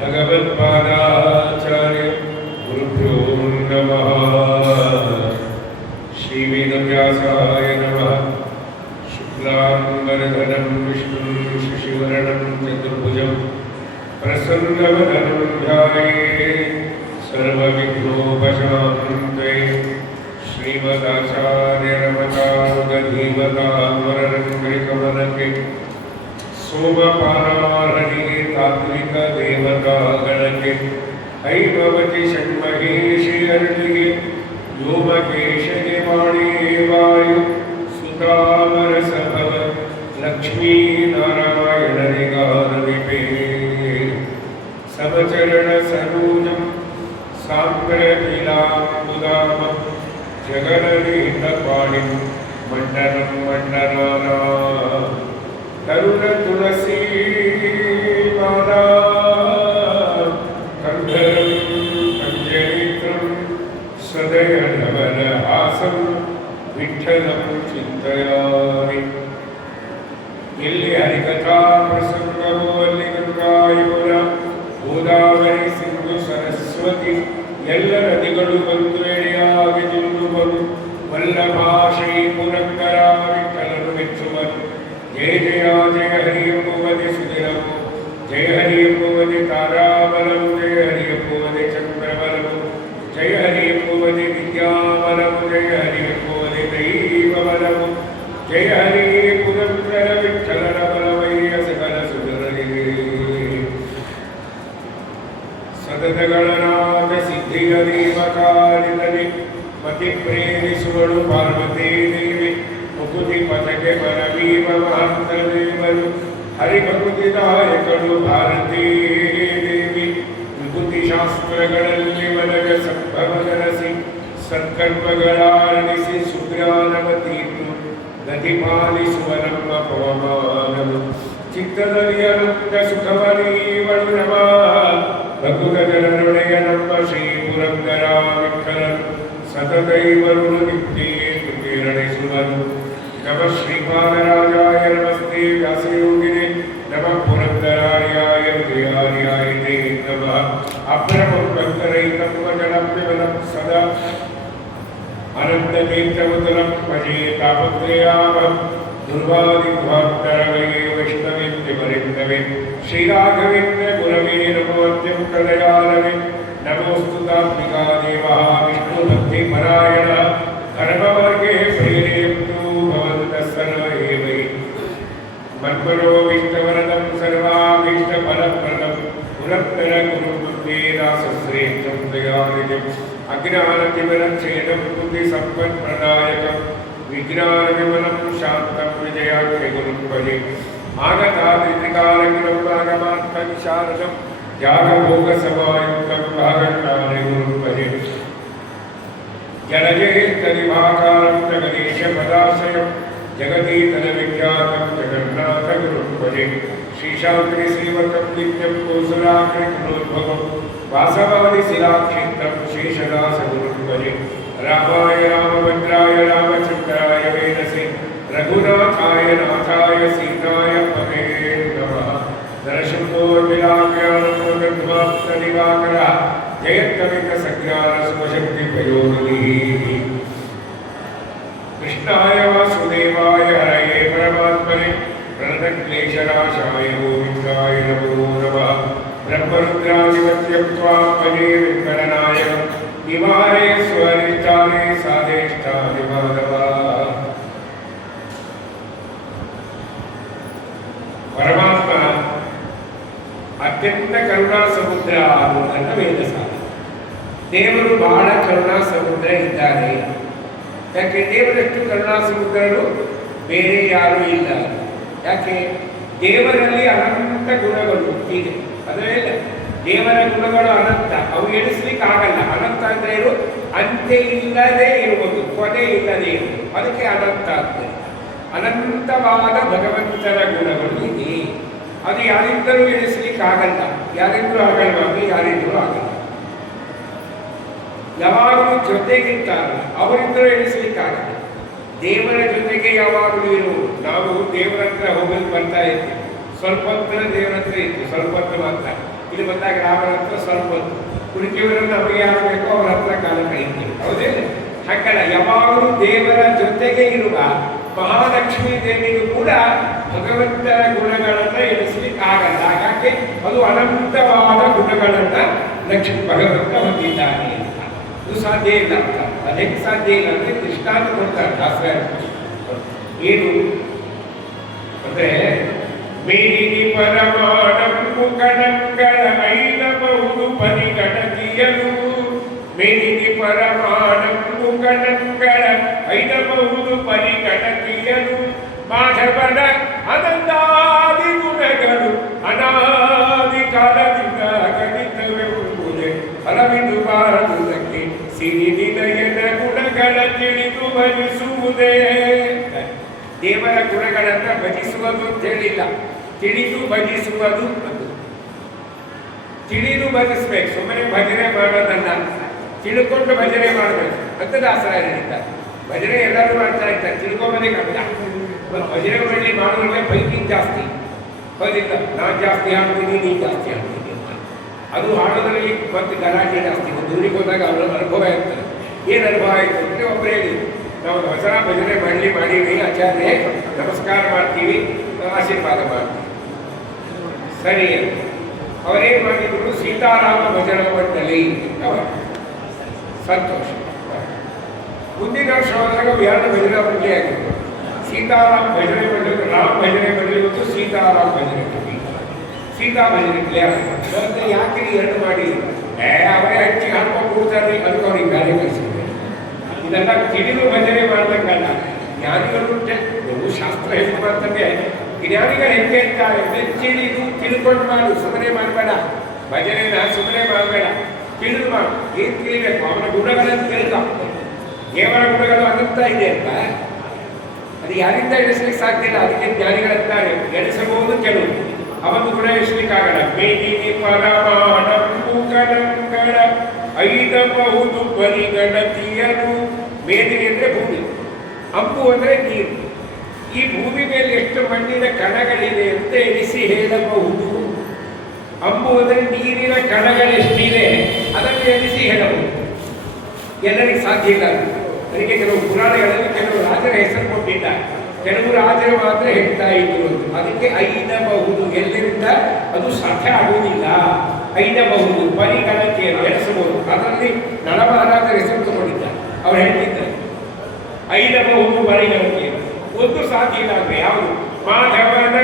भगवत्पादाचार्य गुरुभ्यो नमः। श्रीवेदव्यासाय नमः। शुक्लाम्बरधरं विष्णुं शशिवर्णं चतुर्भुजं प्रसन्नवदनं ध्यायेत् सर्वविघ्नोपशान्तये। श्रीमदाचार्यरमतानुगधीमतामररङ्गकमलके सोमपानाहरि तात्विक देवता गणके ऐभवति षण्महेशि अर्णिगे व्योमकेशगे वाणी वायु सुतामरसभव लक्ष्मी नारायण निगारविपे समचरण सरोजं साम्प्रतिलामुदाम जगन्नीतपाणिं मण्डनं मण्डनाना तरुण तुलसी माला कंधरं पंचनेत्रं सदयनवनहासं विठ्ठलं चिन्तयामि। ಇಲ್ಲಿ ಹರಿಕಥಾ ಪ್ರಸಂಗವೋ ಅಲ್ಲಿ ಗಂಗಾ ಯಮುನಾ ಗೋದಾವರಿ ಸಿಂಧು ಸರಸ್ವತಿ ಎಲ್ಲ ನದಿಗಳು ಬಂದು ಎಡೆಯಾಗಿ ನಿಲ್ಲುವರು. ವಲ್ಲಭಾಶ್ರೀ ಪುರಂದರ ವಿಠ್ಠಲನು ಮೆಚ್ಚುವನು. ಜಯ ಜಯ ಜಯ ಹರಿ ಎಂಬುವುದೇ ಸುದಿನವು, ಜಯ ಹರಿ ಎಂಬುವುದೇ ತಾರಾಬಲವು, ಜಯ ಹರಿ ಎಂಬುವುದೇ ಚಂದ್ರಬಲವು, ಜಯ ಹರಿ ಎಂಬುವುದೇ ವಿದ್ಯಾಬಲವು, ಜಯ ಹರಿ ಎಂಬುವುದೇ ದೈವಬಲವು, ಜಯ ಹರಿ ಪುರಂದರ ವಿಠ್ಠಲನ ಬಲವಯ್ಯ ಸಕಲ ಸುಧರಿಗೆ. ಸತತಗಳನಾದ ಸಿದ್ಧಿಯ ದೇವಕಾರಿದಲ್ಲಿ ಮತಿ ಪ್ರೇಮಿಸುವಳು ಪಾರ್ವತೀ ದೇವಿ. ಮುಕುತಿ ಪಥಕ್ಕೆ ಬರವೀವ ಮಹಾಂತದೇವರು ಹರಿಭಕುತಿದಾಯಕಳು ಭಾರತೀ ದೇವಿ. ವಿಭೂತಿ ಶಾಸ್ತ್ರಗಳಲ್ಲಿ ವನಗ ಸಂಭವನರಸಿ ಸತ್ಕರ್ಮಗಳಾರಣಿಸಿ ಸುಜ್ಞಾನವತೀರ್ತು ಗತಿ ಪಾಲಿಸುವ ನಮ್ಮ ಪವಮಾನವು. ಚಿತ್ತದಲ್ಲಿ ಅನಂತ ಸುಖವನೀವಳು ನಮ ಭಗುಗಜನೊಡೆಯ ನಮ್ಮ ಶ್ರೀ ಪುರಂದರ ವಿಠ್ಠಲನು ಸತತೈವರುಳು ನಿತ್ಯೇ ಕೃತಿರಣಿಸುವನು. ನಮಃ ಶ್ರೀಪಾದರಾಜಾಯ ನಮಸ್ತೆ ವ್ಯಾಸಯೋಗಿನೇ ನಮಃ ಪುರಂದರಾರ್ಯಾಯ ವಿಜಯಾರ್ಯಾಯ ತೇ ನಮಃ. ಅಭ್ರಮಂ ಭಕ್ತರಹಿತಂ ವಚನಪ್ಯಬಲಂ ಸದಾ ಅನಂತತೀರ್ಥವತುಲಂ ಭಜೆ ತಾಪತ್ರಯಾಮಹಂ. ದುರ್ವಾದಿಧ್ವಾಂತರವಯೇ ವೈಷ್ಣವೇತ್ಯ ವರಿಷ್ಠವೇ ಶ್ರೀರಾಘವೇಂದ್ರ ಗುರವೇ ನಮೋ ಅತ್ಯಂತದಯಾಳವೇ. ನಮೋऽस्तु ತಾತ್ವಿಕಾ ದೇವಃ ವಿಷ್ಣುಭಕ್ತಿ ಪರಾಯಣ ಕರ್ಮಮಾರ್ಗೇ ಪ್ರೇರಯन्तु ಭವಂತಃ ಸರ್ವ ಏವೈ. ಮನ್ಮನೋ ವಿಷ್ಣುವರದಂ ಸರ್ವಾಭೀಷ್ಟಫಲಪ್ರದಂ ಪುರಪ್ಪರ ಗುರು ಬುದ್ಧಿದಾಸಶ್ರೇಷ್ಠಂ ದಯಾನಿಧಿಂ ಅಜ್ಞಾನತಿಮಿರಚ್ಛೇದಂ ಬುದ್ಧಿ ಸಂಪತ್ಪ್ರದಾಯಕಂ ವಿಜ್ಞಾನವಿಮಲಂ ಶಾಂತಂ ವಿಜಯಾಖ್ಯ ಗುರುಂ ಭಜೆ. ಆಗತಾದಿತ್ರಿಕಾಲಕಿಲಂ ಆಗಮಾರ್ಥಂ ಶಾರದಂ ಜಾಗಭೋಗಸಮಾಯುಕ್ತಂ ಭಾಗಜ್ಞಾನಿ ಗುರುಂ ಭಜೆ. ಜನಜೇತ್ತರಿಭಾಕಾರಂ ಜಗದೀಶಪದಾಶ್ರಯಂ ಜಗದೀತನವಿಖ್ಯಾತಂ ಜಗನ್ನಾಥ ಗುರುಂ ಭಜೆ. ಶ್ರೀಶಾಂಕರಿ ಶ್ರೀವಕಂ ನಿತ್ಯಂ ಕೋಸುರಾಕರಿ ಗುಣೋದ್ಭವಂ ವಾಸವಾದಿಶಿಲಾಕ್ಷೇತ್ರಂ ಶೇಷದಾಸ ಗುರುಂ ಭಜೆ. ರಾಮಾಯ ರಾಮಭದ್ರಾಯ ರಾಮಚಂದ್ರಾಯ ವೇದಸೆ ರಘುನಾಥಾಯ ನಾಥಾಯ ಸೀತಾಯ ಪದೇ ನಮಃ. ನರಸಿಂಹೋರ್ಮಿಲಾಭ್ಯಾನಮೋಗಧ್ವಾಪ್ತನಿವಾಕರಃ ಜಯತ್ತಮಿತ ಸಜ್ಞಾನ ಸುಮಶಕ್ತಿ ಪಯೋನಿಧಿಃ. ಕೃಷ್ಣಾಯ ವಾಸುದೇವಾಯ ಹರಯೇ ಪರಮಾತ್ಮನೆ ಪ್ರಣತಕ್ಲೇಶನಾಶಾಯ ಗೋವಿಂದಾಯ ನಮೋ ನಮಃ. ಬ್ರಹ್ಮರುದ್ರಾಧಿಪತ್ಯಂ ತ್ವಾಂ ಭಜೆ ವೆಂಕಟನಾಯಕಂ ನಿವಾರೇ ಸ್ವರಿಷ್ಠಾನೇ ಸಾಧೇಷ್ಠಾನಿ ಮಾಧವ. ಪರಮಾತ್ಮ ಅತ್ಯಂತ ಕರುಣಾ ಸಮುದ್ರ ಅನ್ನುವುದನ್ನು ವೇದ ಸಾಧ. ದೇವರು ಬಹಳ ಕರುಣಾ ಸಮುದ್ರ ಇದ್ದಾರೆ. ಯಾಕೆ ದೇವರಷ್ಟು ಕರುಣಾ ಸಮುದ್ರರು ಬೇರೆ ಯಾರೂ ಇಲ್ಲ. ಯಾಕೆ ದೇವರಲ್ಲಿ ಅನಂತ ಗುಣಗಳು ಇದೆ. ಅದರಲ್ಲ ದೇವರ ಗುಣಗಳು ಅನಂತ, ಅವು ಎಣಿಸ್ಲಿಕ್ಕೆ ಆಗಲ್ಲ. ಅನಂತ ಅಂದ್ರೆ ಏನು? ಅಂತ್ಯ ಇಲ್ಲದೆ ಇರುವುದು, ಕೊನೆ ಇಲ್ಲದೆ ಇರುವುದು, ಅದಕ್ಕೆ ಅನಂತ ಆಗ್ತದೆ. ಅನಂತವಾದ ಭಗವಂತನ ಗುಣಗಳು ಇದೆ. ಅದು ಯಾರಿಂದಲೂ ಎಣಿಸ್ಲಿಕ್ಕೆ ಆಗಲ್ಲ. ಯಾರಿಂದಲೂ ಆಗಲ್ವಾಗಿ ಯಾರಿಂದಲೂ ಆಗಲ್ಲ. ಯಾವಾಗಲೂ ಜೊತೆಗಿರ್ತಾರಲ್ಲ, ಅವರಿಂದಲೂ ಎಣಿಸ್ಲಿಕ್ಕೆ ಆಗಲ್ಲ. ದೇವರ ಜೊತೆಗೆ ಯಾವಾಗಲೂ ಇರುವುದು. ನಾವು ದೇವರ ಹತ್ರ ಹೋಗಲು ಬರ್ತಾ ಇರ್ತೀವಿ. ಸ್ವಲ್ಪ ಹೊತ್ತಿನ ದೇವರ ಹತ್ರ ಇತ್ತು, ಸ್ವಲ್ಪ ಹೊತ್ತು ಮಾತ್ರ. ಇಲ್ಲಿ ಬಂದಾಗ ರಾಮನ ಹತ್ರ ಸ್ವಲ್ಪ ಹೊತ್ತು, ಉಳಿಕೆಯವರನ್ನು ನಮಗೆ ಯಾರು ಬೇಕೋ ಅವರ ಹತ್ರ ಕಾಲ ಕಳೀತೀವಿ. ಹೌದೇ? ಹಾಗಲ್ಲ, ಯಾವಾಗಲೂ ದೇವರ ಜೊತೆಗೆ ಇರುವ ಮಹಾಲಕ್ಷ್ಮೀ ದೇವಿಗೂ ಕೂಡ ಭಗವಂತನ ಗುಣಗಳನ್ನು ಎಣಿಸ್ಲಿಕ್ಕೆ ಆಗಲ್ಲ. ಯಾಕೆ? ಅದು ಅನಂತವಾದ ಗುಣಗಳನ್ನು ಭಗವಂತ ಹೊಂದಿದ್ದಾನೆ ಅಂತ. ಇದು ಸಾಧ್ಯ ಇಲ್ಲ ಅಂತ. ಅದಕ್ಕೆ ಸಾಧ್ಯ ಇಲ್ಲ ಅಂದ್ರೆ ದೃಷ್ಟಾಂತ ಕೊಡ್ತಾರೆ ಶಾಸ್ತ್ರ. ಏನು ಅಂದ್ರೆ ಮೇಲಿನಿ ಪರಮಾಣಂಬು ಕಣಗಳ ಐನಬಹುದು ಪರಿಗಣತಿಯಲು. ಮೇಲಿನಿ ಪರಮಾಣಂಬು ಕಣಗಳ ಐನಬಹುದು ಪರಿಗಣತಿಯಲು. ಮಾಧವನ ಅನಂತಾದಿ ಗುಣಗಳು ಅನಾದಿ ಕಾಲದಿಂದ ಗಣಿತವೆಂಬುದೇ ಫಲವಿದು ಬಾಳುವುದಕ್ಕೆ ಸಿರಿನಿಲಯನ ಗುಣಗಳ ತಿಳಿದು ಭಜಿಸುವುದೇ. ದೇವರ ಗುಣಗಳನ್ನು ಭಜಿಸುವುದು ಅಂತ ಹೇಳಿಲ್ಲ, ತಿಳಿದು ಭಜಿಸುವುದು ಅದು. ತಿಳಿದು ಭಜಿಸ್ಬೇಕು, ಸುಮ್ಮನೆ ಭಜನೆ ಮಾಡೋದನ್ನ ತಿಳ್ಕೊಂಡು ಭಜನೆ ಮಾಡಬೇಕು ಅಂತ ದಾಸರಾಯ ಹೇಳಿದ್ದಾರೆ. ಭಜನೆ ಎಲ್ಲರೂ ಮಾಡ್ತಾ ಇರ್ತಾರೆ, ತಿಳ್ಕೊಂಬದೇ ಕಷ್ಟ. ಭಜನೆ ಮಾಡಿ ಮಾಡೋದ್ರಲ್ಲಿ ಬೈಕಿಂಗ್ ಜಾಸ್ತಿ, ಹೌದಿಲ್ಲ? ನಾನು ಜಾಸ್ತಿ ಹಾಡ್ತೀನಿ, ನೀನು ಜಾಸ್ತಿ ಹಾಡ್ತೀನಿ ಅಂತ. ಅದು ಹಾಡೋದ್ರಲ್ಲಿ ಮತ್ತೆ ಗಲಾಟೆ ಜಾಸ್ತಿ. ದೂರಿಗೆ ಹೋದಾಗ ಅವರ ಅನುಭವ ಇರ್ತದೆ. ಏನು ಅನುಭವ ಆಯಿತು ಅಂದರೆ ಒಬ್ಬರು ಹೇಳಿ, ನಾವು ದಸರಾ ಭಜನೆ ಮಾಡೀವಿ ಆಚಾರ್ಯ, ನಮಸ್ಕಾರ ಮಾಡ್ತೀವಿ, ಆಶೀರ್ವಾದ ಮಾಡ್ತೀವಿ. ಸರಿ, ಅವರೇನು ಮಾಡಿದ್ರು, ಸೀತಾರಾಮ ಭಜನಾ ಮಂಡಳಿ ಅವರು ಸಂತೋಷ. ಮುಂದಿನ ವರ್ಷ ಹೋದಾಗ ಎರಡು ಭಜನಾ ಮಂಡಳಿ ಆಗಿತ್ತು. ಸೀತಾರಾಮ ಭಜನೆ ಮಂಡಳಿ, ರಾಮ ಭಜನೆ ಮಂಡಳಿ ಮತ್ತು ಸೀತಾರಾಮ ಭಜನೆ ಮಂಡಳಿ. ಸೀತಾ ಭಜನೆ ಕ್ಲಿಯರ್ ಆಗುತ್ತೆ. ಯಾಕೆ ಎರಡು ಮಾಡಿ ಅವರೇ ಹಚ್ಚಿ ಹಾಕೊಂಡು ಕೂಡ್ತಾರೆ, ಅದಕ್ಕೆ ಅವ್ರಿಗೆ ಗಾಳಿ ಕಳಿಸಿದ್ದಾರೆ. ಇದೆಲ್ಲ ತಿಳಿದು ಭಜನೆ ಮಾಡಬೇಕಲ್ಲ. ಜ್ಞಾನಿಗಳು ಶಾಸ್ತ್ರ ಹೆಂಗೆ ಮಾಡ್ತಾರೆ, ಜ್ಞಾನಿಗಳು ಹೆಂಗೆ ಇರ್ತಾರೆ, ತಿಳಿದು ತಿಳ್ಕೊಂಡು ಮಾಡು, ಸುಮ್ಮನೆ ಮಾಡಬೇಡ. ಭಜನೆನ ಸುಮ್ಮನೆ ಮಾಡಬೇಡ, ತಿಳಿದು ಮಾಡು. ಏನು ತಿಳಿಬೇಕು? ಅವನ ಗುಣಗಳನ್ನು ತಿಳ್ಕ. ದೇವರ ಗುಣಗಳು ಅನಂತ ಇದೆ ಅಂತ ಅದು ಯಾರಿಂದ ಎಣಿಸ್ಲಿಕ್ಕೆ ಸಾಧ್ಯ ಇಲ್ಲ. ಅದಕ್ಕೆ ಜ್ಞಾನಿಗಳಂತಾರೆ, ಎಣಿಸಬಹುದು ಕೆಲವು, ಅವನು ಗುಣ ಎಣಿಸ್ಲಿಕ್ಕಾಗಲ್ಲ. ಮೇದಿನಿ ಪರಮಾಣಂಗಳ ಐದಬಹುದು ಪರಿಗಣತಿಯರು. ಮೇದಿನಿ ಅಂದರೆ ಭೂಮಿ, ಅಂಬು ಅಂದರೆ ನೀರು. ಈ ಭೂಮಿ ಮೇಲೆ ಎಷ್ಟು ಮಣ್ಣಿನ ಕಣಗಳಿದೆ ಅಂತ ಎಣಿಸಿ ಹೇಳಬಹುದು. ಅಂಬು ಅಂದರೆ ನೀರಿನ ಕಣಗಳೆಷ್ಟಿದೆ ಅದನ್ನು ಎಣಿಸಿ ಹೇಳಬಹುದು. ಎಲ್ಲರಿಗೂ ಸಾಧ್ಯ ಇಲ್ಲ. ಅದಕ್ಕೆ ಕೆಲವು ಪುರಾಣಗಳಲ್ಲಿ ಕೆಲವು ರಾಜರ ಹೆಸರು ಕೊಟ್ಟಿದ್ದಾರೆ. ಕೆಲವು ರಾಜರು ಮಾತ್ರ ಹೇಳ್ತಾ ಇದ್ರು. ಅದಕ್ಕೆ ಐದಬಹುದು, ಎಲ್ಲರಿಂದ ಅದು ಸಾಧ್ಯ ಆಗುವುದಿಲ್ಲ. ಐದಬಹುದು ಪರಿಗಣತಿಯನ್ನು ಎಣಿಸಬಹುದು. ಅದರಲ್ಲಿ ನಳಮಹಾರಾಜರ ಹೆಸರು ತಗೊಂಡಿದ್ದಾರೆ. ಅವ್ರು ಹೇಳ್ತಿದ್ದಾರೆ ಐದಬಹುದು ಪರಿಗಣತಿಯನ್ನು. ಒಂದು ಸಾಧ್ಯ ಇಲ್ಲ ಅಂದ್ರೆ ಯಾವುದು? ಮಾಧವನ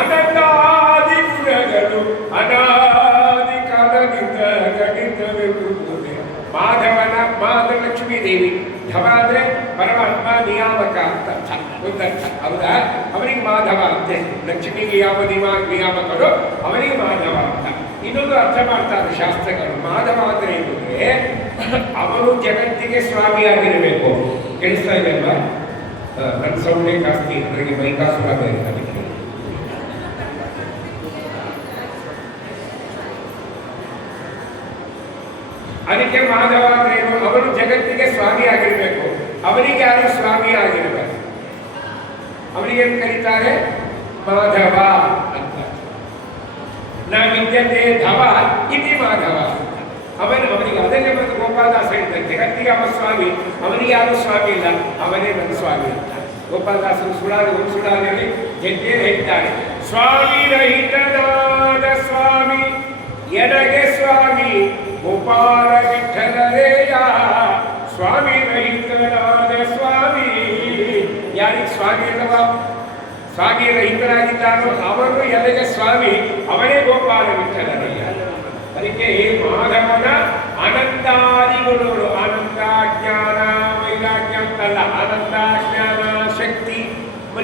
ಅನಂತಾದಿ ಗುಣಗಳು ಅನಾದಿ ಕಾಲದಿಂದ ಗಣಿತವೆಂಬುದೇ. ಮಾಧವನ, ಮಾಧಲಕ್ಷ್ಮೀ ದೇವಿ, ಧವ ಅಂದ್ರೆ ಪರಮಾತ್ಮ, ನಿಯಾಮಕ ಅಂತ ಅರ್ಥ, ಒಂದರ್ಥ. ಹೌದಾ? ಅವನಿಗೆ ಮಾಧವ ಅಂತೆ. ಲಕ್ಷ್ಮಿಗೆ ಯಾವ ನಿಯಾಮಕರು, ಅವನಿಗೆ ಮಾಧವ ಅಂತ. ಇನ್ನೊಂದು ಅರ್ಥ ಮಾಡ್ತಾರೆ ಶಾಸ್ತ್ರಗಳು. ಮಾಧವ ಅಂದ್ರೆ ಏನಂದ್ರೆ ಅವನು ಜಗತ್ತಿಗೆ ಸ್ವಾಮಿಯಾಗಿರಬೇಕು. ಕೇಳಿಸ್ತಾ ಇದೆ ಅಲ್ವಾ? ನನ್ನ ಸೌಂಡೇ ಜಾಸ್ತಿ, ನನಗೆ ಮೈಕಾಸುರ ಬೇರೆ. ಅದಕ್ಕೆ ಮಾಧವ ಅಂದ್ರೆ ಏನು? ಅವನು ಜಗತ್ತಿಗೆ ಸ್ವಾಮಿ ಆಗಿರಬೇಕು. ಅವನಿಗೆ ಯಾರು ಸ್ವಾಮಿ ಆಗಿರಬೇಕು? ಅವನಿಗೆ ಏನು ಕರೀತಾರೆ? ಮಾಧವ ಅಂತ. ನ ವಿದ್ಯತೆ ಧವ ಇತಿ ಮಾಧವ. ಅವನಿಗೆ ಅದನ್ನೇ ಬಂದು ಗೋಪಾಲದಾಸ ಹೇಳ್ತಾರೆ, ಜಗತ್ತಿಗೆ ಅವ ಸ್ವಾಮಿ, ಅವನಿಗೆ ಯಾರು ಸ್ವಾಮಿ ಇಲ್ಲ, ಅವನೇ ನನ್ನ ಸ್ವಾಮಿ ಅಂತ. ಗೋಪಾಲದಾಸರು ಸುಳಾದಲ್ಲಿ ಜಗ್ಗೇರು ಹೇಳ್ತಾರೆ, ಸ್ವಾಮಿ ರಹಿತನಾದ ಸ್ವಾಮಿ ಎನಗೆ ಸ್ವಾಮಿ ಗೋಪಾಲ ವಿಠಲರೇಯ. ಸ್ವಾಮಿ ರಹಿತನಾದ ಸ್ವಾಮಿ, ಯಾರಿಗೆ ಸ್ವಾಮಿ ಇಲ್ಲವ? ಸ್ವಾಮಿ ರಹಿತನಾಗಿದ್ದಾನೋ ಅವನು ಎಲೆಗೆ ಸ್ವಾಮಿ, ಅವನೇ ಗೋಪಾಲ ವಿಠಲರೇಯ. ಅದಕ್ಕೆ ಮಾಧವನ ಅನಂತಾದಿ ಗುಣಗಳು, ಅನಂತ ಜ್ಞಾನ ವೈರಾಗ್ಯ ಅಂತಲ್ಲ, ಅನಂತ ಜ್ಞಾನ ಶಕ್ತಿ,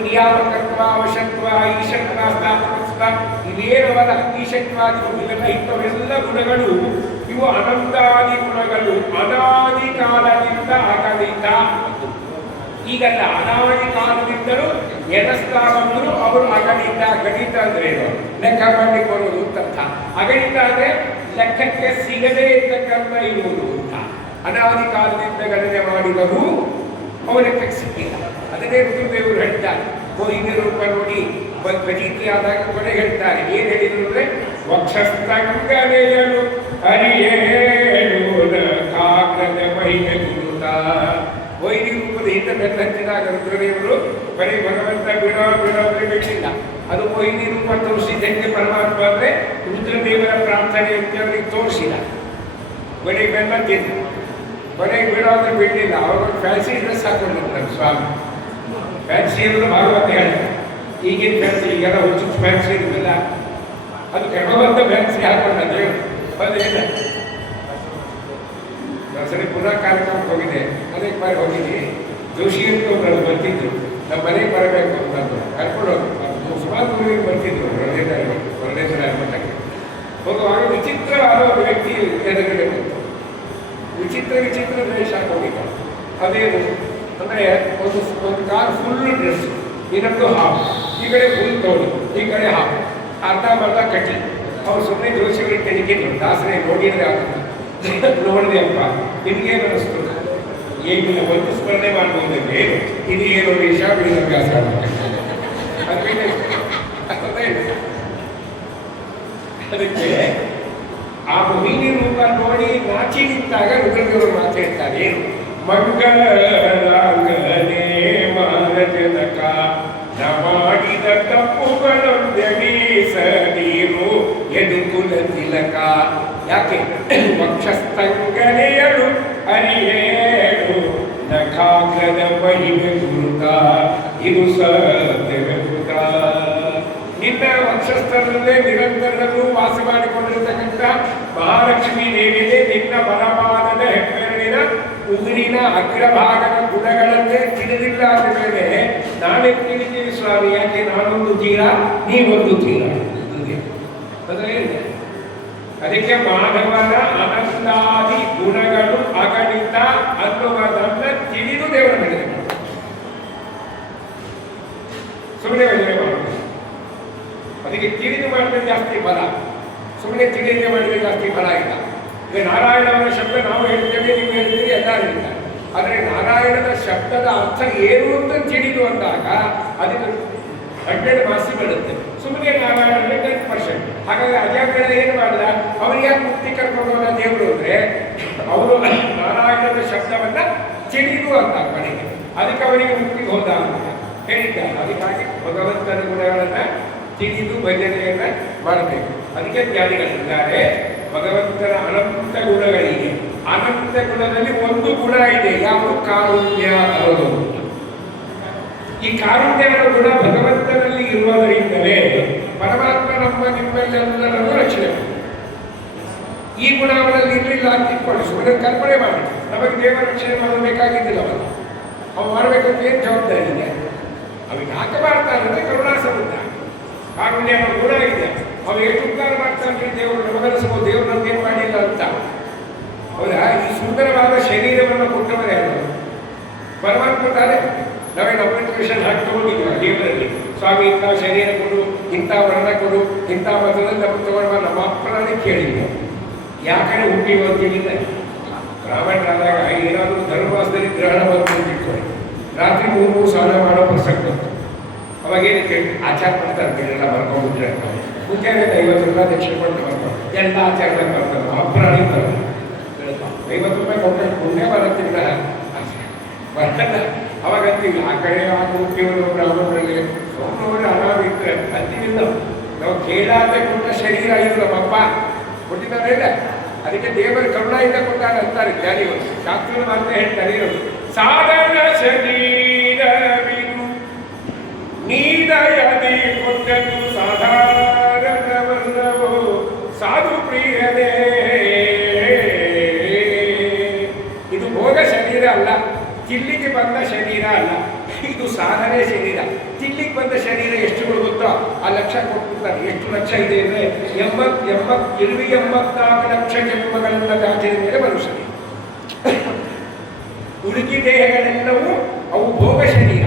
ನಿಯಾಮಕತ್ವ, ವಶತ್ವ, ಈಶತ್ವ, ಸ್ಥಾಪಕತ್ವ, ಇವೇನವಲ್ಲ ಈಶತ್ವಾದಿ ಗುಣಗಳ ಇಂಥವೆಲ್ಲ ಗುಣಗಳು ಇವು ಅನಂತಾದಿ ಗುಣಗಳು. ಅನಾದಿ ಕಾಲದಿಂದ ಅಗಣಿತ. ಈಗಲ್ಲ, ಅನಾದಿ ಕಾಲದಿಂದಲೂ ಎಣಿಸ್ತಾ ಬಂದರು ಅವರು ಅಗಣಿತ. ಗಣಿತ ಅಂದ್ರೆ ಏನು? ಲೆಕ್ಕ ಮಾಡಲಿಕ್ಕೆ ಬರುವುದು ಅಂತ. ಅಗಣಿತ ಅಂದ್ರೆ ಲೆಕ್ಕಕ್ಕೆ ಸಿಗದೇ ಇರ್ತಕ್ಕಂಥ ಇರುವುದು ಅಂತ. ಅನಾದಿ ಕಾಲದಿಂದ ಗಣನೆ ಮಾಡಿದರೂ ಅವು ಲೆಕ್ಕಕ್ಕೆ ಸಿಕ್ಕಿಲ್ಲ. ಅದನ್ನೇ ರುದ್ರದೇವರು ಹೇಳ್ತಾರೆ. ಹಿಂದಿನ ರೂಪ ನೋಡಿ ಪ್ರತೀತಿ ಆದಾಗ ಕೊನೆ ಹೇಳ್ತಾರೆ. ಏನು ಹೇಳಿದ್ರು ಅಂದ್ರೆ ವಕ್ಷಸ್ಥಂಗನೆಯಲು ಹರಿಯೇಳು ಕಾಗ್ರದ ಮಹಿಮೆ ಗುರುತ. ವೈದಿ ರೂಪದ ಹಿಂದೆ ಬೆತ್ತ ಹಚ್ಚಿದಾಗ ರುದ್ರದೇವರು ಬರೀ ಭಗವಂತ ಬಿಡೋ ಬಿಡೋದ್ರೆ ಬಿಟ್ಟಿಲ್ಲ. ಅದು ವೈದಿ ರೂಪ ತೋರಿಸಿದ್ದಕ್ಕೆ ಪರಮಾತ್ಮ ಅಂದ್ರೆ ರುದ್ರದೇವರ ಪ್ರಾರ್ಥನೆ ಅಂತ ಅವ್ರಿಗೆ ತೋರಿಸಿಲ್ಲ. ಬರೀ ಬೆಲ್ಲ ತಿಂದು ಕೊನೆಗೆ ಬಿಡೋದ್ರೆ ಬಿಡಲಿಲ್ಲ. ಅವರು ಫ್ಯಾನ್ಸಿ ಡ್ರೆಸ್ ಹಾಕೊಂಡಿರ್ತಾರೆ ಸ್ವಾಮಿ. ಫ್ಯಾನ್ಸಿ ಅಂದ್ರೆ ಭಾಗವತ ಹೇಳಿ ಈಗಿನ ಫ್ಯಾನ್ಸಿ ಈಗೆಲ್ಲ ಹುಚ್ಚು ಫ್ಯಾನ್ಸಿ ಇರಲಿಲ್ಲ. ಅದು ಕೆಳಬಂದ ಫ್ಯಾನ್ಸಿ ಹಾಕೊಂಡ ದೇವರು ಬಂದಿಲ್ಲ. ನಾನು ಸರಿ ಪುನಃ ಕಾರ್ಯಕ್ರಮಕ್ಕೆ ಹೋಗಿದೆ. ಮನೆಗೆ ಬಾರಿ ಹೋಗಿದ್ವಿ. ಜೋಶಿ ಅಂತ ಒಬ್ಬರು ಬರ್ತಿದ್ರು. ನಮ್ಮ ಮನೆಗೆ ಬರಬೇಕು ಅಂತಂದು ಕರ್ಕೊಂಡು ಹೋಗಿ ಸುಮಾರು ಊರಿಗೆ ಬರ್ತಿದ್ರು. ಹೊರದೇಶರ ಮಟ್ಟಕ್ಕೆ ಹೋಗುವಾಗ ವಿಚಿತ್ರವಾದ ಒಂದು ವ್ಯಕ್ತಿ ಎದುರುಗಡೆ ಬಂತು. ವಿಚಿತ್ರ ವೇಷ ಹಾಕೊಂಡಿದ್ದ. ಅದೇನು ಅಂದರೆ ಒಂದು ಕಾರ್ ಫುಲ್ ಡ್ರೆಸ್, ಇನ್ನೊಂದು ಹಾಫ್, ಈ ಕಡೆ ಫುಲ್ ತೋಳು, ಈ ಕಡೆ ಹಾಫ್, ಅರ್ಧ ಮರ್ಧ ಕಟ್ಟಿ. ಅವ್ರು ಸುಮ್ಮನೆ ಜೋಶಿಗಳಿಗೆ ತೆಗಿದ್ರು. ದಾಸರೇ ನೋಡಿದ್ರೆ ಆಗುತ್ತೆ. ನೋಡಿದೆ ಅಪ್ಪ ನಿಮಗೇನು ಅನ್ನಿಸ್ತು? ಏನಿಲ್ಲ, ಒಂದು ಸ್ಮರಣೆ ಮಾಡ್ಬೋದಂದ್ರೆ ಇದು ಏನು ವೇಷ ಅಭ್ಯಾಸ ಅದಕ್ಕೆ ಆ ಮೀನಿ ರೂಪ ನೋಡಿ ನಾಚಿ ನಿಂತಾಗ ರುದ್ರದೇವರು ಮಾತಾಡ್ತಾರೆ. ಏನು ಮಂಗಳಾಂಗನೇ ಮಾನಜನಕ ನ ಮಾಡಿದ ತಪ್ಪುಗಳೊಂದೆಣೀಸನೀರು ಯದುಕುಲ ತಿಲಕ. ಯಾಕೆ ವಕ್ಷಸ್ಥಂಗನೆಯಳು ಅರಿಯೇಳು ನಖಾಗ್ರದ ಮಹಿಮೆ ಗುರುತ. ಇದು ಸತ್ಯವೆಂಬುದ. ನಿನ್ನ ವಂಶಸ್ಥರಲ್ಲೇ ನಿರಂತರದಲ್ಲೂ ವಾಸ ಮಾಡಿಕೊಂಡಿರತಕ್ಕಂಥ ಮಹಾಲಕ್ಷ್ಮೀ ದೇವಿಗೆ ನಿನ್ನ ಬಲವಾದ ಹೆಬ್ಬೆರಳಿನ ಉಗುರಿನ ಅಗ್ರಭಾಗದ ಗುಣಗಳನ್ನೇ ತಿಳಿದಿಲ್ಲ ಅಂದ ಮೇಲೆ ನಾನೇ ತಿಳಿದೀವಿ ಸ್ವಾಮಿ. ಯಾಕೆ ನಾನೊಂದು ತೀರ ನೀವೊಂದು ತೀರ. ಅದಕ್ಕೆ ಮಾನವನ ಅನಂತಾದಿ ಗುಣಗಳು ಅಗಣಿತ ಅನ್ನುವುದನ್ನ ತಿಳಿದು ದೇವರ ಮೇಲೆ ಸುಮ್ಮನೆ ಭಜನೆ ಮಾಡುವುದು. ಅದಕ್ಕೆ ತಿಳಿದು ಮಾಡಿದ್ರೆ ಜಾಸ್ತಿ ಫಲ, ಸುಮ್ಮನೆ ತಿಳಿಯದೆ ಮಾಡಿದ್ರೆ ಜಾಸ್ತಿ ಫಲ ಇಲ್ಲ. ಈಗ ನಾರಾಯಣವರ ಶಬ್ದ ನಾವು ಹೇಳ್ತೇವೆ, ನೀವು ಹೇಳ್ತೀವಿ, ಎಲ್ಲ ಹೇಳ್ತಾರೆ. ಆದರೆ ನಾರಾಯಣನ ಶಬ್ದದ ಅರ್ಥ ಏನು ಅಂತ ತಿಳಿದು ಅಂದಾಗ ಅದಕ್ಕೆ 100 ಮಾಸಿ ಬರುತ್ತೆ. ಸುಮ್ಮನೆ ನಾರಾಯಣನೇ 10%. ಹಾಗಾಗಿ ಅಜಾಗ್ರಹ ಏನು ಮಾಡಿದ, ಅವರಿಗೆ ಯಾಕೆ ಮುಕ್ತಿ ಕರ್ಕೊಂಡು ಹೋದ ದೇವರು ಅಂದರೆ ಅವರು ನಾರಾಯಣನ ಶಬ್ದವನ್ನ ತಿಳಿದು ಅಂತ ಕಡೆಗೆ ಅದಕ್ಕೆ ಅವರಿಗೆ ಮುಕ್ತಿಗೆ ಹೋದ ಅಂತ ಹೇಳಿದ್ದಾರೆ. ಅದಕ್ಕಾಗಿ ಭಗವಂತನ ಗುಣಗಳನ್ನ ತಿಳಿದು ಭಜನೆಯನ್ನ ಮಾಡಬೇಕು. ಅದಕ್ಕೆ ಜ್ಞಾನಿಗಳಿದ್ದಾರೆ. ಭಗವಂತನ ಅನಂತ ಗುಣಗಳಿಗೆ ಅನಂತ ಗುಣದಲ್ಲಿ ಒಂದು ಗುಣ ಇದೆ, ಯಾವುದು ಕಾರುಣ್ಯ ಅನ್ನೋದು. ಈ ಕಾರುಣ್ಯ ಅನ್ನೋ ಗುಣ ಭಗವಂತನಲ್ಲಿ ಇರುವುದರಿಂದಲೇ ಪರಮಾತ್ಮ ನಮ್ಮ ನಿಮ್ಮೆಲ್ಲರನ್ನು ರಕ್ಷಣೆ ಮಾಡಿ. ಈ ಗುಣ ಅವರಲ್ಲಿ ಇರಲಿಲ್ಲ ಅಂತ ಇಟ್ಕೊಳ್ಳಿ, ಸುಮ್ಮನೆ ಕಲ್ಪನೆ ಮಾಡಿ. ನಮಗೆ ದೇವರ ರಕ್ಷಣೆ ಮಾಡಬೇಕಾಗಿದ್ದಿಲ್ಲ. ಅವು ಮಾಡಬೇಕಂತ ಏನು ಜವಾಬ್ದಾರಿ ಇದೆ? ಅವಿಗೆ ಯಾಕೆ ಮಾಡ್ತಾರೆ ಅಂದರೆ ಕರುಣಾ ಸಮುದ್ರ ಕಾರುಣ್ಯ ಅನ್ನೋ ಗುಣ ಇದೆ. ಅವು ಎಷ್ಟು ಉದ್ಧಾರ ಮಾಡ್ತಾರೆ ದೇವರು ನಮಗನಿಸಬಹುದು, ದೇವರು ನಮಗೇನು ಮಾಡಿಲ್ಲ ಅಂತ. ಹೌದಾ? ಈ ಸುಂದರವಾದ ಶರೀರವನ್ನು ಕೊಟ್ಟವರೇ ಅಲ್ಲ ಪರಮಾತ್ಮ ತಾನೆ. ನಾವೇನು ಅಪ್ಲಿಕೇಶನ್ ಹಾಕಿ ತಗೊಂಡಿದ್ದೀವಿ ದೇವರಲ್ಲಿ, ಸ್ವಾಮಿ ಇಂಥ ಶರೀರ ಕೊಡು, ಇಂಥ ವರ್ಣ ಕೊಡು, ಇಂಥ ಮತದಲ್ಲಿ ನಮಗೆ ತಗೊಂಡು ನಮ್ಮ ಅಪ್ಪನೇ ಕೇಳಿಲ್ಲ. ಯಾಕಂದ್ರೆ ಹುಟ್ಟಿ ಓದ್ತಿಲ್ಲ. ಬ್ರಾಹ್ಮಣರಾದಾಗ ಏನಾದರೂ ಧರ್ಮವಾಸದಲ್ಲಿ ಗ್ರಹಣ ಬಂದು ಇಟ್ಕೊಳ್ಳಿ, ರಾತ್ರಿ 3 ಸ್ನಾನ ಮಾಡೋ ಪ್ರಸಂಗ ಬಂತು. ಅವಾಗೇನು ಕೇಳಿ ಆಚಾರ ಮಾಡ್ತಾರೆ, ಬೇರೆಲ್ಲ ಬರ್ಕೊಂಡ್ಬಿಟ್ರೆ ಮುಂಚೆನೇ 50 ರೂಪಾಯಿ ದಕ್ಷಿಣ ಕೊಟ್ಟು ಬರ್ಕೊಂಡು ಎಲ್ಲ ಆಚಾರದಾಗ ಬರ್ತಾರೆ. ಅಪ್ರಾಣಿ ಬರೋದು 50 ರೂಪಾಯಿ ಕೊಟ್ಟು ಪುಣ್ಯ ಬರುತ್ತಿಲ್ಲ ಬರಲ್ಲ. ಅವಾಗಂತೀವಿ ಆ ಕಡೆ ಆ ಮುಖ್ಯವರು ಬ್ರಾಹ್ಮಣರಲ್ಲಿ ಸೋಮನವರು ಅನಾವಿದ್ರೆ ಅಂತಿಲ್ಲ. ನಾವು ಕೇಳಾದ ಕೊಟ್ಟ ಶರೀರ ಇದು ನಮ್ಮಪ್ಪ ಕೊಟ್ಟಿದ್ದಾರೆ ಇಲ್ಲ. ಅದಕ್ಕೆ ದೇವರ ಕರುಣೆಯಿಂದ ಕೊಟ್ಟಾಗ ಅಂತಾರೆ ಜ್ಞಾನಿಗಳು. ಶಾಸ್ತ್ರದ ಮಾತ್ರ ಹೇಳ್ತಾರೆ ಇರೋದು ಸಾಧನ ಶರೀರವಿದು ನೀದಯದಿ ಕೊಟ್ಟದ್ದು ಸಾಧಾರಣವಲ್ಲವೋ ಸಾಧು ಪ್ರಿಯದೇ. ಇದು ಭೋಗ ಶರೀರ ಅಲ್ಲ, ತಿಲ್ಲಿಗೆ ಬಂದ ಶರೀರ ಅಲ್ಲ, ಇದು ಸಾಧನೆ ಶರೀರ. ತಿಲ್ಲಿಗೆ ಬಂದ ಶರೀರ ಎಷ್ಟು ಗೊತ್ತೋ ಆ ಲಕ್ಷ ಕೊಟ್ಬಿಡ್ತಾರೆ. ಎಷ್ಟು ಲಕ್ಷ ಇದೆ ಅಂದರೆ 84 ಲಕ್ಷ ಜನ್ಮಗಳನ್ನ ದಾಟಿದ ಮೇಲೆ ಬರುವ ಶರೀರ. ಉಡುಗಿ ದೇಹಗಳೆಲ್ಲವೂ ಅವು ಭೋಗ ಶರೀರ,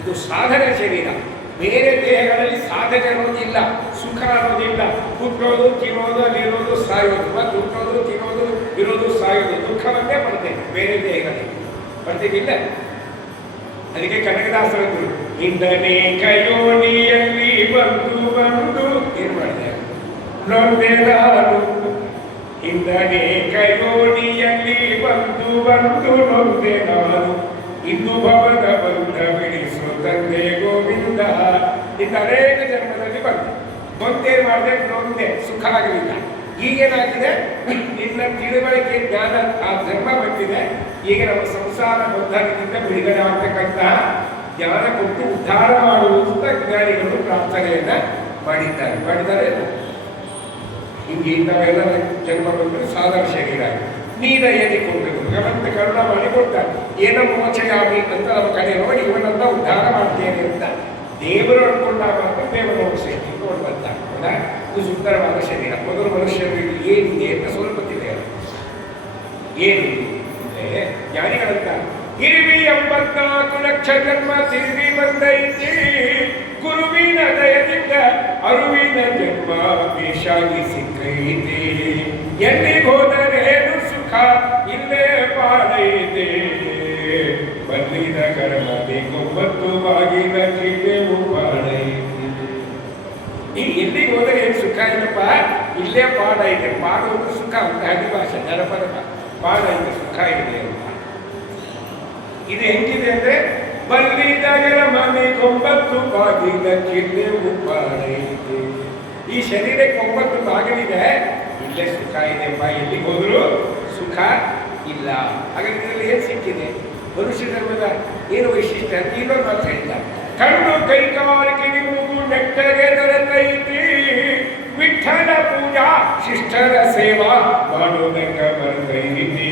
ಇದು ಸಾಧನೆ ಶರೀರ. ಬೇರೆ ದೇಹಗಳಲ್ಲಿ ಸಾಧನೆ ಅನ್ನೋದಿಲ್ಲ, ಸುಖ ಅನ್ನೋದಿಲ್ಲ. ಹುಟ್ಟೋದು, ತಿನ್ನೋದು, ಅಲ್ಲಿರೋದು, ಸಾಯೋದು, ಮತ್ತು ಹುಟ್ಟೋದು, ತಿನ್ನೋದು, ಇರೋದು, ಸಾಯೋದು, ದುಃಖವನ್ನೇ ಪಡ್ತೇವೆ ಬೇರೆ ದೇಹಗಳಲ್ಲಿ. ಬರ್ತೀವಿಲ್ಲ. ಅದಕ್ಕೆ ಕನಕದಾಸರು ಹಿಂದನೇ ಕಯೋನಿಯಲ್ಲಿ ಬಂದು ಬಂದು ಏನು ಮಾಡಿದೆ, ನೊಂದೆ ನಾನು ಹಿಂದನೇ ಕೈಯೋಡಿಯಲ್ಲಿ ಬಂದು ನೊಂದೆ ನಾನು ಇಂದು ಭವದ ಬಂಧ ಬಿಡಿಸು ತಂದೆ ಗೋವಿಂದ. ಇಂದ ಅನೇಕ ಜನ್ಮದಲ್ಲಿ ಬಂದೆ, ನೊಂದೆ ಮಾಡಿದೆ, ನೊಂದೆ ಸುಖ ಆಗಲಿಲ್ಲ. ಈಗೇನಾಗಿದೆ, ನಿನ್ನ ತಿಳುವಳಿಕೆ ಜ್ಞಾನ ಆ ಜನ್ಮ ಬಂದಿದೆ. ಈಗ ನಮ್ಮ ಸಂಸಾರ ಬಂಧನದಿಂದ ಬಿಡುಗಡೆ ಆಗ್ತಕ್ಕಂತಹ ಜ್ಞಾನ ಕೊಟ್ಟು ಉದ್ಧಾರ ಮಾಡುವಂತ ಜ್ಞಾನಿಗಳು ಪ್ರಾರ್ಥನೆಯನ್ನ ಮಾಡಿದ್ದಾರೆ. ಹಿಂಗೆ ನಾವೆಲ್ಲ ಜನ್ಮ ಬಂದರೆ ಸಾಧಾರಣ ಶರೀರ ನೀರ ಏರಿಕೊಳ್ಬೇಕು, ಭಗವಂತ ಕರುಣ ಮಾಡಿ ಕೊಡ್ತಾರೆ. ಏನ ಮೋಚಯಾಮಿ ಅಂತ ನಮ್ಮ ಕಡೆ ನೋಡಿ ಇವನನ್ನ ಉದ್ಧಾರ ಮಾಡ್ತೇನೆ ಅಂತ ದೇವರು ಅನ್ಕೊಂಡಾಗ ಮಾತ್ರ ದೇವರು ಶಕ್ತಿ ನೋಡ್ಬಂತ. ಹೌದಾ? ಇದು ಸುಂದರವಾದ ಶರೀರ. ಮೊದಲು ಮನುಷ್ಯರಿಗೆ ಏನಿದೆ ಅಂತ ಸ್ವಲ್ಪ ತಿಳಿಯಲ್ಲ. ಏನು ಅಂದ್ರೆ ಜ್ಞಾನಿಗಳಂತ ಇರುವಿ 84 ಲಕ್ಷ ಜನ್ಮ ತಿರುಗಿ ಬಂದೈತಿ, ಗುರುವಿನ ದಯದಿಂದ ಅರುವಿನ ಜನ್ಮ ವೇಷಾಗಿ ಸಿಕ್ಕೈತೆ, ಎಲ್ಲಿಗೋದರೇನು ಸುಖ ಇಲ್ಲೇ ಪಾಡೈತೆ, ಬಲ್ಲಿದ ಕರ್ಮದೆ 9 ಬಾಗಿಲ ಕಿಲ್ಲೆವು ಪಾಡೈತೆ. ಈ ಎಲ್ಲಿಗೆ ಹೋದರೆ ಏನು ಸುಖ ಇಲ್ಲಪ್ಪ, ಇಲ್ಲೇ ಪಾಡೈತೆ. ಪಾಡುವುದು ಸುಖ ಅಂತ ಹರಿಭಾಷೆ ಜನಪದ ಪಾಡೈತೆ, ಸುಖ ಇದೆ ಅಂತ. ಇದು ಹೆಂಗಿದೆ ಅಂದ್ರೆ ಬಲ್ಲಿದಗರ ಮನೆ 9 ಬಾಗಿಲ ಕಿಲ್ಲೆವು ಪಾಡೈತೆ. ಈ ಶರೀರಕ್ಕೆ 9 ಬಾಗಿಲಿದೆ, ಇಲ್ಲೇ ಸುಖ ಇದೆಯಪ್ಪ, ಎಲ್ಲಿಗೆ ಹೋದ್ರು ಸುಖ ಇಲ್ಲ. ಹಾಗಾದ್ರೆ ಇದರಲ್ಲಿ ಏನು ಸಿಕ್ಕಿದೆ? ಮನುಷ್ಯ ಧರ್ಮದ ಏನು ವೈಶಿಷ್ಟ್ಯ ಅಂತ ಇನ್ನೊಂದು ಮಾತು ಹೇಳಿಲ್ಲ. ಕಣ್ಣು ಕೈಕಾಲಿಕೆ ನಿಮಗೂ ನೆಟ್ಟಗೆ ದೊರೆತೈತಿ, ವಿಠಲ ಪೂಜಾ ಶಿಷ್ಟರ ಸೇವಾ ಮಾಡೋದಕ್ಕೆ ಬರ್ತೈತಿ.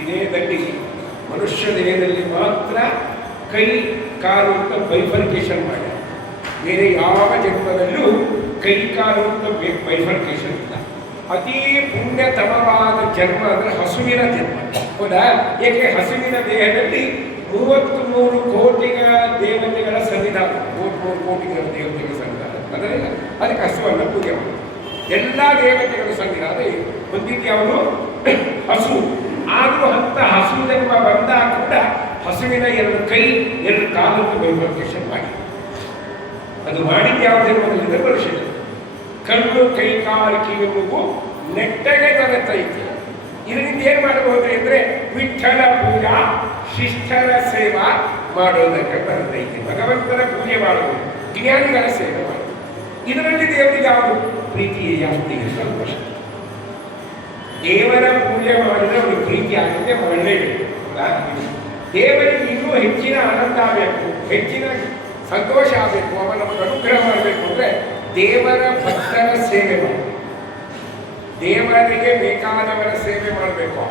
ಇದೇ ದಂಡಿ ಮನುಷ್ಯ ದೇಹದಲ್ಲಿ ಮಾತ್ರ ಕೈ ಕಾಲು ಅಂತ ಬೈಫರ್ಕೇಶನ್ ಮಾಡಿ, ಬೇರೆ ಯಾವ ಜನ್ಮದಲ್ಲೂ ಕೈ ಕಾಲು ಅಂತ ಬೈಫರ್ಕೇಶನ್ ಇಲ್ಲ. ಅತೀ ಪುಣ್ಯತಮವಾದ ಜನ್ಮ ಅಂದರೆ ಹಸುವಿನ ಜನ್ಮ. ಹೌದಾ? ಏಕೆ ಹಸುವಿನ ದೇಹದಲ್ಲಿ 33 ಕೋಟಿಗಳ ದೇವತೆಗಳ ಸನ್ನಿಧಾನ, 33 ಕೋಟಿಗಳ ದೇವತೆಗಳ ಸನ್ನಿಧಾನ ಅದರಿಂದ ಅದಕ್ಕೆ ಹಸುವನ್ನು ಪೂಜೆ ಮಾಡಿ. ಎಲ್ಲ ದೇವತೆಗಳ ಸನ್ನಿಧಾನ ಹೊಂದಿದ್ಯಾವುದು ಹಸು. ಆದರೂ ಅಂತ ಹಸು ಜನ್ಮ ಬಂದಾಗ ಕೂಡ ಹಸುವಿನ 2 ಕೈ 2 ಕಾಲನ್ನು ಬೈಫರ್ಕೇಶನ್ ಮಾಡಿ. ಅದು ಮಾಡಿದ್ದು ಯಾವ ಜನ್ಮದಲ್ಲಿದೆ? ಮನುಷ್ಯ. ಕಣ್ಣು ಕೈ ಕಾಲು ಕಿವಿಗೂ ನೆಟ್ಟಗೆ ದೊರೆತೈತಿ. ಇದರಿಂದ ಏನು ಮಾಡಬಹುದು ಅಂದರೆ ವಿಠಲ ಪೂಜಾ ಶಿಷ್ಟರ ಸೇವಾ ಮಾಡೋದಕ್ಕೆ ಬರ್ತೈತಿ. ಭಗವಂತನ ಪೂಜೆ ಮಾಡಬಹುದು, ಜ್ಞಾನಿಗಳ ಸೇವೆ ಮಾಡಬಹುದು. ಇದರಲ್ಲಿ ದೇವರಿಗೆ ಯಾವುದು ಪ್ರೀತಿ ಜಾಸ್ತಿ, ಸಂತೋಷ. ದೇವರ ಪೂಜೆ ಮಾಡಿದ್ರೆ ಅವರಿಗೆ ಪ್ರೀತಿ ಆಗುತ್ತೆ, ಒಳ್ಳೆಯದು. ದೇವರಿಗೆ ಇನ್ನೂ ಹೆಚ್ಚಿನ ಆನಂದ ಆಗಬೇಕು, ಹೆಚ್ಚಿನ ಸಂತೋಷ ಆಗಬೇಕು, ಅವನ ನಮಗೆ ಅನುಗ್ರಹ ಮಾಡಬೇಕು ಅಂದರೆ ದೇವರ ಭಕ್ತರ ಸೇವೆ ಮಾಡಬೇಕು, ದೇವರಿಗೆ ಬೇಕಾದವರ ಸೇವೆ ಮಾಡಬೇಕು.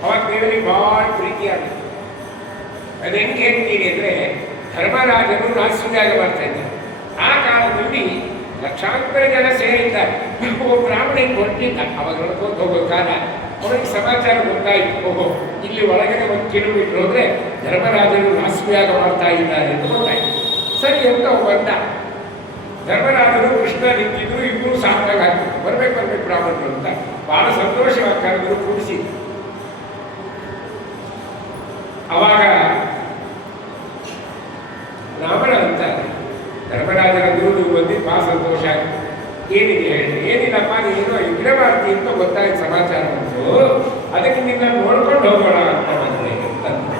ಅವಾಗ ದೇವರಿಗೆ ಭಾಳ ಪ್ರೀತಿ ಆಗುತ್ತೆ. ಅದು ಹೆಂಗೆ ಹೇಳ್ತೀನಿ ಅಂದರೆ, ಧರ್ಮರಾಜರು ರಾಜಸೂಯಾಗ ಮಾಡ್ತಾ ಇದ್ದಾರೆ. ಆ ಕಾಲದಲ್ಲಿ ಲಕ್ಷಾಂತರ ಜನ ಸೇರಿದ್ದಾರೆ. ಒಬ್ಬ ಬ್ರಾಹ್ಮಣಿಗೆ ಕೊಟ್ಟಿದ್ದ, ಅವಾಗ ನೋಡ್ಕೊಂಡು ಹೋಗೋ ಕಾಲ ಅವನಿಗೆ ಸಮಾಚಾರ ಗೊತ್ತಾಯಿತು. ಓಹೋ, ಇಲ್ಲಿ ಒಳಗಡೆ 1 ಕಿಲೋಮೀಟರ್ ಹೋದರೆ ಧರ್ಮರಾಜರು ರಾಜಸೂಯಾಗ ಮಾಡ್ತಾ ಇದ್ದಾರೆ ಅಂತ ಗೊತ್ತಾಯಿತು. ಸರಿ ಅಂತ ಬಂದ. ಧರ್ಮರಾಜರು ಕೃಷ್ಣ ನಿಂತಿದ್ರು, ಇಬ್ಬರು ಸಾಕಾಗಿ ಹಾಕಿದ್ರು. ಬರ್ಬೇಕು ಬ್ರಾಹ್ಮಣರು ಅಂತ ಬಹಳ ಸಂತೋಷವಾಗಿ ಕರೆದ್ರು, ಕೂಡಿಸಿ. ಅವಾಗ ರಾಮನ ಅಂತ ಧರ್ಮರಾಜರ ಗುರು ಬಂದಿದ್ದು ಭಾಳ ಸಂತೋಷ ಆಯಿತು. ಏನಿದೆ ಹೇಳಿ? ಏನಿಲ್ಲಪ್ಪ, ನೀನು ಯಜ್ಞ ಮಾಡ್ತೀನಿ ಅಂತ ಗೊತ್ತಾಯ್ತು, ಸಮಾಚಾರ ಬಂತು, ಅದಕ್ಕೆ ನಿನ್ನ ನೋಡ್ಕೊಂಡು ಹೋಗೋಣ ಅಂತ ಬಂದೆ ಅಂತ.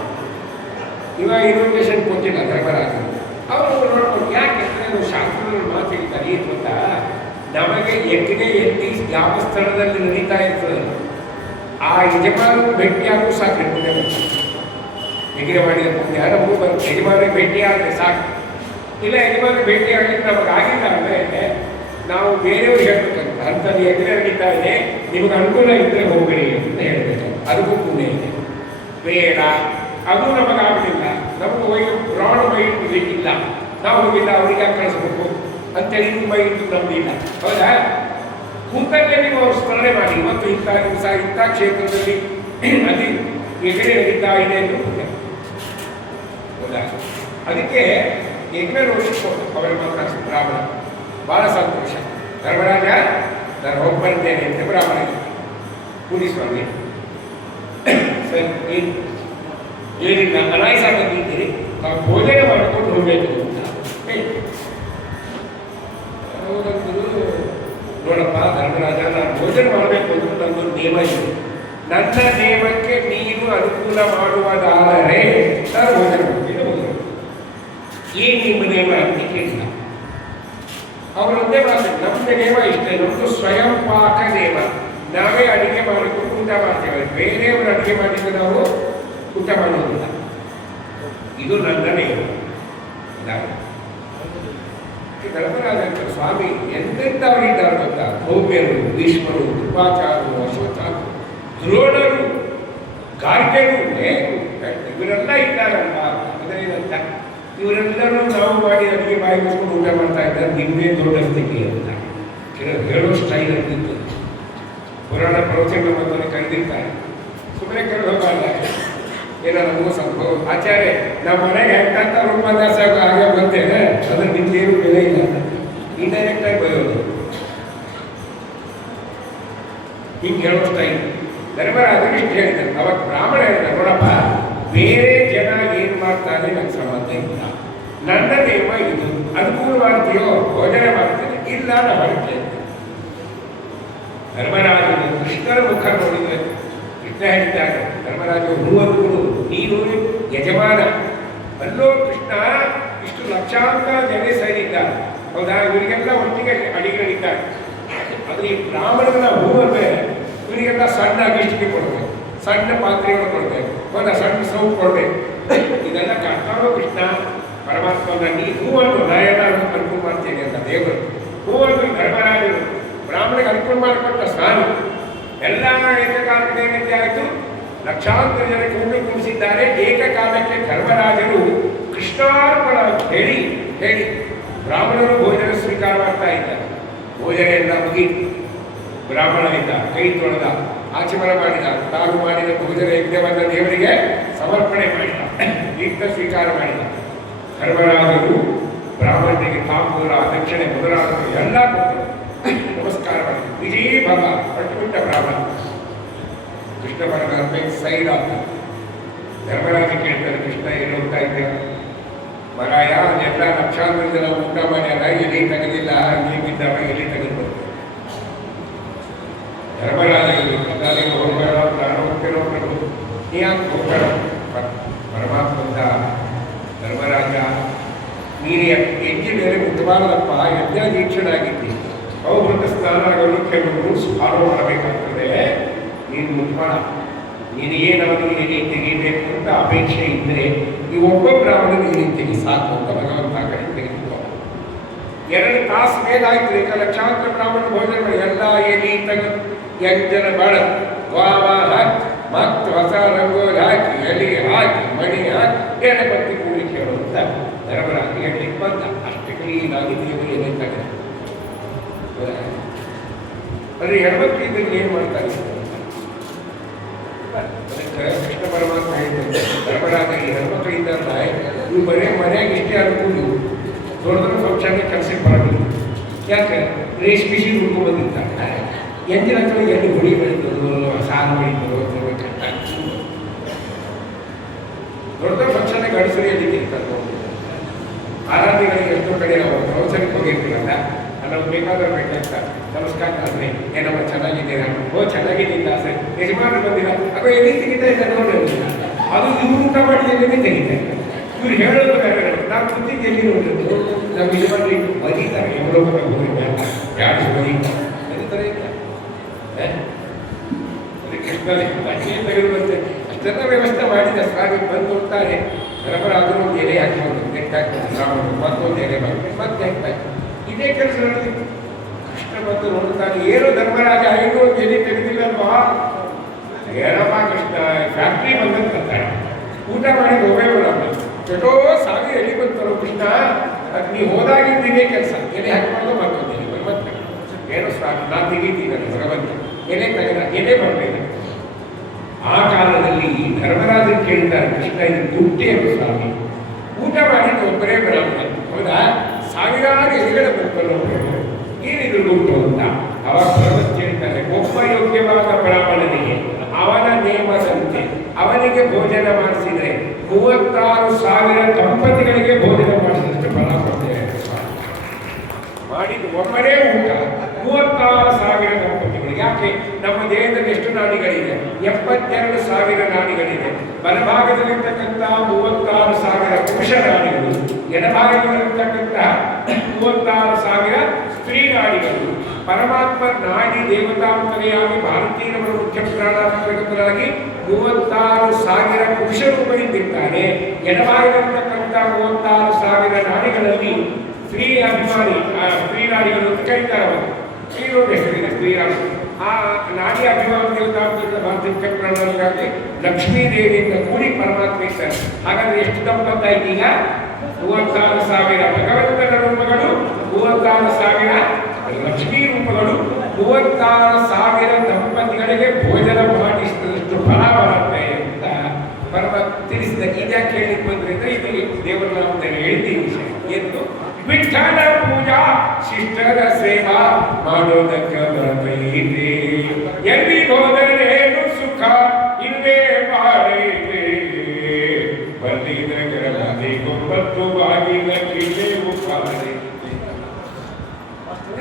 ಇವಾಗ ಇನ್ವಿಟೇಷನ್ ಕೊಟ್ಟಿಲ್ಲ ಧರ್ಮರಾಜರು. ಅವರು ನೋಡ್ಕೊಂಡು, ಯಾಕೆಂದರೆ ನಾವು ಶಾಸ್ತ್ರದಲ್ಲಿ ಮಾತು ಹೇಳ್ತಾರೆ ಏನು ಗೊತ್ತಾ, ನಮಗೆ ಯಜ್ಞ ಎಲ್ಲಿ ಯಾವ ಸ್ಥಳದಲ್ಲಿ ನಡೀತಾ ಇರ್ತದೆ ಆ ಯಜಮಾನ ಭೇಟಿಯಾಗೂ ಸಾಕು. ಯಜ್ಞ ಮಾಡಿದ ಪುಣ್ಯ ನಮಗೂ ಬಂದು ಯಜಮಾನ ಭೇಟಿ ಆದರೆ ಸಾಕು. ಇಲ್ಲ ಯಜಮಾನ ಭೇಟಿ ಆಗಲಿಕ್ಕೆ ನಮಗೆ ಆಗಿಲ್ಲ ಅಂದರೆ ನಾವು ಬೇರೆಯವ್ರು ಹೇಳ್ಬೇಕಂತ, ಅಂಥದ್ದು ಯಜ್ಞ ನಡೀತಾ ಇದೆ, ನಿಮಗೆ ಅನುಕೂಲ ಇದ್ದರೆ ಹೋಗಲಿ ಅಂತ ಹೇಳಬೇಕು. ಅದಕ್ಕೂ ಪುಣ್ಯ ಇದೆ. ಬೇಡ, ಅದು ನಮಗಾಗಲಿಲ್ಲ, ನಮಗೆ ಹೋಗಿ ಬ್ರಾಡ್ ಮೈಂಡ್ ಇರಲಿಕ್ಕಿಲ್ಲ, ನಾವು ಹೋಗಿಲ್ಲ, ಅವರಿಗೆ ಕಳಿಸ್ಬೇಕು ಅಂತೇಳಿ ನಿಮ್ಮ ಮೈಂಡ್ ನಮ್ಮದಿಲ್ಲ. ಹೌದಾ? ಕೂತಲ್ಲೇ ನೀವು ಅವ್ರು ಸ್ಮರಣೆ ಮಾಡಿ, ಮತ್ತು ಇಂಥ ದಿವಸ ಇಂಥ ಕ್ಷೇತ್ರದಲ್ಲಿ ಅಲ್ಲಿ ಯಜ್ಞ ನಡೀತಾ ಇದೆ ಎಂದು ಪುಣ್ಯ. ಹೌದಾ? ಅದಕ್ಕೆ ಯಜ್ಞ ನೋಡಿಸ್ಕೊಂಡು ಅವರ ಮಾತ್ರ ಬ್ರಾಹ್ಮಣ ಭಾಳ ಸಂತೋಷ. ಧರ್ಮರಾಜ ನಾನು ಹೋಗಿ ಬರ್ತೇನೆ ಅಂತ ಬ್ರಾಹ್ಮಣನಿಗೆ ಕೂಡಿಸ್ವಾಮಿ. ಸರಿ, ಏನಿಲ್ಲ, ಅನಾಯಸ ಬಂದಿದ್ದೀರಿ, ನಾವು ಭೋಜನ ಮಾಡಿಕೊಂಡು ಹೋಗಬೇಕು ಅಂತ ಅವರಂತೂ ನೋಡಪ್ಪ ಧರ್ಮರಾಜ, ನಾನು ಭೋಜನ ಮಾಡಬೇಕು ಅಂತ ನನ್ನೊಂದು ನಿಯಮ ಇದೆ. ನನ್ನ ನಿಯಮಕ್ಕೆ ನೀನು ಅನುಕೂಲ ಮಾಡುವುದಾದರೆ ನಾನು ಭೋಜನ ಮಾಡ್ತೀನಿ. ಏನು ನಿಮ್ಮ ನಿಯಮ ಅಂತ ಕೇಳಿಲ್ಲ. ಅವರೊಂದೇ ಮಾತು, ನಮ್ಮದು ನಿಯಮ ಇಷ್ಟೇ, ನಮ್ಮದು ಸ್ವಯಂ ಪಾಕ ನಿಯಮ. ನಾವೇ ಅಡುಗೆ ಮಾಡಿಕೊಂಡು ಊಟ ಮಾಡ್ತೇವೆ, ಬೇರೆಯವರು ಅಡುಗೆ ಮಾಡಿದ್ದು ನಾವು ಊಟ ಮಾಡೋದಿಲ್ಲ. ಇದು ನನ್ನ ನಿಯಮ. ಧರ್ಮರಾಜ ಸ್ವಾಮಿ ಎಂತೆಂಥವರಿದ್ದಾರೆ ಗೊತ್ತಾ? ಭೌಮ್ಯರು, ಭೀಷ್ಮರು, ಕೃಪಾಚಾರ್ಯರು, ಅಶ್ವತ್ಥಾಮರು, ದ್ರೋಣರು, ಗಾರ್ಗ್ಯರು, ಇವರೆಲ್ಲ ಇದ್ದಾರಲ್ಲ. ಅದರಿಂದ ಇವರೆಲ್ಲರೂ ನಾವು ಮಾಡಿ ಅಡುಗೆ ಬಾಯಿ ಮುಚ್ಕೊಂಡು ಊಟ ಮಾಡ್ತಾ ಇದ್ದಾರೆ. ನಿಮ್ಮದೇ ದೊಡ್ಡ ಸ್ಥಿತಿ ಅಂತ ಕೆಲವು ಹೇಳೋ ಸ್ಟೈಲ್ ಅಂತಿತ್ತು. ಪುರಾಣ ಪ್ರವಚನ ಬಂದನ್ನು ಕರೆದಿರ್ತಾರೆ, ಸುಮ್ಮನೆ ಕರೆದೋಗಲ್ಲ. ಏನೋ ನಮಗೂ ಸ್ವಲ್ಪ ಆಚಾರ್ಯ ನಮ್ಮ ಮನೆಗೆ ಹೆಂಗಂತ ರೂಪದಾಸ ಹಾಗೆ ಬರ್ತೇನೆ, ಅದ್ರ ನಿಮ್ದೇನು ಬೆಲೆ ಇಲ್ಲ. ಇಂಡೈರೆಕ್ಟಾಗಿ ಬರೋದು ಹಿಂಗೆ ಹೇಳೋ ಸ್ಟೈಲ್. ಧರ್ಮರಾಜರು ಇಷ್ಟು ಹೇಳಿದ್ದಾರೆ. ಅವಾಗ ಬ್ರಾಹ್ಮಣ ಹೇಳಿದ, ನೋಡಪ್ಪ, ಬೇರೆ ಜನ ಏನು ಮಾಡ್ತಾರೆ ನನಗೆ ಸಂಬಂಧ ಇಲ್ಲ. ನನ್ನ ನಿಯಮ ಇದು. ಅನುಕೂಲ ಮಾಡ್ತೀಯೋ ಭೋಜನ ಮಾಡ್ತೇನೆ, ಇಲ್ಲ ನಾನು ಮಾಡ್ತೇನೆ. ಧರ್ಮರಾಜನು ಕೃಷ್ಣರ ಮುಖ ನೋಡಿದ್ರೆ ಕೃಷ್ಣ ಹೇಳಿದ್ದಾರೆ, ಧರ್ಮರಾಜ ಹೂವನ್ನು ನೀನು ಯಜಮಾನ ಅಲ್ಲೋ ಕೃಷ್ಣ, ಇಷ್ಟು ಲಕ್ಷಾಂತರ ಜನ ಸೇರಿದ್ದಾರೆ, ಹೌದಾ? ಇವರಿಗೆಲ್ಲ ಒಟ್ಟಿಗೆ ಅಡಿಗಳಿದ್ದಾರೆ. ಆದರೆ ಈ ಬ್ರಾಹ್ಮಣನ ಹೂವನ್ನೇ ಇವರಿಗೆಲ್ಲ ಸಣ್ಣ ಅಗಿಷ್ಟಿಗೆ ಕೊಡಬೇಕು, ಸಣ್ಣ ಪಾತ್ರೆಗಳು ಕೊಡಬೇಕು, ಒಂದು ಸಣ್ಣ ಸೌಂಡ್ ಕೊಡಬೇಕು. ಇದೆಲ್ಲ ಕರ್ತಾರೋ ಕೃಷ್ಣ ಪರಮಾತ್ಮನ ನೀ ಹೂವನ್ನು ನಯನ ಅನುಕೂಲ ಮಾಡ್ತೇನೆ ಅಂತ ದೇವರು. ಹೂವನ್ನು ಧರ್ಮರಾಜರು ಬ್ರಾಹ್ಮಣಿಗೆ ಅನುಕೂಲ ಮಾಡಿಕೊಟ್ಟ ಸ್ವಾಮಿ. ಎಲ್ಲ ಏಕಕಾಲಕ್ಕೆ ನೈವೇದ್ಯ ಆಯಿತು. ಲಕ್ಷಾಂತರ ಜನಕ್ಕೆ ಉಂಡು ಕುಣಿಸಿದ್ದಾರೆ. ಏಕಕಾಲಕ್ಕೆ ಧರ್ಮರಾಜರು ಕೃಷ್ಣಾರ್ಪಣ ಹೇಳಿ ಹೇಳಿ ಬ್ರಾಹ್ಮಣರು ಭೋಜನ ಸ್ವೀಕಾರ ಮಾಡ್ತಾ ಇದ್ದಾರೆ. ಭೋಜನ ಎಲ್ಲ ಮುಗಿತು. ಬ್ರಾಹ್ಮಣನಿಂದ ಕೈ ತೊಳೆದ, ಆಚಮನ ಮಾಡಿದ, ತಾನು ಮಾಡಿದ ಭೋಜನ ಯಜ್ಞವನ್ನು ದೇವರಿಗೆ ಸಮರ್ಪಣೆ ಮಾಡಿದ, ತೀರ್ಥ ಸ್ವೀಕಾರ ಮಾಡಿದ. ಧರ್ಮರಾಜರು ಬ್ರಾಹ್ಮಣರಿಗೆ ತಾಂಬೂಲ, ದಕ್ಷಿಣೆ ಮೊದಲಾದವು ಎಲ್ಲ ಕೊಟ್ಟರು, ನಮಸ್ಕಾರ ಮಾಡಿದರು. ವಿಜಯೀ ಭವ ಪಟ್ಟುಬಿಟ್ಟ ಬ್ರಾಹ್ಮಣ. ಕೃಷ್ಣ ಪರಮಾತ್ಮ ಸೈಡ್ ಆದ. ಧರ್ಮರಾಜ ಕೇಳ್ತಾರೆ, ಕೃಷ್ಣ ಏನು ಹೋಗ್ತಾ ಇದ್ದೇವೆ ಮರಾಯ, ಎಲ್ಲ ಲಕ್ಷಾಂತರ ಜನ ಊಟ ಮಾಡ್ಯಾರ, ಎಲ್ಲಿ ತೆಗೆದಿಲ್ಲ, ಇಲ್ಲಿ ಬಿದ್ದಾವ, ಎಲ್ಲಿ ತೆಗೆದು ಬರ್ತದೆ. ಧರ್ಮರಾಜರು ಕದಾಲಿಗೆ ಹೋಗಬೇಡ, ನಾನು ಹೋಗ್ತೇನೋ ಪ್ರಭು, ನೀ ಯಾಕೆ ಹೋಗಬೇಡ? ಪರಮಾತ್ಮಂದ, ಧರ್ಮರಾಜ ನೀನು ಹೆಜ್ಜೆ ಮೇಲೆ ಮುಟ್ಟಬಾರದಪ್ಪ, ಯಜ್ಞ ದೀಕ್ಷಣಾಗಿದ್ದಿ, ಬಹುಮತ ಸ್ನಾನ ಆಗಲು ಕೆಲವರು ಫಾಲೋ ಮಾಡಬೇಕಾಗ್ತದೆ. ನೀನು ಮುಟ್ಬೇಡ. ನೀನು ಏನವನು ಈ ರೀತಿ ತೆಗಿಬೇಕು ಅಂತ ಅಪೇಕ್ಷೆ ಇದ್ದರೆ ಈ ಒಬ್ಬ ಬ್ರಾಹ್ಮಣನ ಈ ರೀತಿಗೆ ಸಾಕು ಅಂತ ಭಗವಂತ ಕಡೆ ತೆಗೆದುಕೋ. 2 ತಾಸು ಮೇಲಾಯ್ತು. ಈಗ ಲಕ್ಷಾಂತರ ಬ್ರಾಹ್ಮಣ ಭೋಜನ ಎಲ್ಲ ಎಲಿ ತೆಗೆದು ಯಜ್ಞನ ಬಾಳ ವಾವ ಹಾಕಿ ಮತ್ತು ಹೊಸ ರಂಗೋಲಿ ಹಾಕಿ ಎಲೆ ಹಾಕಿ ಮಣಿ ಹಾಕಿ ಎಲೆ ಬತ್ತಿ ಕೂಡಿ ಕೇಳುವಂತ ಧರ್ಮರಾಜ ಹೇಳಲಿಕ್ಕೆ ಬಂದ. ಅಷ್ಟು ಕ್ಲೀನಾಗಿ ದೇವರು ಎಲೆ ತೆಗೆದ. ಅಂದರೆ ಹೆಣ್ಮಕ್ಳು ಇದ್ದರೆ ಏನು ಮಾಡ್ತಾರೆ? ಅದಕ್ಕೆ ಕೃಷ್ಣ ಪರಮಾತ್ಮ ಹೇಳ್ತಾರೆ, ಧರ್ಮರಾಜ ಈ ಹೆಣ್ಮಕ್ಳು ಇದ್ದಾರಲ್ಲ, ನೀವು ಬರೀ ಮನೆಯಾಗ ಇಷ್ಟೇ ಅನ್ಕೊಂಡು ದೊಡ್ಡ ದೊಡ್ಡ ಫಂಕ್ಷನ್ಗೆ ಕೆಲಸಕ್ಕೆ ಬರೋದಿಲ್ಲ. ಯಾಕೆ? ರೇಷ್ಮಿಸಿ ಹುಡ್ಕೊಂಡು ಬಂದಿರ್ತಾರೆ. ಎಂಜಿನ ಹತ್ರ ಎಲ್ಲಿ ಹುಡಿ ಬೆಳೀತದೋ, ಸಾರು ಬೆಳೀತದೋ, ದೊಡ್ಡ ದೊಡ್ಡ ಫಂಕ್ಷನ್ಗೆ ಗಡಿಸರಿಯಲ್ಲಿ ಇರ್ತಾರೆ. ಆರಾಧಿಗಳಿಗೆ ಎಷ್ಟೋ ಕಡೆ ನಾವು ಪ್ರವಚನಕ್ಕೆ ಹೋಗಿರ್ತೀರಲ್ಲ, ನಾವು ಬೇಕಾದ್ರೆ ಬೇಕಾಗ್ತ ನಮಸ್ಕಾರ ಅಂದರೆ ಏನಮ್ಮ ಚೆನ್ನಾಗಿದ್ದೀರಾ? ಓ ಚೆನ್ನಾಗಿದ್ದಿಲ್ಲ ಸರ್, ಯಜಮಾನರು ಬಂದಿಲ್ಲ, ಅವ ಎಲ್ಲಿ ತೆಗಿತಾ ಇದ್ದಾರೆ ನೋಡಿ. ಅದು ಇವ್ರು ಊಟ ಮಾಡಿ ಎಲ್ಲಿ ತೆಗಿತಾ ಇದ್ದಾರೆ. ಇವ್ರು ಹೇಳೋದು ಬೇರೆ, ನಾವು ಕೂತಿದ್ದು ಎಲ್ಲಿ ನೋಡಿದ್ದು ನಮ್ಮ ಯಜಮಾನರು ಬರೀತಾರೆ, ಎವರೋ ಹೋಗಿದ್ದ ಯಾರು ಬರೀತಾರೆ ಬರೀತಾರೆ ಇಲ್ಲ. ಅದಕ್ಕೆ ತೆಗೆದು ಬರ್ತೇನೆ ಅಷ್ಟೆಲ್ಲ ವ್ಯವಸ್ಥೆ ಮಾಡಿದ. ಸ್ವಾಮಿ ಬಂದು ಹೋಗ್ತಾರೆ. ಧರ್ಮರಾಜರು ಒಂದು ಎಲೆ ಹಾಕಿಕೊಂಡು ನೆಟ್ಟಾಕ್ತಾರೆ, ಮತ್ತೊಂದು ಎಲೆ ಮಾಡಿ ಮತ್ತೆ ಹಾಕ್ತಾರೆ. ಇದೇ ಕೆಲಸ ನಡೆದಿತ್ತು. ಕೃಷ್ಣ ಬಂದು ನೋಡ್ತಾನೆ, ಏನು ಧರ್ಮರಾಜ ಐದು ಒಂದು ಎಲೆ ತೆಗೆದಿಲ್ಲಲ್ವಾ? ಏನಪ್ಪ ಕೃಷ್ಣ, ಫ್ಯಾಕ್ಟ್ರಿ ಬಂದಂತಾರೆ, ಊಟ ಮಾಡಿ ಹೋಗೇವಲ್ಲ, ಎಷ್ಟೋ ಸಾವಿರ ಎಲೆ ಬಂತರೋ ಕೃಷ್ಣ, ಅದು ನೀವು ಹೋದಾಗಿದ್ದೇ ಕೆಲಸ. ಎಲೆ ಹಾಕಿಕೊಂಡು ಮತ್ತೊಂದು ಎಲೆ ಮತ್ತೆ ಏನು ಸ್ವಾಮಿ ನಾನು ತೆಗಿತೀನಲ್ಲ ಭಗವಂತ, ಎಲೆ ತೆಗೆದ ಎಲೆ ಬರಬೇಕು. ಆ ಕಾಲದಲ್ಲಿ ಧರ್ಮರಾಜರು ಕೇಳಿದ್ದಾರೆ, ಕೃಷ್ಣ ಇದು ದುಡ್ಡೇನು ಸ್ವಾಮಿ? ಊಟ ಮಾಡಿದ್ದು ಒಬ್ಬರೇ ಬ್ರಾಹ್ಮಣ, ಹೌದಾ? ಸಾವಿರಾರು ಎಲೆಗಳ ಬಂತಲ್ಲ, ಏನಿದು ದುಡ್ಡು ಅಂತ. ಅವಾಗ ಭಗವಂತ ಹೇಳ್ತಾರೆ, ಒಬ್ಬ ಯೋಗ್ಯವಾದ ಬ್ರಾಹ್ಮಣನಿಗೆ ಅವನ ನೇಮದಂತೆ ಅವನಿಗೆ ಭೋಜನ ಮಾಡಿಸಿದರೆ 36,000 ದಂಪತಿಗಳಿಗೆ ಭೋಜನ ಮಾಡಿದಷ್ಟು ಫಲ ಕೊಡ್ತೇವೆ. ಮಾಡಿದ್ದು ಒಬ್ಬರೇ ಊಟ 36,000 ದಂಪತಿಗಳು. ಯಾಕೆ? ನಮ್ಮ ದೇಹದಲ್ಲಿ ಎಷ್ಟು ನಾಡಿಗಳಿದೆ? 72,000 ನಾಡಿಗಳಿದೆ. ಬಲಭಾಗದಲ್ಲಿರ್ತಕ್ಕಂತಹ 36,000 ಪುರುಷ ನಾಡಿಗಳು, ಎಡಭಾಗದಲ್ಲಿರ್ತಕ್ಕಂತಹ 36,000 ಸ್ತ್ರೀ ನಾಡಿಗಳು. ಪರಮಾತ್ಮ ನಾಡಿ ದೇವತಾಂತರೆಯಾಗಿ ಭಾರತೀಯರವರ ಮುಖ್ಯ ಪ್ರಾಣಾತ್ಮಕರಾಗಿ 36,000 ಪುರುಷ ರೂಪದಿಂದಿರ್ತಾನೆ. ಎಡಭಾಗದಲ್ಲಿರ್ತಕ್ಕಂಥ 36,000 ನಾಡಿಗಳಲ್ಲಿ ಸ್ತ್ರೀ ಅಭಿಮಾನಿ ಸ್ತ್ರೀ ನಾಡಿಗಳು ಅಂತ ಕರೀತಾರೆ. ಅವರು ಸ್ತ್ರೀ ಹೆಸರಿದೆ ಸ್ತ್ರೀ ನಾಡಿ. ಆ ನಾಡಿ ಅಭಿಮಾನಿ ದೇವತಾಂತರದ ಭಾರತೀಯ ಮುಖ್ಯ ಪ್ರಾಣಾತ್ಮಕರಾಗಿ ಲಕ್ಷ್ಮೀ ದೇವಿಯಿಂದ ಕೂಡಿ ಪರಮಾತ್ಮ ಇರ್ತಾರೆ. ಹಾಗಾದ್ರೆ ಎಷ್ಟು ದಂಪತ್ತಾಯ್ತು ಈಗ? 36,000 ಭಗವಂತನ ರೂಪಗಳು, 36,000 ಲಕ್ಷ್ಮೀ ರೂಪಗಳು, 36,000 ದಂಪತಿಗಳಿಗೆ ಭೋಜನ ಮಾಡಿಸಿದಷ್ಟು ಫಲ ಬರುತ್ತೆ ಅಂತ ಪರಮಾತ್ಮ ತಿಳಿಸಿದ. ಇದ್ಯಾಕೆ ಹೇಳಿಕ್ ಬಂದ್ರಿಂದ ಇದು ದೇವರ ನಾಮದಲ್ಲಿ ಹೇಳಿದ್ದೀವಿ ವಿಷಯ. ಎಂದು ವಿಠ್ಠಲ ಪೂಜಾ ಶಿಷ್ಟರ ಸೇವಾ ಮಾಡೋದಕ್ಕೆ ಬರಬೈತೆ. ಎಲ್ಲಿ ಹೋದರೇನು ಸುಖ ಇಲ್ಲೇ ಬಾಳೈತೆ. ಬಂದಿದ ಗರಬಿ ಗೊಬ್ಬತ್ತು ಬಾಗಿಲ ಕಿಸೆವು ಕಾಲೈತೆ.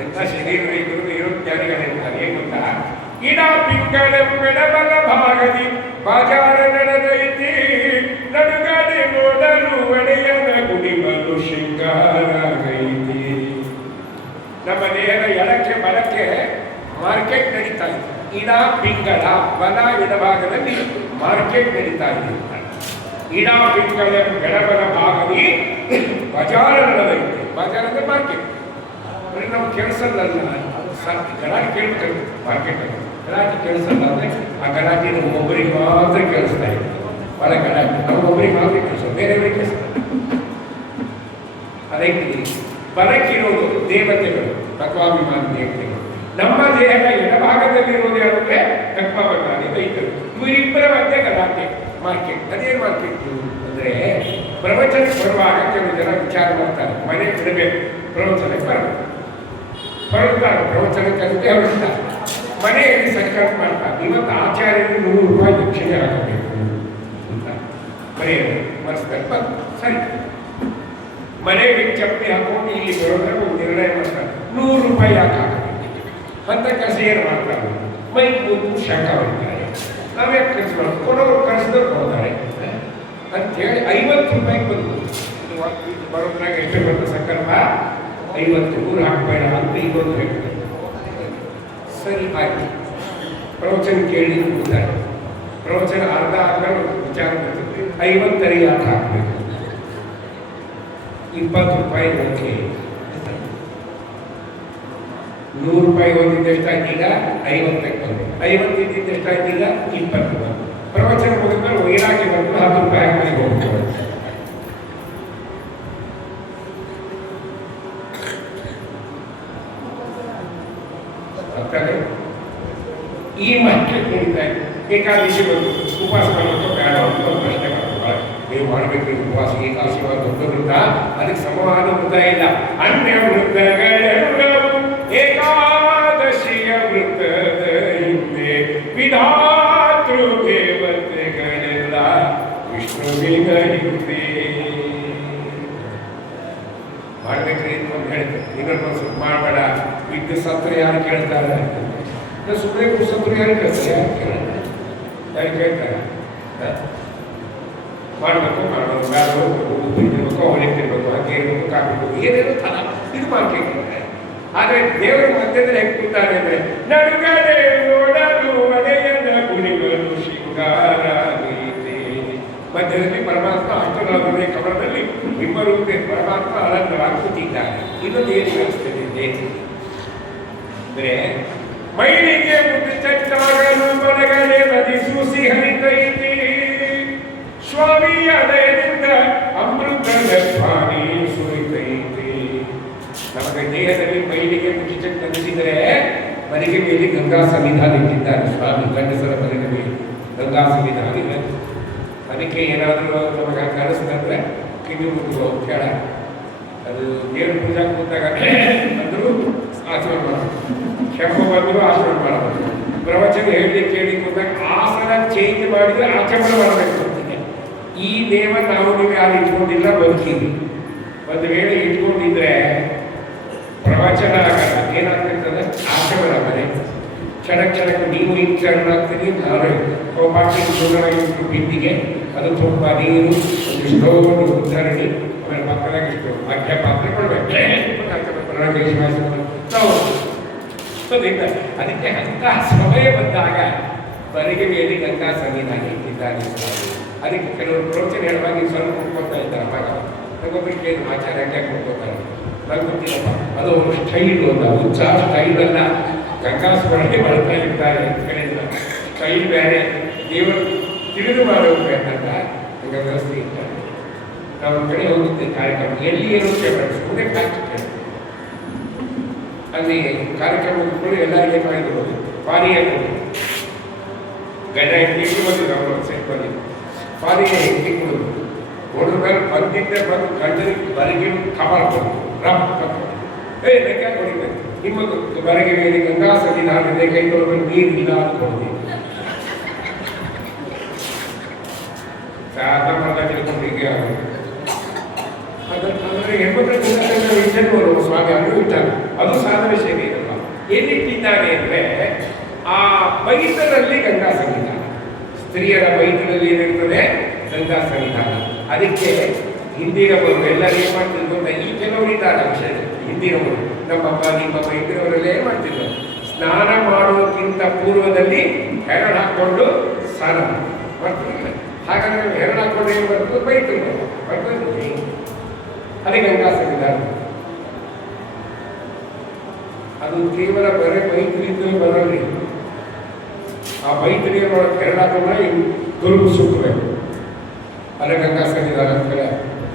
ಎಂಥ ಶರೀರ ಇರೋ ಜ್ಞಾನಿಗಳಿರ್ತಾರೆ. ಏನು ಗೊತ್ತಾ? ಇಡ ಪಿಂಗಳ ಬೆಳಬಲ ಭಾಗದಿ ಬಾಜಾರ ನಡೆದೈತಿ. ನಡುಗಡೆ ನೋಡಲು ಒಡೆಯನ ಗುಡಿಬಲು ಶೃಂಗಾರೈತಿ. ನಮ್ಮ ದೇಹದ ಎಡಕ್ಕೆ ಬಲಕ್ಕೆ ಮಾರ್ಕೆಟ್ ನಡೀತಾ ಇದೆ. ಇಡ ಪಿಂಗಳ ಬಲ ಎಡಭಾಗದಲ್ಲಿ ಮಾರ್ಕೆಟ್ ನಡೀತಾ ಇದೆ. ಇಡ ಪಿಂಗಳ ಬೆಳಬಲ ಭಾಗದಿ ಬಜಾರ ನಡೆದೈತಿ. ಬಜಾರ್ ಅಂದ್ರೆ ಮಾರ್ಕೆಟ್. ನಾವು ಕೆಲಸಲ್ಲ, ಗಲಾಟೆ ಕೇಳ್ತಾರೆ ಮಾರ್ಕೆಟ್. ಗಲಾಟೆ ಕೆಲಸಲ್ಲ ಅಂದರೆ ಆ ಗಲಾಟೆ ನಮಗೊಬ್ಬರಿಗೆ ಮಾತ್ರ ಕೇಳಿಸ್ತಾ ಇದೆ. ಬಹಳ ಗಲಾಟೆ ನಮಗೊಬ್ಬರಿಗೆ ಮಾತ್ರ ಕೆಲಸ, ಬೇರೆಯವರಿಗೆ ಕೆಲಸ. ಅದಕ್ಕೆ ಬಲಕ್ಕಿರೋದು ದೇವತೆಗಳು, ತತ್ವಾಭಿಮಾನ ದೇವತೆಗಳು. ನಮ್ಮ ದೇಹದ ಎಡಭಾಗದಲ್ಲಿರೋದು ಯಾರಂದ್ರೆ ತತ್ವಬಂಧಾನಿ ದೈತರು. ಇವರಿಬ್ಬರ ಮಧ್ಯೆ ಗಲಾಟೆ ಮಾರ್ಕೆಟ್. ಅದೇನು ಮಾರ್ಕೆಟ್ ಅಂದರೆ ಪ್ರವಚನಕ್ಕೆ ಬರುವಾಗ ಕೆಲವು ಜನ ವಿಚಾರ ಮಾಡ್ತಾರೆ, ಮನೆ ಬಿಡಬೇಕು, ಪ್ರವಚನಕ್ಕೆ ಬರಬೇಕು. ಹೊರಡ್ತಾರೆ, ಪ್ರವಚನಕ್ಕೆ ಹೊರಡ್ತಾರೆ. ಮನೆಯಲ್ಲಿ ಸಂಕಲ್ಪ ಮಾಡ್ತಾರೆ, ಇವತ್ತು ಆಚಾರ್ಯರಿಗೆ 100 ರೂಪಾಯಿ ದಕ್ಷಿಣೆ ಹಾಕಬೇಕು ಅಂತ ಮನೆಯಲ್ಲಿ ಮನಸ್ಸಿನಲ್ಲಿ ಬಂದು ಸರಿ. ಮನೆಗೆ ಚಪ್ಪಲಿ ಹಾಕೊಂಡು ಇಲ್ಲಿ ಬರೋದ್ರೆ ಒಂದು ನಿರ್ಣಯ ಮಾಡ್ತಾರೆ, 100 ರೂಪಾಯಿ ಯಾಕೆ ಹಾಕಬೇಕು ಅಂತ ಕೆಲಸ ಏನು ಮಾಡ್ತಾರೆ. ಮೈ ಕೂತು ಶಾಖ ಹೊಡಿತಾರೆ. ನಾವೇ ಕೆಲಸ ಮಾಡ್ತೀವಿ, ಕೊಡೋರು ಕಳಿಸಿದ್ರು ಕೊಡ್ತಾರೆ ಅಂಥೇಳಿ 50 ರೂಪಾಯಿಗೆ ಬಂದು ಬರೋದ್ರಾಗ ಎಷ್ಟು ಬಂದು ಸಂಕಲ್ಪ 50 100 ಹಾಕಬೇಡ ಅಂತ ಇವತ್ತು ಹೇಳ್ತಾರೆ. ಸರಿ ಆಯ್ತು, ಪ್ರವಚನ ಕೇಳಿ ಕೂತಾರೆ. ಪ್ರವಚನ ಅರ್ಧ ವಿಚಾರ ಬರ್ತದೆ, 50 ಯಾಕೆ ಹಾಕಬೇಕು, 20 ರೂಪಾಯಿ ಓಕೆ. 100 ರೂಪಾಯಿ ಓದಿದ್ದು ಎಷ್ಟಾಯ್ತು ಈಗ? 50ಕ್ಕೆ ಬಂದು. 50 ಇದ್ದಿದ್ದು ಎಷ್ಟಾಯ್ತು ಈಗ? 20 ಬಂದು. ಪ್ರವಚನ ಮುಗಿದ್ಮೇಲೆ ವೈರಾಗ್ಯ ಬಂದು 10 ರೂಪಾಯಿ ಮನೆಗೆ ಹೋಗ್ತಾರೆ. ಈ ಮಾರ್ಕೆಟ್ ನಡೀತಾ ಇದೆ. ಏಕಾದಶಿ ಬಂದು ಉಪವಾಸ ಮಾಡೋದು ಬೇಡ ಅಂತ ಪ್ರಶ್ನೆ ಮಾಡ್ತಾರೆ. ನೀವು ಮಾಡಬೇಕು ಉಪವಾಸ, ಏಕಾದಶಿ ದೊಡ್ಡ ಅದಕ್ಕೆ ಸಮವಾದ ವೃತ್ತ ಇಲ್ಲ. ಅನ್ಯ ವೃತ್ತಗಳೆಲ್ಲವೂ ಏಕಾದಶಿಯ ವೃತ್ತದ ಹಿಂದೆ ವಿಧಾತೃ ದೇವತೆಗಳೆಲ್ಲ ವಿಷ್ಣುವಿನ ಹಿಂದೆ ಮಾಡ್ಬೇಕ್ರಿ ಅಂತ ಹೇಳ್ತಾರೆ. ಇನ್ನೊಂದು ಸ್ವಲ್ಪ ಮಾಡಬೇಡ, ಇದ್ದು ಸತ್ರ ಯಾರು ಕೇಳ್ತಾರೆ? ಸುಮ್ಮನೆ ಸತ್ರು ಯಾರು ಕೇಳ್ತಾರೆ? ಯಾರು ಕೇಳ್ತಾರೆ? ಮಾಡಬೇಕು ಮಾಡೋದು ಬೇಡ, ಉಪ್ಪಿಟ್ಟಿರ್ಬೇಕು, ಅವಳಿಟ್ಟಿರ್ಬೇಕು, ಹಾಗೆ ಇರಬೇಕು, ಕಾಫಿ ಇರಬೇಕು, ಏನೇನು ಥರ ಇದು ಮಾರ್ಕೆಟ್. ಆದರೆ ದೇವರ ಮಧ್ಯದಲ್ಲಿ ಹೆಂಗೆ ಕೂತಾರೆ ಅಂದರೆ ನಡುಗಡೆ ನೋಡಲು ಒಡೆಯನ ಗುರಿಗಳು ಶೃಂಗಾರ ಗೀತೆ. ಮಧ್ಯದಲ್ಲಿ ಪರಮಾತ್ಮ ಅಷ್ಟನಾಗುವುದೇ ಕಮಲದಲ್ಲಿ ಇಬ್ಬರು ಪರಮಾತ್ಮ ಆನಂದವಾಗಿ ಕೂತಿದ್ದಾರೆ. ಇನ್ನೊಂದು ಏನು ವ್ಯವಸ್ಥೆ ಅಂದರೆ ಮೈಲಿಗೆ ಮುದ್ದು ಚಟ್ಟಾಗಲು ಮನಗಡೆ ನದಿ ಸೂಸಿ ಹರಿತೈತಿ. ಸ್ವಾಮಿಯ ದಯದಿಂದ ಅಮೃತದ ಪಾನಿ ಸುರಿತೈತಿ. ನಮಗೆ ದೇಹದಲ್ಲಿ ಮೈಲಿಗೆ ಮುಚ್ಚಿ ಚಟ್ ನಡೆಸಿದರೆ ಮನೆಗೆ ಮೇಲೆ ಗಂಗಾ ಸನ್ನಿಧಾನ ಇಟ್ಟಿದ್ದಾರೆ ಸ್ವಾಮಿ. ಗಂಡಸರ ಮನೆಗೆ ಮೇಲೆ ಗಂಗಾ ಸನ್ನಿಧಾನ ಇದೆ. ಅದಕ್ಕೆ ಏನಾದರೂ ನಮಗೆ ಕಲಿಸ್ತಂದ್ರೆ ಕಿವಿ ಮುಗಿದು ಕೇಳ ಅದು ದೇವ್ರ ಪೂಜಾ ಕೂತಾಗ ಅಂದರೂ ಆಚರಣೆ ಮಾಡೋದು, ಕೆಂಪು ಬಂದರೂ ಆಚರಣೆ ಮಾಡೋದು, ಪ್ರವಚನ ಹೇಳಿ ಕೇಳಿ ಕೂತಾಗ ಆಸನ ಚೇಂಜ್ ಮಾಡಿದರೆ ಆಚರಣೆ ಮಾಡಬೇಕು ಅಂತಿದೆ. ಈ ದೇವ ನಾವು ನೀವು ಯಾರು ಇಟ್ಕೊಂಡಿಲ್ಲ, ಬದುಕಿದ್ವಿ. ಒಂದು ವೇಳೆ ಇಟ್ಕೊಂಡಿದ್ರೆ ಪ್ರವಚನ ಆಗಲ್ಲ, ಏನಾಗ್ತಿರ್ತದೆ ಆಚಮನ ಮನೆ ಕ್ಷಣಕ್ಕೆ ನೀವು ಇಂಚರ್ನಾಗ್ತೀರಿ ನಾವೇ ಪಾಟಿ ದೂರವಾಗಿಟ್ಟು ಬಿಂದಿಗೆ ಅದು ತುಂಬ ನೀರು ಒಂದಿಷ್ಟೋ ಉದ್ಧರಣಿ ಆಮೇಲೆ ಪಕ್ಕದಾಗ ಇಷ್ಟು ಅಗ್ಯ ಪಾತ್ರೆ ಕೊಡ್ಬೇಕು ಅದಕ್ಕೆ ಅಂತ ಸಮಯ ಬಂದಾಗ ಬರಿಗೆ ಮೇಲೆ ಗಂಗಾ ಸನ್ನಿಧಾನ ಇಟ್ಟಿದ್ದಾರೆ. ಅದಕ್ಕೆ ಕೆಲವರು ಪ್ರವಚನ ಹೇಳುವಾಗ ಸ್ವಲ್ಪ ಕೊಡ್ಕೊತಾ ಇದ್ದಾರೆ ಮಗ ನಗೊಬ್ಬರಿಗೆ ಆಚಾರ್ಯ ಯಾಕೆ ಕೊಡ್ಕೋತಾರೆ ನಂಗೆ ಗೊತ್ತಿಲ್ಲಪ್ಪ. ಅದು ಒಂದು ಸ್ಟೈಲು ಒಂದು ಉತ್ಸಾಹ ಸ್ಟೈಲನ್ನು ಗಂಗಾ ಸ್ಮರಣೆ ಮಾಡ್ತಾ ಇರ್ತಾರೆ ಕಡೆಯಿಂದ ಸ್ಟೈಲ್ ಬೇರೆ ದೇವರು ತಿಳಿದು ಮಾಡಬೇಕು ಅಂತ ಈಗ ವ್ಯವಸ್ಥೆ ಇರ್ತಾರೆ. ನಾವು ಒಂದು ಕಡೆ ಹೋಗುತ್ತೆ ಕಾರ್ಯಕ್ರಮ ಎಲ್ಲಿ ಏನು ಕೇಳಿಸ್ಕೊಂಡೆ ಕಾಯ್ತು ಅಲ್ಲಿ ಕಾರ್ಯಕ್ರಮ ಕೂಡ ಎಲ್ಲರಿಗೆ ಮಾಡಿದ್ರು ಪಾನೀಯ ಗಜ ಎಂಟಿಗೆ ಬಂದಿದ್ದು ಅವರು ಸೆಟ್ ಬಂದಿದ್ದು ಪಾನೀಯ ಎಂಟಿ ಕೊಡೋದು ಹೊಡೆದ ಮೇಲೆ ಬಂದಿದ್ದೆ ಬಂದು ಗಂಡನಿಗೆ ಬರಗಿ ಕಬಾರ್ ಬಂದು ರಫ್ ಲೆಕ್ಕ ಹೊಡಿಬೇಕು ನಿಮ್ಮದು ಬರಗೆ ಮೇಲೆ ಗಂಗಾ ಸನ್ನಿಧಾನ ಇದೆ ಕೈ ತೊಳೆದು ನೀರು ಇಲ್ಲ ಅಂದ್ಕೊಂಡು ಸಾಧಾರಣ ತಿಳ್ಕೊಂಡಿಗೆ ಅಂದರೆ ಹೆಣ್ಮಕ್ಳು ಸ್ವಾಮಿ ಅದು ಇಟ್ಟಾಗ ಅದು ಸಾಧನ ಶೈಲಿ ಇರಲ್ಲ. ಏನಿಟ್ಟಿದ್ದಾನೆ ಅಂದರೆ ಆ ಬೈತರಲ್ಲಿ ಗಂಗಾ ಸನ್ನಿಧಾನ, ಸ್ತ್ರೀಯರ ಬೈತರಲ್ಲಿ ಏನಿರ್ತದೆ ಗಂಗಾ ಸನ್ನಿಧಾನ. ಅದಕ್ಕೆ ಹಿಂದಿನವರು ಎಲ್ಲರೂ ಏನು ಮಾಡ್ತಿದ್ರು ಅಂತ ಈ ಕೆಲವರು ಇದ್ದಾರೆ ವಿಷಯ ಹಿಂದಿನವರು ನಮ್ಮಪ್ಪ ನಿಮ್ಮಪ್ಪ ಹಿಂದಿನವರೆಲ್ಲ ಏನು ಮಾಡ್ತಿದ್ರು ಸ್ನಾನ ಮಾಡುವುದಕ್ಕಿಂತ ಪೂರ್ವದಲ್ಲಿ ಹೆರಳು ಹಾಕ್ಕೊಂಡು ಸ್ನಾನ ಮಾಡ್ತಿರ್ಲಿಲ್ಲ. ಹಾಗಾದ್ರೆ ಹೆರಳು ಹಾಕ್ಕೊಂಡು ಏನು ಬರ್ತದೆ ಬೈತರು ಬರ್ತದೆ ಅದೇ ಗಂಗಾ ಸನ್ನಿಧಾನ. ಅದು ಕೇವಲ ಬರೀ ಮೈತ್ರಿಯಿಂದ ಬರಲಿ. ಆ ಮೈತ್ರಿಯ ಹೆರಳಾಕೊಂಡ್ರೆ ತುರುಬು ಸುತ್ತಬೇಕು. ಅದೇ ಗಂಗಾ ಸನ್ನಿಧಾನ ಅಂತಾರೆ.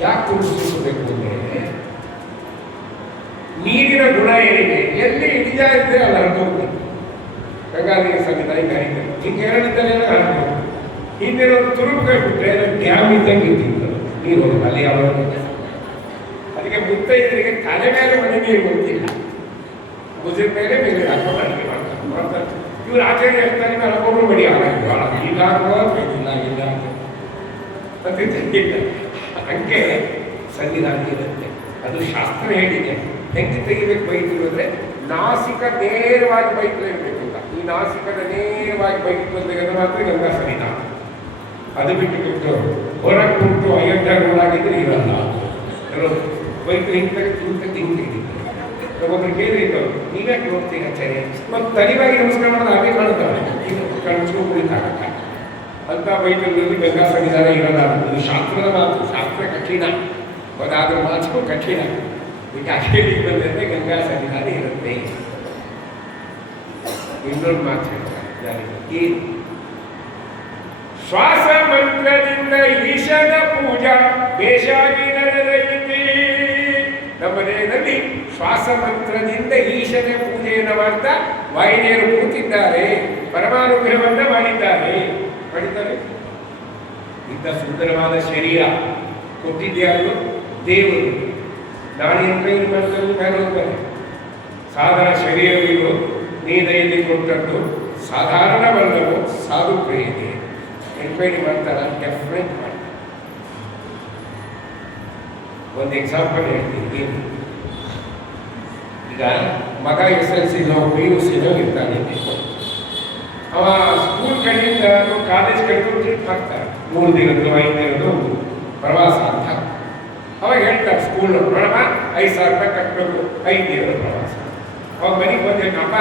ಯಾಕೆ ತುರುಬು ಸುತ್ತಬೇಕು ಅಂದರೆ ನೀರಿನ ಗುಣ ಏನಿದೆ ಎಲ್ಲಿ ನಿಜ ಇದ್ದರೆ ಅಲ್ಲಿ ಹರಿದೋಗ್ತದೆ. ಗಂಗಾದೇವಿ ಸನ್ನಿಧಾನ ಕರೀತಾರೆ ಹಿಂಗೆ ಹೆರಳಿದ್ದರೆ ಹರಿದೋಗ್ತದೆ. ಹಿಂದಿನ ತುರುಬು ಕೈ ಬಿಟ್ಟರೆ ಡ್ಯಾಮ್ ಇದ್ದಂಗೆ ಇರ್ತಿತ್ತು ನೀರು ಹೋಗೋದು ಅಲ್ಲಿ ಯಾವ. ಅದಕ್ಕೆ ಮುತ್ತೈದರಿಗೆ ತಲೆ ಮೇಲೆ ಮನೆ ನೀರು ಗೊತ್ತಿಲ್ಲ, ಭುಜದ ಮೇಲೆ ಮೇಲೆ ಹಾಕೊಂಡು ಅಡುಗೆ ಮಾಡ್ತಾರೆ. ಇವ್ರು ಆಚರಣೆ ಹೇಳ್ತಾರೆ ಹಾಕೊಂಡು ಮಡಿ ಆಗಿಲ್ಲ ಇಲ್ಲ ಇಲ್ಲ ಹಂಗೆ ಸನ್ನಿಧಾನ ಇರುತ್ತೆ. ಅದು ಶಾಸ್ತ್ರ ಹೇಳಿದೆ. ಹೆಂಗೆ ತೆಗಿಬೇಕು ಬೈತು ಅಂದರೆ ನಾಸಿಕ ನೇರವಾಗಿ ಬೈತು ಇರಬೇಕು ಅಂತ. ಈ ನಾಸಿಕದ ನೇರವಾಗಿ ಬೈತು ತೆಗೆದು ಮಾತ್ರ ಗಂಗಾ ಸನ್ನಿಧಾನ. ಅದು ಬಿಟ್ಟು ಹೊರಗೆ ಕುಂಟು ಅಯೋಧ್ಯ ರೋಡಾಗಿದ್ರೆ ಇರಲ್ಲ. ಕೆಲವು ಬೈತು ಹಿಂಗೆ ತೆಗೆದಿದ್ದಾರೆ. ಒಬ್ಬೊಬ್ರು ಕೇಳಿದ್ರು ನೀವ್ಯಾಕೆ ಹೋಗ್ತೀಗ ಸರಿ ಮತ್ತು ತನಿವಾಗಿ ನಮಸ್ಕಾರ ಮಾಡೋದು ಹಾಗೆ ಕಾಣುತ್ತಾರೆ. ಈಗ ಕಣ್ಸ್ಕೊಂಡು ಕುಳಿತಾಗಕ್ಕ ಅಂತ ಬೈತಲ್ಲಿ ಗಂಗಾ ಸನ್ನಿಧಾನ ಇರಲ್ಲ. ಇದು ಶಾಸ್ತ್ರದ ಮಾತು. ಶಾಸ್ತ್ರ ಕಠಿಣ, ಅದಾದ್ರ ಮಾತು ಕಠಿಣ. ಈಗ ಅಷ್ಟೇಳಿಗೆ ಬಂದರೆ ಗಂಗಾ ಸನ್ನಿಧಾನ ಇರುತ್ತೆ. ಇನ್ನೊಂದು ಮಾತು ಹೇಳ್ತಾರೆ ಏನು ಶ್ವಾಸ ಮಂತ್ರದಿಂದ ಈಶನ ಪೂಜಾ ಬೇಷಾಗಿ ನಡೆದೈತಿ. ನಮ್ಮ ಮನೆಯಲ್ಲಿ ಶ್ವಾಸ ಮಂತ್ರದಿಂದ ಈಶನ ಪೂಜೆಯನ್ನು ಮಾಡ್ತಾ ವಾಹಿನಿಯರು ಕೂತಿದ್ದಾರೆ, ಪರಮಾನುಗ್ರಹವನ್ನು ಮಾಡಿದ್ದಾರೆ. ಇಂಥ ಸುಂದರವಾದ ಶರೀರ ಕೊಟ್ಟಿದ್ಯಾರು ದೇವರು. ನಾನೇನು ಕೈ ಬಂದರೂ ಮೇಲೆ ಹೋಗ್ತಾರೆ. ಸಾಧನ ಶರೀರವಿದು ನೀದೆಯಲ್ಲಿ ಕೊಟ್ಟದ್ದು ಸಾಧಾರಣವಲ್ಲವೋ ಸಾಧು ಪ್ರೇರಣೆ ಎನ್ಕ್ವೈರಿ ಮಾಡ್ತಾರ. ಡೆಫಿನೆಟ್ ಮಾಡಿ ಒಂದು ಎಕ್ಸಾಂಪಲ್ ಹೇಳ್ತೀನಿ. ಏನು ಈಗ ಮಗ SLC PUC ಇರ್ತಾನೆ. ಅವ ಸ್ಕೂಲ್ ಕಡೆಯಿಂದ ಕಾಲೇಜ್ ಕಡೆಗೂ ಟ್ರಿಪ್ ಹಾಕ್ತಾರೆ. 3 ದಿನದ್ದು 5 ದಿನದ್ದು ಪ್ರವಾಸ ಅಂತ. ಅವಾಗ ಹೇಳ್ತಾರೆ ಸ್ಕೂಲ್ ನೋಡಮ್ಮ 5,000 ರೂಪಾಯಿ ಕಟ್ಟಬೇಕು 5 ದಿನದ ಪ್ರವಾಸ. ಅವಾಗ ಮನೆಗೆ ಬಂದಿದ್ದಪ್ಪ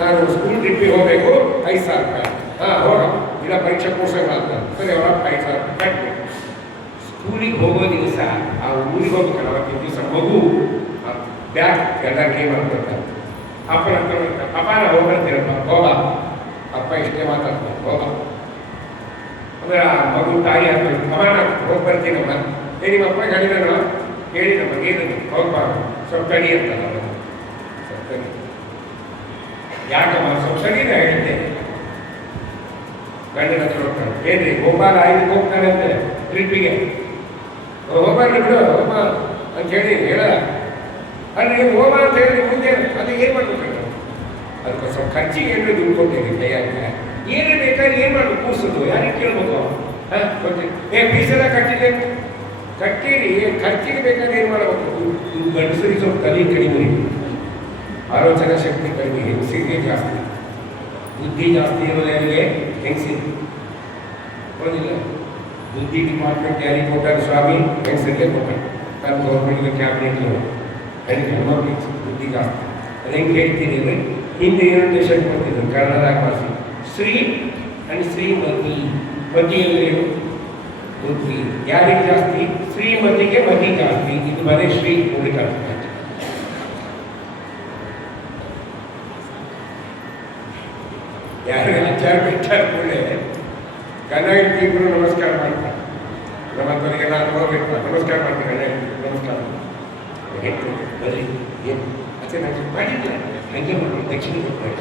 ನಾನು ಸ್ಕೂಲ್ ಟ್ರಿಪ್ಪಿಗೆ ಹೋಗಬೇಕು 5,000 ರೂಪಾಯಿ. ಹೋಗಮ್ಮ ಇಲ್ಲ ಪರೀಕ್ಷೆ ಕೋರ್ಸಾಗ ಮಾಡ್ತಾರೆ. ಸರಿ ಅವರ 5,000 ರೂಪಾಯಿ ಕಟ್ಟಬೇಕು. ಸ್ಕೂಲಿಗೆ ಹೋಗೋ ದಿವಸ ಆ ಊರಿಗೆ ಹೋಗ್ಬೇಕಲ್ಲ ಅವತ್ತಿನ ದಿವಸ ಮಗು ಬ್ಯಾಗ್ ಎಲ್ಲ ಗೇಮ್ ಮಾಡ್ಕೊಳ್ತಾರೆ. ಅಪ್ಪನ ಹತ್ರ ಅಪ್ಪ ನಾ ಹೋಗ್ಬರ್ತೀರಪ್ಪ ಹೋಗ ಅಪ್ಪ ಇಷ್ಟೇ ಮಾತಾಡ್ತಾರೆ ಹೋಗ. ಅಂದ್ರೆ ಆ ಮಗು ತಾಯಿ ಅಂತ ಅಮ್ಮ ನಾನು ಹೋಗ್ಬರ್ತೀನಮ್ಮ. ನಿಮ್ಮಪ್ಪ ಹೇಳಿದಣ ಹೇಳಿ ನಮಗೆ ಏನದು ಹೋಗ್ಬಾರ್ದು ಸ್ವಲ್ಪ ತಡಿ ಅಂತಲ್ಲ ಸ್ವಲ್ಪ ತಡಿ. ಯಾಕಮ್ಮ ಸ್ವಲ್ಪ ತಡಿನ ಹೇಳಿದ್ದೆ. ಗಂಡನ ಹತ್ರ ಹೋಗ್ತಾನೆ ಏನ್ರಿ ಹೋಗ್ಬಾರ 5ಕ್ಕೆ ಹೋಗ್ತಾನೆ ಅಂತೆ ಟ್ರಿಪ್ಪಿಗೆ. ಹೋಗ್ಬಾರ್ದು ಬಿಡು ಹೋಮ ಅಂತ ಹೇಳಿ ಹೇಳ. ಅಲ್ಲಿ ನೀವು ಹೋಮ ಅಂತ ಹೇಳಿ ಮುಂದೆ ಅದು ಏನು ಮಾಡ್ಬೇಕು? ಅದಕ್ಕೆ ಸ್ವಲ್ಪ ಖರ್ಚಿಗೆ ಏನು ದುಡ್ಡು ಕೊಟ್ಟಿರಿ ಕೈಯಾಗ. ಏನೇ ಬೇಕಾದ್ರೆ ಏನು ಮಾಡ್ಬೇಕು? ಕೂರ್ಸೋದು ಯಾರಿಗೆ ಕೇಳ್ಬೇಕು? ಫೀಸೆಲ್ಲ ಕಟ್ಟಿದೆ ಕಟ್ಟಿರಿ. ಖರ್ಚಿಗೆ ಬೇಕಾದ್ರೆ ಏನು ಮಾಡಬೇಕು? ಗಂಡಸರಿಗೆ ಸ್ವಲ್ಪ ತಲೆ ಕಡಿಮೆ ಆಲೋಚನಾ ಶಕ್ತಿ ಕಡಿಮೆ, ಹೆಂಗಸಿಗೆ ಜಾಸ್ತಿ. ಬುದ್ಧಿ ಜಾಸ್ತಿ ಇರೋರಿಗೆ ಹೆಂಗಸಿಗೆ ಬರೋದಿಲ್ಲ. ಬುದ್ಧಿ ಡಿಪಾರ್ಟ್ಮೆಂಟ್ ಯಾರಿಗೆ ಕೊಟ್ಟಾರೆ ಸ್ವಾಮಿ? ಹೆಂಗಸರಿಗೆ ಕೊಟ್ಟಾರೆ. ನಾನು ಗೌರ್ಮೆಂಟ್ಗೆ ಕ್ಯಾಬಿನೆಟ್ ಹೆಣ್ಮಕ್ಳಿಗೆ ಬುದ್ಧಿ ಜಾಸ್ತಿ. ಅದು ಹೆಂಗೆ ಹೇಳ್ತೀನಿ ಅಂದರೆ, ಹಿಂದೆ ಇನ್ವಿಟೇಷನ್ ಕೊಡ್ತಿದ್ರು ಕನ್ನಡದಾಗ ಭಾಷೆ, ಶ್ರೀ ಆ್ಯಂಡ್ ಶ್ರೀಮತಿ. ಮತಿ ಅಂದ್ರೇನು? ಬುದ್ಧಿ. ಯಾರಿಗೆ ಜಾಸ್ತಿ? ಶ್ರೀಮತಿಗೆ ಮತಿ ಜಾಸ್ತಿ. ಇದು ಬರೀ ಶ್ರೀ ಉಳಿಕ. ಯಾರಿಗೆ ಆಚಾರ ಬಿಟ್ಟಾರ ಕೂಡಲೇ ಗಂಡ ಹೆಂಡತಿ ಇಬ್ಬರು ನಮಸ್ಕಾರ ಮಾಡ್ತಾರೆ. ನಮ್ಮಂಥವರಿಗೆಲ್ಲ ಅನುಭವ ಬೇಕು. ನಮಸ್ಕಾರ ಮಾಡ್ತಾರೆ ಗಂಡ ಹೆಂಡತಿ ನಮಸ್ಕಾರ ಹೆಂಡತಿ ಬರೀ ಏನು ಅಚ್ಚೆ ನನಗೆ ಮಾಡಿಲ್ಲ ಹಂಗೆ ಮಾಡಿ ದಕ್ಷಿಣ ಕೊಡ್ತಾರೆ.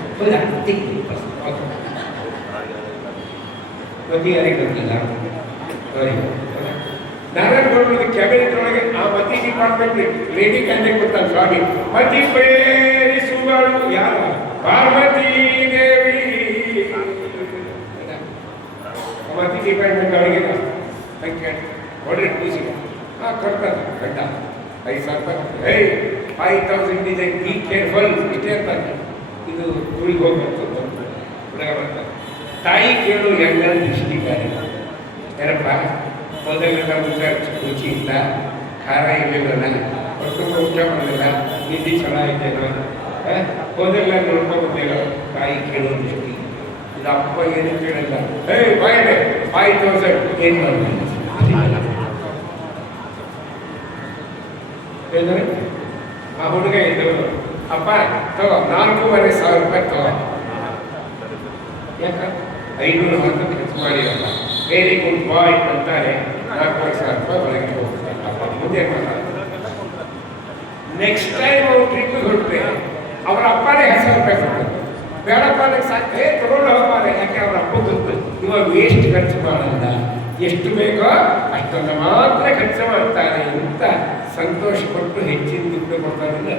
ಮತಿ ಯಾರಿಗೆ ಗೊತ್ತಿಲ್ಲ. ನಾರಾಯಣ ಗೌಡರಿಗೆ ಕ್ಯಾಬಿನೆಟ್ ಒಳಗೆ ಆ ಮತಿ ಡಿಪಾರ್ಟ್ಮೆಂಟ್ ಲೇಡಿ ಕ್ಯಾಂಡಿಡೇಟ್ ಕೊಡ್ತಾರೆ ಸ್ವಾಮಿ. ಮತಿ ಪ್ರೇರಿಸುವಳು ಯಾರು? ಪಾರ್ವತಿ ದೇವಿ. ಮತಿ ಡಿಪಾರ್ಟ್ಮೆಂಟ್ ಅವರಿಗೆ ಹೊಡ್ರಿ ಕೂಸಿಗೆ ಕೊಡ್ತಾರೆ ಗಂಡ 5,000 ರೂಪಾಯಿ. 5,000 ಇದೆ, ಬಿ ಕೇರ್ಫುಲ್ ಇಷ್ಟೇ ಅಂತಾರೆ. ಇದು ಊರಿಗೆ ಹೋಗ್ಬೇಕು ಹುಡುಗ ಬರ್ತಾರೆ. ತಾಯಿ ಕೇಳು ಹೆಂಗ ದೃಷ್ಟಿಗಾರೆ ಏನಪ್ಪ, ಮೊದಲೆಲ್ಲ ರುಚಿ ಇಲ್ಲ, ಖಾರ ಇರಲಿಲ್ಲ, ಒಟ್ಟು ಊಟ ಮಾಡಲಿಲ್ಲ, ನಿದ್ದೆ ಚೆನ್ನಾಗಿದ್ದೇನೋ, ಹೋದೆಲ್ಲ ನೋಡ್ಕೊಂಡ್ಬಂದೇನೋ. ತಾಯಿ ಕೇಳೋ ದೃಷ್ಟಿ. ಇದು ಅಪ್ಪ ಏನು ಕೇಳಲ್ಲ. 5,000 ಏನು ಮಾಡ್ತೀನಿ ಹೇಳಿದ್ರೆ ಆ ಹುಡುಗ ಇದ್ದವರು, ಅಪ್ಪ ತಗೋ 4,500 ರೂಪಾಯಿ ತಗೋ. ಯಾಕ 500 ಮಾತ್ರ ಖರ್ಚು ಮಾಡಿ ಅಲ್ಲ, ವೆರಿ ಗುಡ್ ಬಾಯ್ ಅಂತಾರೆ. 4,500 ರೂಪಾಯಿ ಒಳಗೆ ಹೋಗ್ತಾರೆ. ಅಪ್ಪ ಮುಂದೆ ನೆಕ್ಸ್ಟ್ ಟೈಮ್ ಅವ್ರು ಟ್ರಿಪ್ಗೆ ಹೊರಟ್ರೆ ಅವ್ರ ಅಪ್ಪನೇ 10,000 ರೂಪಾಯಿ ಕೊಡ್ತಾರೆ. ಬೇಡಪ್ಪ ನನಗೆ ಸಾಕು, ತಗೊಂಡು ಹೋಗ್ತಾರೆ. ಯಾಕೆ ಅವ್ರ ಅಪ್ಪ ಗೊತ್ತು ಇವಾಗ ವೇಸ್ಟ್ ಖರ್ಚು ಮಾಡಲ್ಲ, ಎಷ್ಟು ಬೇಕೋ ಅಷ್ಟನ್ನು ಮಾತ್ರ ಖರ್ಚು ಮಾಡ್ತಾರೆ ಅಂತ ಸಂತೋಷ ಪಟ್ಟು ಹೆಚ್ಚಿನ ದುಡ್ಡು ಕೊಡ್ತಾರಿಲ್ಲ.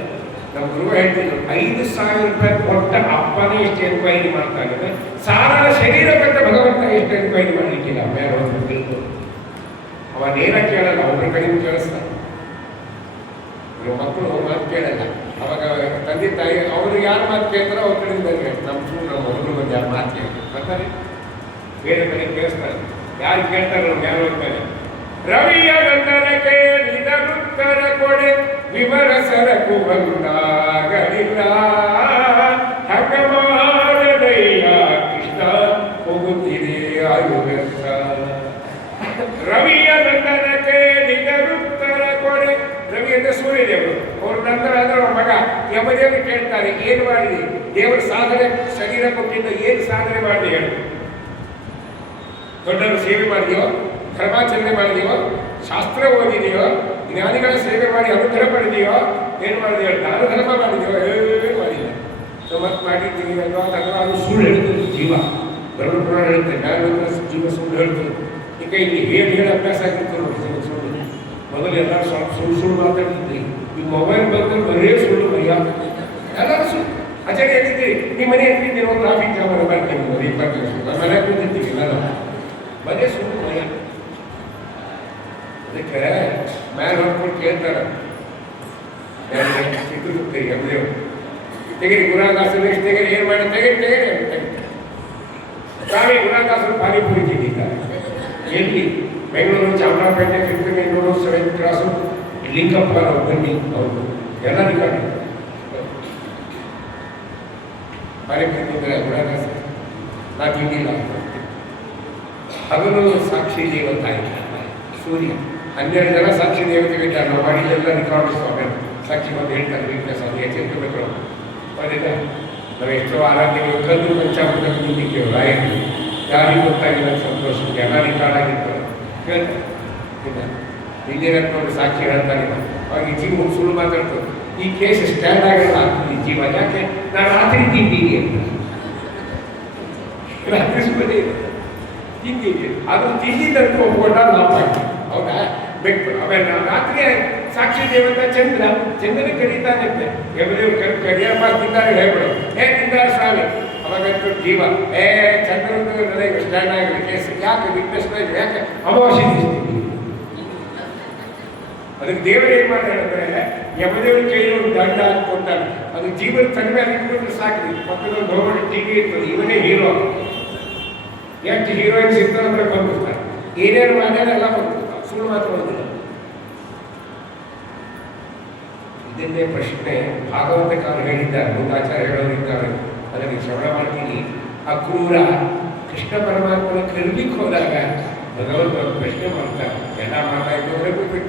ನಮ್ಮ ಗುರು ಹೇಳ್ತಿದ್ರು 5,000 ರೂಪಾಯಿ ಕೊಟ್ಟ ಅಪ್ಪನೇ ಎಷ್ಟು ಎನ್ಕ್ವೈರಿ ಮಾಡ್ತಾನೆ, ಸಾಧಾರಣ ಶರೀರ ಕೊಟ್ಟ ಭಗವಂತ ಎಷ್ಟು ಎನ್ಕ್ವೈರಿ ಮಾಡಲಿಕ್ಕಿಲ್ಲ. ಬೇರೆ ತಿಳ್ಕೊಂಡು ಅವ ನೇರ ಕೇಳಲ್ಲ, ಅವ್ರ ಕಡೆಗೂ ಕೇಳಿಸ್ತಾನೆ. ಮಕ್ಕಳು ಮಾತು ಕೇಳಲ್ಲ. ಅವಾಗ ತಂದೆ ತಾಯಿ ಅವರು ಯಾರು ಮಾತು ಕೇಳ್ತಾರೋ ಅವ್ರ ಕಡೆಯಿಂದ ನಮ್ಮ ಮಗಳು ಒಂದು ಯಾರು ಮಾತು ಕೇಳ್ತಾರೆ ಬರ್ತಾರೆ, ಬೇರೆ ಕಡೆ ಕೇಳಿಸ್ತಾರೆ. ಯಾರು ಕೇಳ್ತಾರೆ ನಮ್ಗೆ ಯಾರು ಹೋಗ್ತಾರೆ. ರವಿಯ ಗಂಧನ ಕೇಳಿದನುತ್ತರ ಕೊಡೆ ವಿವರ ಸರಕು ಬಂದಾಗಲಿಲ್ಲ, ಹಂಗ ಮಾಡದಯ್ಯ ಕೃಷ್ಣ ಹೋಗುತ್ತಿದೆ ಆಯುರ್ವೇದ. ರವಿಯ ಗಂಧನ ಕೇಳಿದನುತ್ತರ ಕೊಡೆ. ರವಿ ಅಂದ್ರೆ ಸೂರ್ಯದೇವರು. ಅವ್ರ ನಂತರ ಅಂದ್ರೆ ಅವ್ರ ಮಗ ಯಮದೇವರು ಕೇಳ್ತಾರೆ, ಏನು ಮಾಡಿದೆ ದೇವರ ಸಾಧನೆ, ಶರೀರ ಕೊಟ್ಟಿದ್ದ ಏನು ಸಾಧನೆ ಮಾಡಿದೆ ಹೇಳು. ದೊಡ್ಡವರು ಸೇವೆ ಮಾಡಿದೆಯೋ, ಧರ್ಮಾಚರಣೆ ಮಾಡಿದೆಯೋ, ಶಾಸ್ತ್ರ ಓದಿದೆಯೋ, ಜ್ಞಾನಿಗಳ ಸೇವೆ ಮಾಡಿ ಅನುಗ್ರಹ ಪಡೆದೆಯೋ, ಏನು ಮಾಡಿದೆಯೋ, ದಾನ ಧರ್ಮ ಮಾಡಿದೆಯೋ, ಏನು ಮಾಡಿಲ್ಲ. ಮತ್ತೆ ಮಾಡಿದ್ದೀವಿ ಅಲ್ವಾ ಅಥವಾ ಅದು ಸುಳ್ಳು ಹೇಳ್ತದೆ ಜೀವ. ಬ್ರಹ್ಮ ಪುರಾಣ ಹೇಳುತ್ತೆ ನಾನು ಜೀವ ಸುಳ್ಳು ಹೇಳ್ತದೆ. ಈಗ ಇಲ್ಲಿ ಹೇಳಿ ಅಭ್ಯಾಸ ಆಗಿತ್ತು ನೋಡಿ ಸುಳ್ಳು. ಮೊದಲು ಎಲ್ಲ ಸ್ವಲ್ಪ ಸುಳ್ಳು ಮಾತಾಡ್ತಿದ್ರಿ. ಈ ಮೊಬೈಲ್ ಬಂದು ಬರೇ ಸುಳ್ಳು ಭಯ ಎಲ್ಲರೂ ಸುಳ್ಳು. ಆಚಾರ್ಯ ಹೇಳಿದ್ದೀರಿ ನಿಮ್ಮ ಮನೆ ಹೇಳ್ತಿದ್ದೀರಿ, ಒಂದು ಟ್ರಾಫಿಕ್ ಜಾಮ್ ಮಾಡ್ತೀನಿ 20 ವರ್ಷ ಮನೆ ಕೂತಿರ್ತೀವಿ ಎಲ್ಲ ಮನೆ ಸುಳ್ಳು ಭಯ. ಅದಕ್ಕೆ ಮ್ಯಾಲೆ ಹೊಡ್ಕೊಂಡು ಕೇಳ್ತಾರೆ ಸಿಕ್ಕುತ್ತೀರಿ ಅಬ್ದೇವ್ ತೆಗಿರಿ ಗುರುದಾಸರು ಎಷ್ಟು ತೆಗಿರಿ, ಏನು ಮಾಡಿ ತೆಗಿರಿ ಅಂತ ಸ್ವಾಮಿ ಗುರುದಾಸರು ಪಾನಿಪುರಿ ತಿಂದಿದ್ದಾರೆ. ಎಲ್ಲಿ? Bengaluru, Chamarajpet, 5th Main Road, 7th Cross, Lingappa ಬನ್ನಿ ಅವರು ಎಲ್ಲ ರಿಕಾರ್ಡ್ ಪಾನಿಪುರಿ ತಿಂದರೆ ಗುರುದಾಸ ನಾ ತಿಂದಿಲ್ಲ. ಅದನ್ನು ಸಾಕ್ಷಿ ದೇವತ ಆಯ್ತು ಸೂರ್ಯ. 12 ಜನ ಸಾಕ್ಷಿ ದೇವತೆ ಬಿಟ್ಟಾರೆ. ನಾವು ಮಾಡಿದ್ದೆಲ್ಲ ರಿಕಾರ್ಡ್ ಸ್ವಾಮಿ ಸಾಕ್ಷಿ ಬಂದು ಹೇಳ್ತಾರೆ ವೀಕ್ನೆಸ್ ಅದು ಎಚ್ಚರಿಕೆ ಅದರಿಂದ ನಾವು ಎಷ್ಟೋ ಆರಾಧನೆಗಳು ಕಲ್ಲು ಪಂಚಾಮೃತ ತಿಂದಿದ್ದೇವೆ ರಾಯರು. ಯಾರಿಗೂ ಗೊತ್ತಾಗಿಲ್ಲ ಸಂತೋಷ, ಎಲ್ಲ ರಿಕಾರ್ಡ್ ಆಗಿರ್ತಾರೆ ಹೇಳ್ತಾರೆ. ಇಲ್ಲ ವಿಜಯರತ್ನ ಸಾಕ್ಷಿ ಹೇಳ್ತಾಗಿಲ್ಲ. ಅವಾಗ ಈ ಜೀವ ಸುಳ್ಳು ಮಾತಾಡ್ತಾರೆ. ಈ ಕೇಸ್ ಸ್ಟ್ಯಾಂಡ್ ಆಗಿಲ್ಲ ಆಗ್ತದೆ ಜೀವ. ಯಾಕೆ? ನಾನು ರಾತ್ರಿ ತಿಂತೀನಿ ಅಂತ. ರಾತ್ರಿ ಸುಮ್ಮನೆ ತಿಂತೀನಿ, ಅದು ತಿಂದಿದ್ದಂತೂ ಒಪ್ಕೊಂಡ ಲಾಭ ಆಯ್ತು. ಹೌದಾ? ಬೆಟ್ಟು ಆಮೇಲೆ ನಾವು ರಾತ್ರಿ ಸಾಕ್ಷಿ ದೇವತ ಚಂದ್ರನ ಕರೀತಾನಂತೆ. ಎಬದೇವ್ರು ಕರಿಯಪ್ಪ ತಿಂತಾರೆ ಹೇಳ್ಬಿಡು. ತಿಂತಾರೆ ಸ್ವಾಮಿ. ಅವಾಗಂತೂ ಜೀವ ಚಂದ್ರದ್ದು ನನಗೆ ಸ್ಟ್ಯಾಂಡ್ ಆಗಿಲ್ಲ ಕೇಸ್. ಯಾಕೆ ವಿಟ್ನೆಸ್ ಯಾಕೆ ಅಮಾವಾಸ್ಯೆ ತಿಂತೀನಿ. ಅದಕ್ಕೆ ದೇವರು ಏನು ಮಾಡ್ತಾರೆ ಅಂದರೆ ಯಮದೇವ್ರ ಕೈಯಲ್ಲಿ ಒಂದು ದಂಡ ಹಾಕ್ಕೊಡ್ತಾನೆ. ಅದು ಜೀವನ ತನ್ನ ಮೇಲೆ ಇಟ್ಕೊಂಡ್ರೆ ಸಾಕ್ರಿ. ಪಕ್ಕದಲ್ಲಿ ಗೌರ್ಮೆಂಟ್ ಟಿವಿ ಇರ್ತದೆ, ಇವನೇ ಹೀರೋ. ಎಷ್ಟು ಹೀರೋಯಿನ್ಸ್ ಇರ್ತಾರೆ ಅಂದ್ರೆ ಬಂದ್ಬಿಡ್ತಾರೆ. ಏನೇನು ಮಾಡ್ಯಾರ ಎಲ್ಲ ಬಂದ್ಬಿಡ್ತಾರೆ, ಸುಳ್ಳು ಮಾತ್ರ ಬಂದಿಲ್ಲ. ಇದನ್ನೇ ಪ್ರಶ್ನೆ ಭಾಗವತಕಾರ ಹೇಳಿದ್ದಾರೆ, ಮುಂದಾಚಾರ್ಯ ಹೇಳೋರಿದ್ದಾರೆ. ಅದಕ್ಕೆ ಶ್ರವಣ ಮಾಡ್ತೀನಿ. ಅಕ್ರೂರ ಕೃಷ್ಣ ಪರಮಾತ್ಮನ ಕರೀಲಿಕ್ಕೆ ಹೋದಾಗ ಭಗವಂತ ಪ್ರಶ್ನೆ ಮಾಡ್ತಾರೆ. ಎಲ್ಲ ಮಾತಾಡಿದ್ರೆ ಬಿಟ್ಟು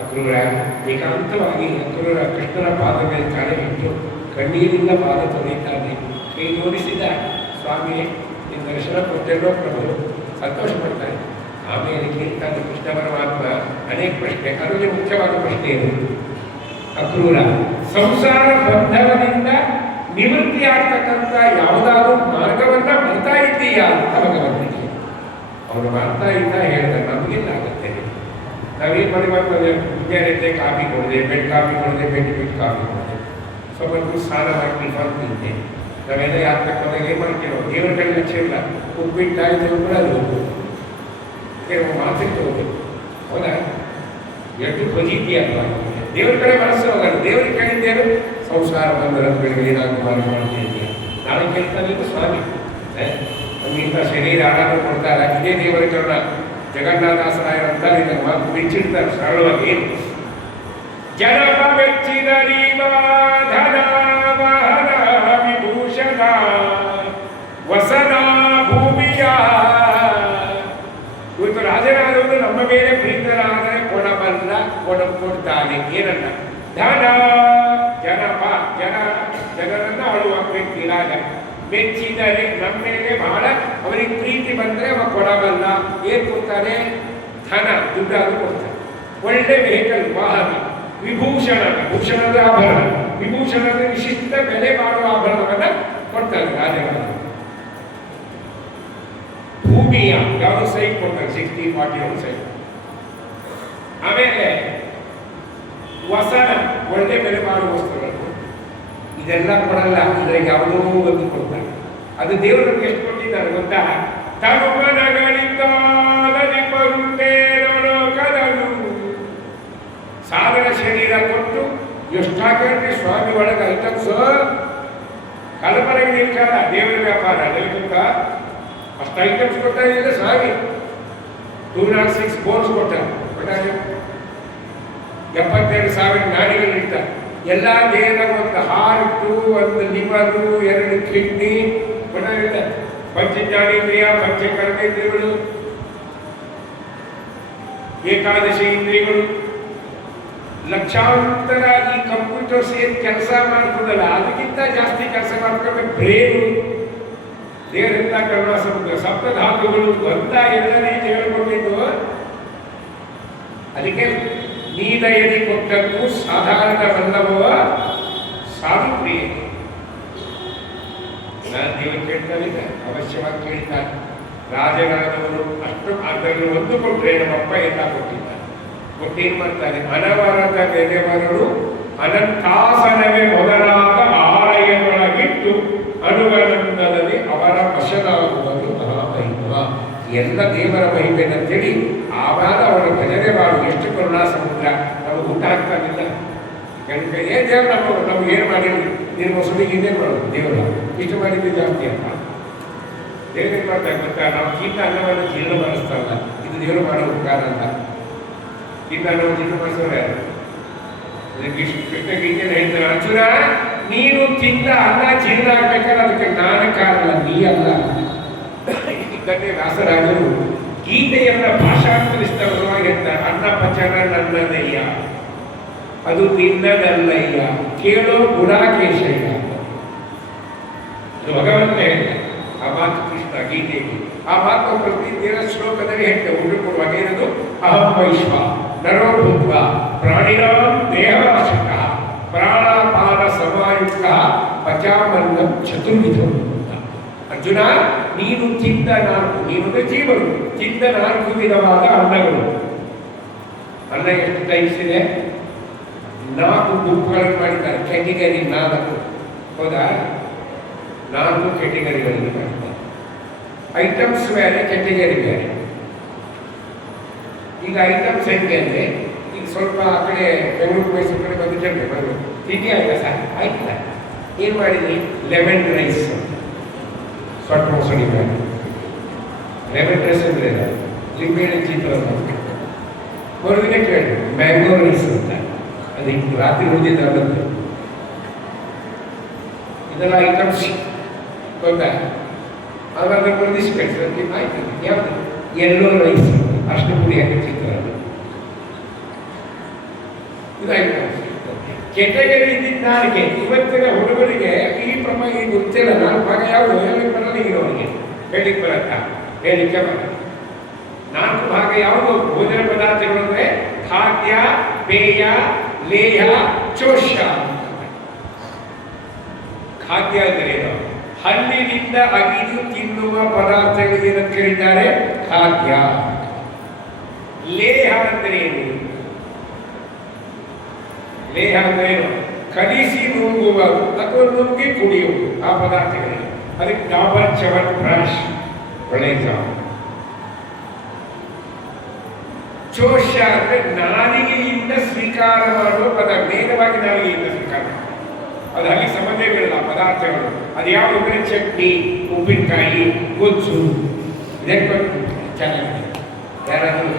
ಅಕ್ರೂರ ಏಕಾಂತವಾಗಿ ಅಕ್ರೂರ ಕೃಷ್ಣನ ಪಾದ ಮೇಲೆ ಕಾಣೆ ಇಟ್ಟು ಕಣ್ಣೀರಿಂದ ಪಾದ ತೊಳೆಯುತ್ತಾನೆ. ಕೈ ಜೋಡಿಸಿದ, ಸ್ವಾಮಿ ನಿನ್ನ ದರ್ಶನ ಕೊಟ್ಟೆಲ್ಲೋ ಪ್ರಭು, ಸಂತೋಷ ಪಡ್ತಾನೆ. ಆಮೇಲೆ ಕೇಳ್ತಾನೆ ಕೃಷ್ಣ ಪರಮಾತ್ಮ ಅನೇಕ ಪ್ರಶ್ನೆ. ಅದರಲ್ಲಿ ಮುಖ್ಯವಾದ ಪ್ರಶ್ನೆ ಏನು? ಅಕ್ರೂರ ಸಂಸಾರ ಬಂಧನದಿಂದ ನಿವೃತ್ತಿ ಆಗ್ತಕ್ಕಂಥ ಯಾವುದಾದ್ರೂ ಮಾರ್ಗವನ್ನ ಬರ್ತಾ ಇದ್ದೀಯಾ ಅಂತ ಭಗವಂತನಿಗೆ. ಅವನು ಮಾಡ್ತಾ ಇದ್ದ ಹೇಳಿದ, ನಮಗಿಲ್ಲ ಆಗುತ್ತೆ. ನಾವೇನು ಮಾಡಿ ಮಾಡ್ತದೆ, ಮುಂಜಾನೆ ಕಾಫಿ ಕೊಡದೆ, ಬೆಡ್ ಕಾಫಿ ಕೊಡದೆ, ಬೆಡ್ ಕಾಫಿ ಕೊಡದೆ, ಸ್ವಲ್ಪ ಸ್ನಾನ ಮಾಡಿ ಟಿಫನ್ ತಿಂತೆ. ನಾವೆಲ್ಲ ಯಾಕೆ ಏನು ಮಾಡ್ತೀವಿ? ದೇವರ ಕಡೆ ಲಕ್ಷ್ಯ ಇಲ್ಲ. ಉಪ್ಪಿಟ್ಟಾಯಿತು ಕೂಡ ಅದು ಹೋಗ್ಬೋದು, ಕೆಲವು ಮಾತಿಟ್ಟು ಹೋಗ್ಬೇಕು. ಹೌದಾ? ಎಷ್ಟು ಬಜಿದ್ಯಲ್ವ? ದೇವ್ರ ಕಡೆ ಮನಸ್ಸು ಹೋಗಲ್ಲ. ದೇವ್ರಿಗೆ ಕೇಳಿದ್ದೇನು? ಸಂಸಾರ ಬಂದರಗಳಿಗೆ ಏನಾದ್ರು ಮಾಡ್ತಿದ್ದೀಯ? ನಾಳೆ ಕೇಳ್ತಾನೆ ಸ್ವಾಮಿ ನಮಗಿಂತ ಶರೀರ ಆರಾಮ ಕೊಡ್ತಾರೆ. ಇದೇ ದೇವರ ಕರುಣ. ಜಗನ್ನಾಥಾಸರಾಯ ಅಂತ ಇದನ್ನು ಮಾತು ಬಿಚ್ಚಿಡ್ತಾರೆ ಸರಳವಾಗಿ. ಜನಪ ಮೆಚ್ಚಿದ ಧನ ವಾಹನ ವಿಭೂಷಣ ವಸನ ಭೂಮಿಯ. ಇವತ್ತು ರಾಜನಾದವರು ನಮ್ಮ ಮೇಲೆ ಪ್ರೀತರಾದರೆ ಕೊಡಬಲ್ಲ, ಕೊಡ್ತಾನೆ. ಏನನ್ನ? ಧನ. ಜನಪ ಜನರನ್ನ ಆಳುವ ವ್ಯಕ್ತಿ ರಾಜ. ಮೆಚ್ಚಿದರೆ ನಮ್ಮ ಮೇಲೆ ಬಹಳ ಅವರಿಗೆ ಪ್ರೀತಿ ಬಂದರೆ ಅವ ಕೊಡಬಲ್ಲ. ಏನ್ ಕೊಡ್ತಾನೆ? ಧನ, ದುಡ್ಡಾದ್ರು ಕೊಡ್ತಾನೆ. ಒಳ್ಳೆ ವೆಹಿಕಲ್, ವಾಹನ. ವಿಭೂಷಣ, ಭೂಷಣದ ಆಭರಣ. ವಿಭೂಷಣದ ವಿಶಿಷ್ಟ ಬೆಲೆ ಮಾಡುವ ಆಭರಣವನ್ನ ಕೊಡ್ತಾನೆ ರಾಜಗಾರ. ಭೂಮಿಯ ಯಾವ ಸೈಟ್ ಕೊಡ್ತಾರೆ? 60-40 ಸೈಟ್. ಆಮೇಲೆ ವಸನ, ಒಳ್ಳೆ ಬೆಲೆ ಮಾಡುವ ವಸ್ತುಗಳು. ಇದೆಲ್ಲ ಕೊಡಲ್ಲ, ಇದ್ರಿಗೆ ಯಾವುದೋ ಒಂದು ಕೊಡ್ತಾರೆ. ಅದು ದೇವರು ನಮ್ಗೆ ಎಷ್ಟು ಕೊಟ್ಟಿದ್ದಾರೆ ಗೊತ್ತಾ? ಸಾಧನ ಶರೀರ ಕೊಟ್ಟು ಎಷ್ಟಾಗಿ ಸ್ವಾಮಿ ಒಳಗೆ ಐಟಮ್ಸ್ ಕಲ್ಪನೆಗೆ ನಿಲ್ಕಾಲ. ದೇವರ ವ್ಯಾಪಾರ ನಿಲ್ಕಂತ ಅಷ್ಟು ಐಟಮ್ಸ್ ಕೊಡ್ತಾ ಇದ್ದಿಲ್ಲ ಸ್ವಾಮಿ. 206 ಬೋನ್ಸ್ ಕೊಟ್ಟಾರೆ. 72,000 ನಾಡಿಗಳು ಇರ್ತಾರೆ. ಎಲ್ಲ ದೇಹದ ಒಂದು ಹಾರ್ಟು, ಒಂದು ಲಿವರು, 2 ಕಿಡ್ನಿ ಕೊಟ್ಟಿದೆ. ಪಂಚಜ್ಞಾನೇಂದ್ರಿಯ, ಪಂಚಕರ್ಮೇಂದ್ರಿಯಗಳು, ಏಕಾದಶಿ ಇಂದ್ರಿಯಗಳು, ಲಕ್ಷಾಂತರ ಈ ಕಂಪ್ಯೂಟರ್ಸ್ ಏನು ಕೆಲಸ ಮಾಡ್ತದಲ್ಲ ಅದಕ್ಕಿಂತ ಜಾಸ್ತಿ ಕೆಲಸ ಮಾಡ್ಕೊಂಡ್ರೆ ಬ್ರೇನು. ದೇವರಿಂದ ಕರುಣಾ ಸಮುದ್ರ, ಸಪ್ತಧಾತುಗಳು ಅಂತ ಎಲ್ಲ ರೀತಿ ಹೇಳ್ಕೊಟ್ಟಿದ್ದು. ಅದಕ್ಕೆ ನೀಲಯದಿ ಕೊಟ್ಟದ್ದು ಸಾಧಾರಣವಲ್ಲವೋ ಸಾವಿತ್ರಿ. ನಾನು ದೇವರು ಕೇಳ್ತಾನಿದ್ದ, ಅವಶ್ಯವಾಗಿ ಕೇಳ್ತಾನೆ. ರಾಜನಾದವರು ಅಷ್ಟು ಅದನ್ನು ಒಂದು ಕೊಟ್ಟರೆ ನಮ್ಮಪ್ಪ ಎಲ್ಲ ಕೊಟ್ಟಿದ್ದಾರೆ. ಕೊಟ್ಟೇನು ಮಾಡ್ತಾನೆ? ಅನವರದ ಬೆಲೆವರಳು ಅನಂತಾಸನವೇ ಮೊದಲಾದ ಆಲಯದೊಳಗಿಟ್ಟು ಅನುವನಂದದಲ್ಲಿ ಅವರ ವಶನಾಗುವುದು ಮಹಾಮಹಿಮ. ಎಲ್ಲ ದೇವರ ಮಹಿಮೆ ಅಂತೇಳಿ ಆವಾಗ ಅವರ ಭಜನೆ ಮಾಡು. ಎಷ್ಟು ಕರುಣಾ ಸಮುದ್ರ. ನಾವು ಊಟ ಹಾಕ್ತಾನಿಲ್ಲ. ಏನ್ ದೇವ್ರು ನಾವು ಏನು ಮಾಡಿದ್ವಿ? ನೀನು ಮೊಸಳಿಗೆ ಇನ್ನೇನು ಮಾಡೋದು? ದೇವರ ಇಷ್ಟು ಮಾಡಿದ್ದು ಜಾಸ್ತಿ ಅಲ್ಲ. ದೇವ್ರೇನು ಮಾಡ್ತಾರೆ ಗೊತ್ತಾ? ನಾವು ಕೀಟ ಅನ್ನವನ್ನು ಜೀರ್ಣ ಮಾಡಿಸ್ತಾರಲ್ಲ, ಇದು ದೇವರು ಮಾಡೋ ಉಪಕಾರ ಅಂತ. ಕೀಟ ಅನ್ನವನ್ನು ಜೀರ್ಣ ಮಾಡಿಸೋರೆ ಕೃಷ್ಣ ಗೀತೆಯನ್ನು ಹೇಳ್ತಾರೆ, ಅರ್ಜುನ ನೀನು ತಿಂದ ಅನ್ನ ಜೀರ್ಣ ಆಗ್ಬೇಕಾದ್ರೆ ಅದಕ್ಕೆ ನಾನು ಕಾರಣ, ನೀ ಅಲ್ಲ. ಇದನ್ನೇ ವ್ಯಾಸರಾಜರು ಗೀತೆಯನ್ನ ಭಾಷಾಂತರಿಸಿದವರವಾಗಿ ಹೇಳ್ತಾರೆ. ಅನ್ನ ಪಚನ ನನ್ನದಯ್ಯ, ಅದು ನಿನ್ನದಲ್ಲಯ್ಯ, ಕೇಳೋ ಗುಣಾಕೇಶಯ್ಯ. ಭಗವಂತ ಹೇಳ್ತಾರೆ ಆ ಮಾತು ಕೃಷ್ಣ ಗೀತೆಯಲ್ಲಿ. ಆ ಮಾತು ಪ್ರತಿ ದಿನ ಶ್ಲೋಕದಲ್ಲಿ ಹೇಳ್ತೇವೆ. ಊಟ ಕೊಡುವಾಗ ಏನದು? ಅಹಂ ವೈಶ್ವ ನರೋ ಭೂತ್ವ ಪ್ರಾಣಿನಾಂ ದೇಹವಾಸಿಕ ಪ್ರಾಣಾಪಾನ ಸಮಾಯುಕ್ತ ಪಚಾಮನ್ನಂ ಚತುರ್ವಿಧಂ. ಅರ್ಜುನ ನೀನು ತಿಂದ 4, ನೀನು ಜೀವನು ತಿಂದ 4 ವಿಧವಾದ ಅನ್ನಗಳು. ಅನ್ನ ಎಷ್ಟು ಟೈಪ್ಸ್ ಇದೆ? 4 ಗುಂಪುಗಳನ್ನು ಮಾಡಿದ್ದಾರೆ. ಕ್ಯಾಟಗರಿ 4. ಹೌದಾ? 4 ಕ್ಯಾಟಗರಿಗಳಿಗೆ ಮಾಡಿದ್ದಾರೆ. ಐಟಮ್ಸ್ ಬೇರೆ, ಕ್ಯಾಟಗರಿ ಬೇರೆ. ಈಗ ಐಟಮ್ಸ್ ಹೆಂಗೆ ಅಂದರೆ, ಈಗ ಸ್ವಲ್ಪ ಆ ಕಡೆ ಬೆಂಗಳೂರು ಮೈಸೂರು ಕಡೆ ಬಂದಿದ್ದೆ ಬಂದು ತಿಂಡಿ ಆಯ್ತಾ ಸರ್ ಆಯ್ತಲ್ಲ ಏನು ಮಾಡಿದ್ರಿ ಲೆಮನ್ ರೈಸ್ ಸೊಟ್ಟು ಮೊಸಳಿ ಮಾಡಿ ಲೆಮನ್ ರೈಸ್ ಅಂದರೆ ಲಿಂಬೆಹಣ್ಣು ಚಿತ್ರಾನ್ನ ಮರುದಿನ ಕೇಳಿದ್ರು ಮ್ಯಾಂಗೋ ರೈಸ್ ಅಂತ ಅದಕ್ಕೆ ರಾತ್ರಿ ಉಳಿದಿದ್ದಾಗಂತೆ ಇದೆಲ್ಲ ಐಟಮ್ಸ್ ಗೊತ್ತಾ ಆಮೇಲೆ ಮರುದಿಸ್ಬೇಕು ಆಯ್ತು ಯಾವುದು ಎಲ್ಲೋ ರೈಸ್ ಅಷ್ಟು ಪುಡಿ ಹಾಕಿ ಚಿತ್ರಾನ್ನ ಕೆಟಗರಿ ಇದ್ದಿದ್ದಾರಿಗೆ ಇವತ್ತಿನ ಹುಡುಗರಿಗೆ ಈ ಪ್ರಮಾಣ ಈಗ ಗೊತ್ತಿಲ್ಲ ನಾನು ಭಾಗ ಯಾವುದು ಹೇಳಲಿಕ್ಕೆ ಬರಲ್ಲ ಈಗಿನವರಿಗೆ ಹೇಳಿಕ್ಕೆ ಬರತ್ತ ಹೇಳಿಕ್ಕೆ ಬರಲ್ಲ 4 ಭಾಗ ಯಾವುದು ಭೋಜನ ಪದಾರ್ಥಗಳು ಅಂದರೆ ಖಾದ್ಯ ಪೇಯ ಲೇಹ ಚೋಷ್ಯ. ಖಾದ್ಯ ಅಂದ್ರೇನು? ಹಲ್ಲಿನಿಂದ ಅಗಿದು ತಿನ್ನುವ ಪದಾರ್ಥಗಳಿಗೆ ಕರೀತಾರೆ ಖಾದ್ಯ. ಲೇಹ ಅಂದ್ರೇನು? ಲೇಹ ಅಂದ್ರೇನು? ಕಲಿಸಿ ನುಂಗುವುದು ಅಥವಾ ನುಂಗಿ ಕುಡಿಯುವುದು ಆ ಪದಾರ್ಥಗಳಿಗೆ. ಅದಕ್ಕೆ ಡಾಬರ್ ಚವನ್ ಬ್ರಷ್ ಒಳ್ಳೆಯ. ಚೋಷ್ಯ ಅಂದ್ರೆ ನಾಲಿಗೆಯಿಂದ ಸ್ವೀಕಾರ ಮಾಡುವ ಪದ, ನೇರವಾಗಿ ನಾಲಿಗೆಯಿಂದ ಸ್ವೀಕಾರ. ಅದು ಅಲ್ಲಿ ಸಂಬಂಧಗಳಿಲ್ಲ ಪದಾರ್ಥಗಳು. ಅದು ಯಾವುದು ಅಂದರೆ ಚಟ್ನಿ, ಉಪ್ಪಿನಕಾಯಿ, ಗೊಜ್ಜು, ಇದಕ್ಕೆ ಚೆನ್ನಾಗಿದೆ. ಯಾರಾದರೂ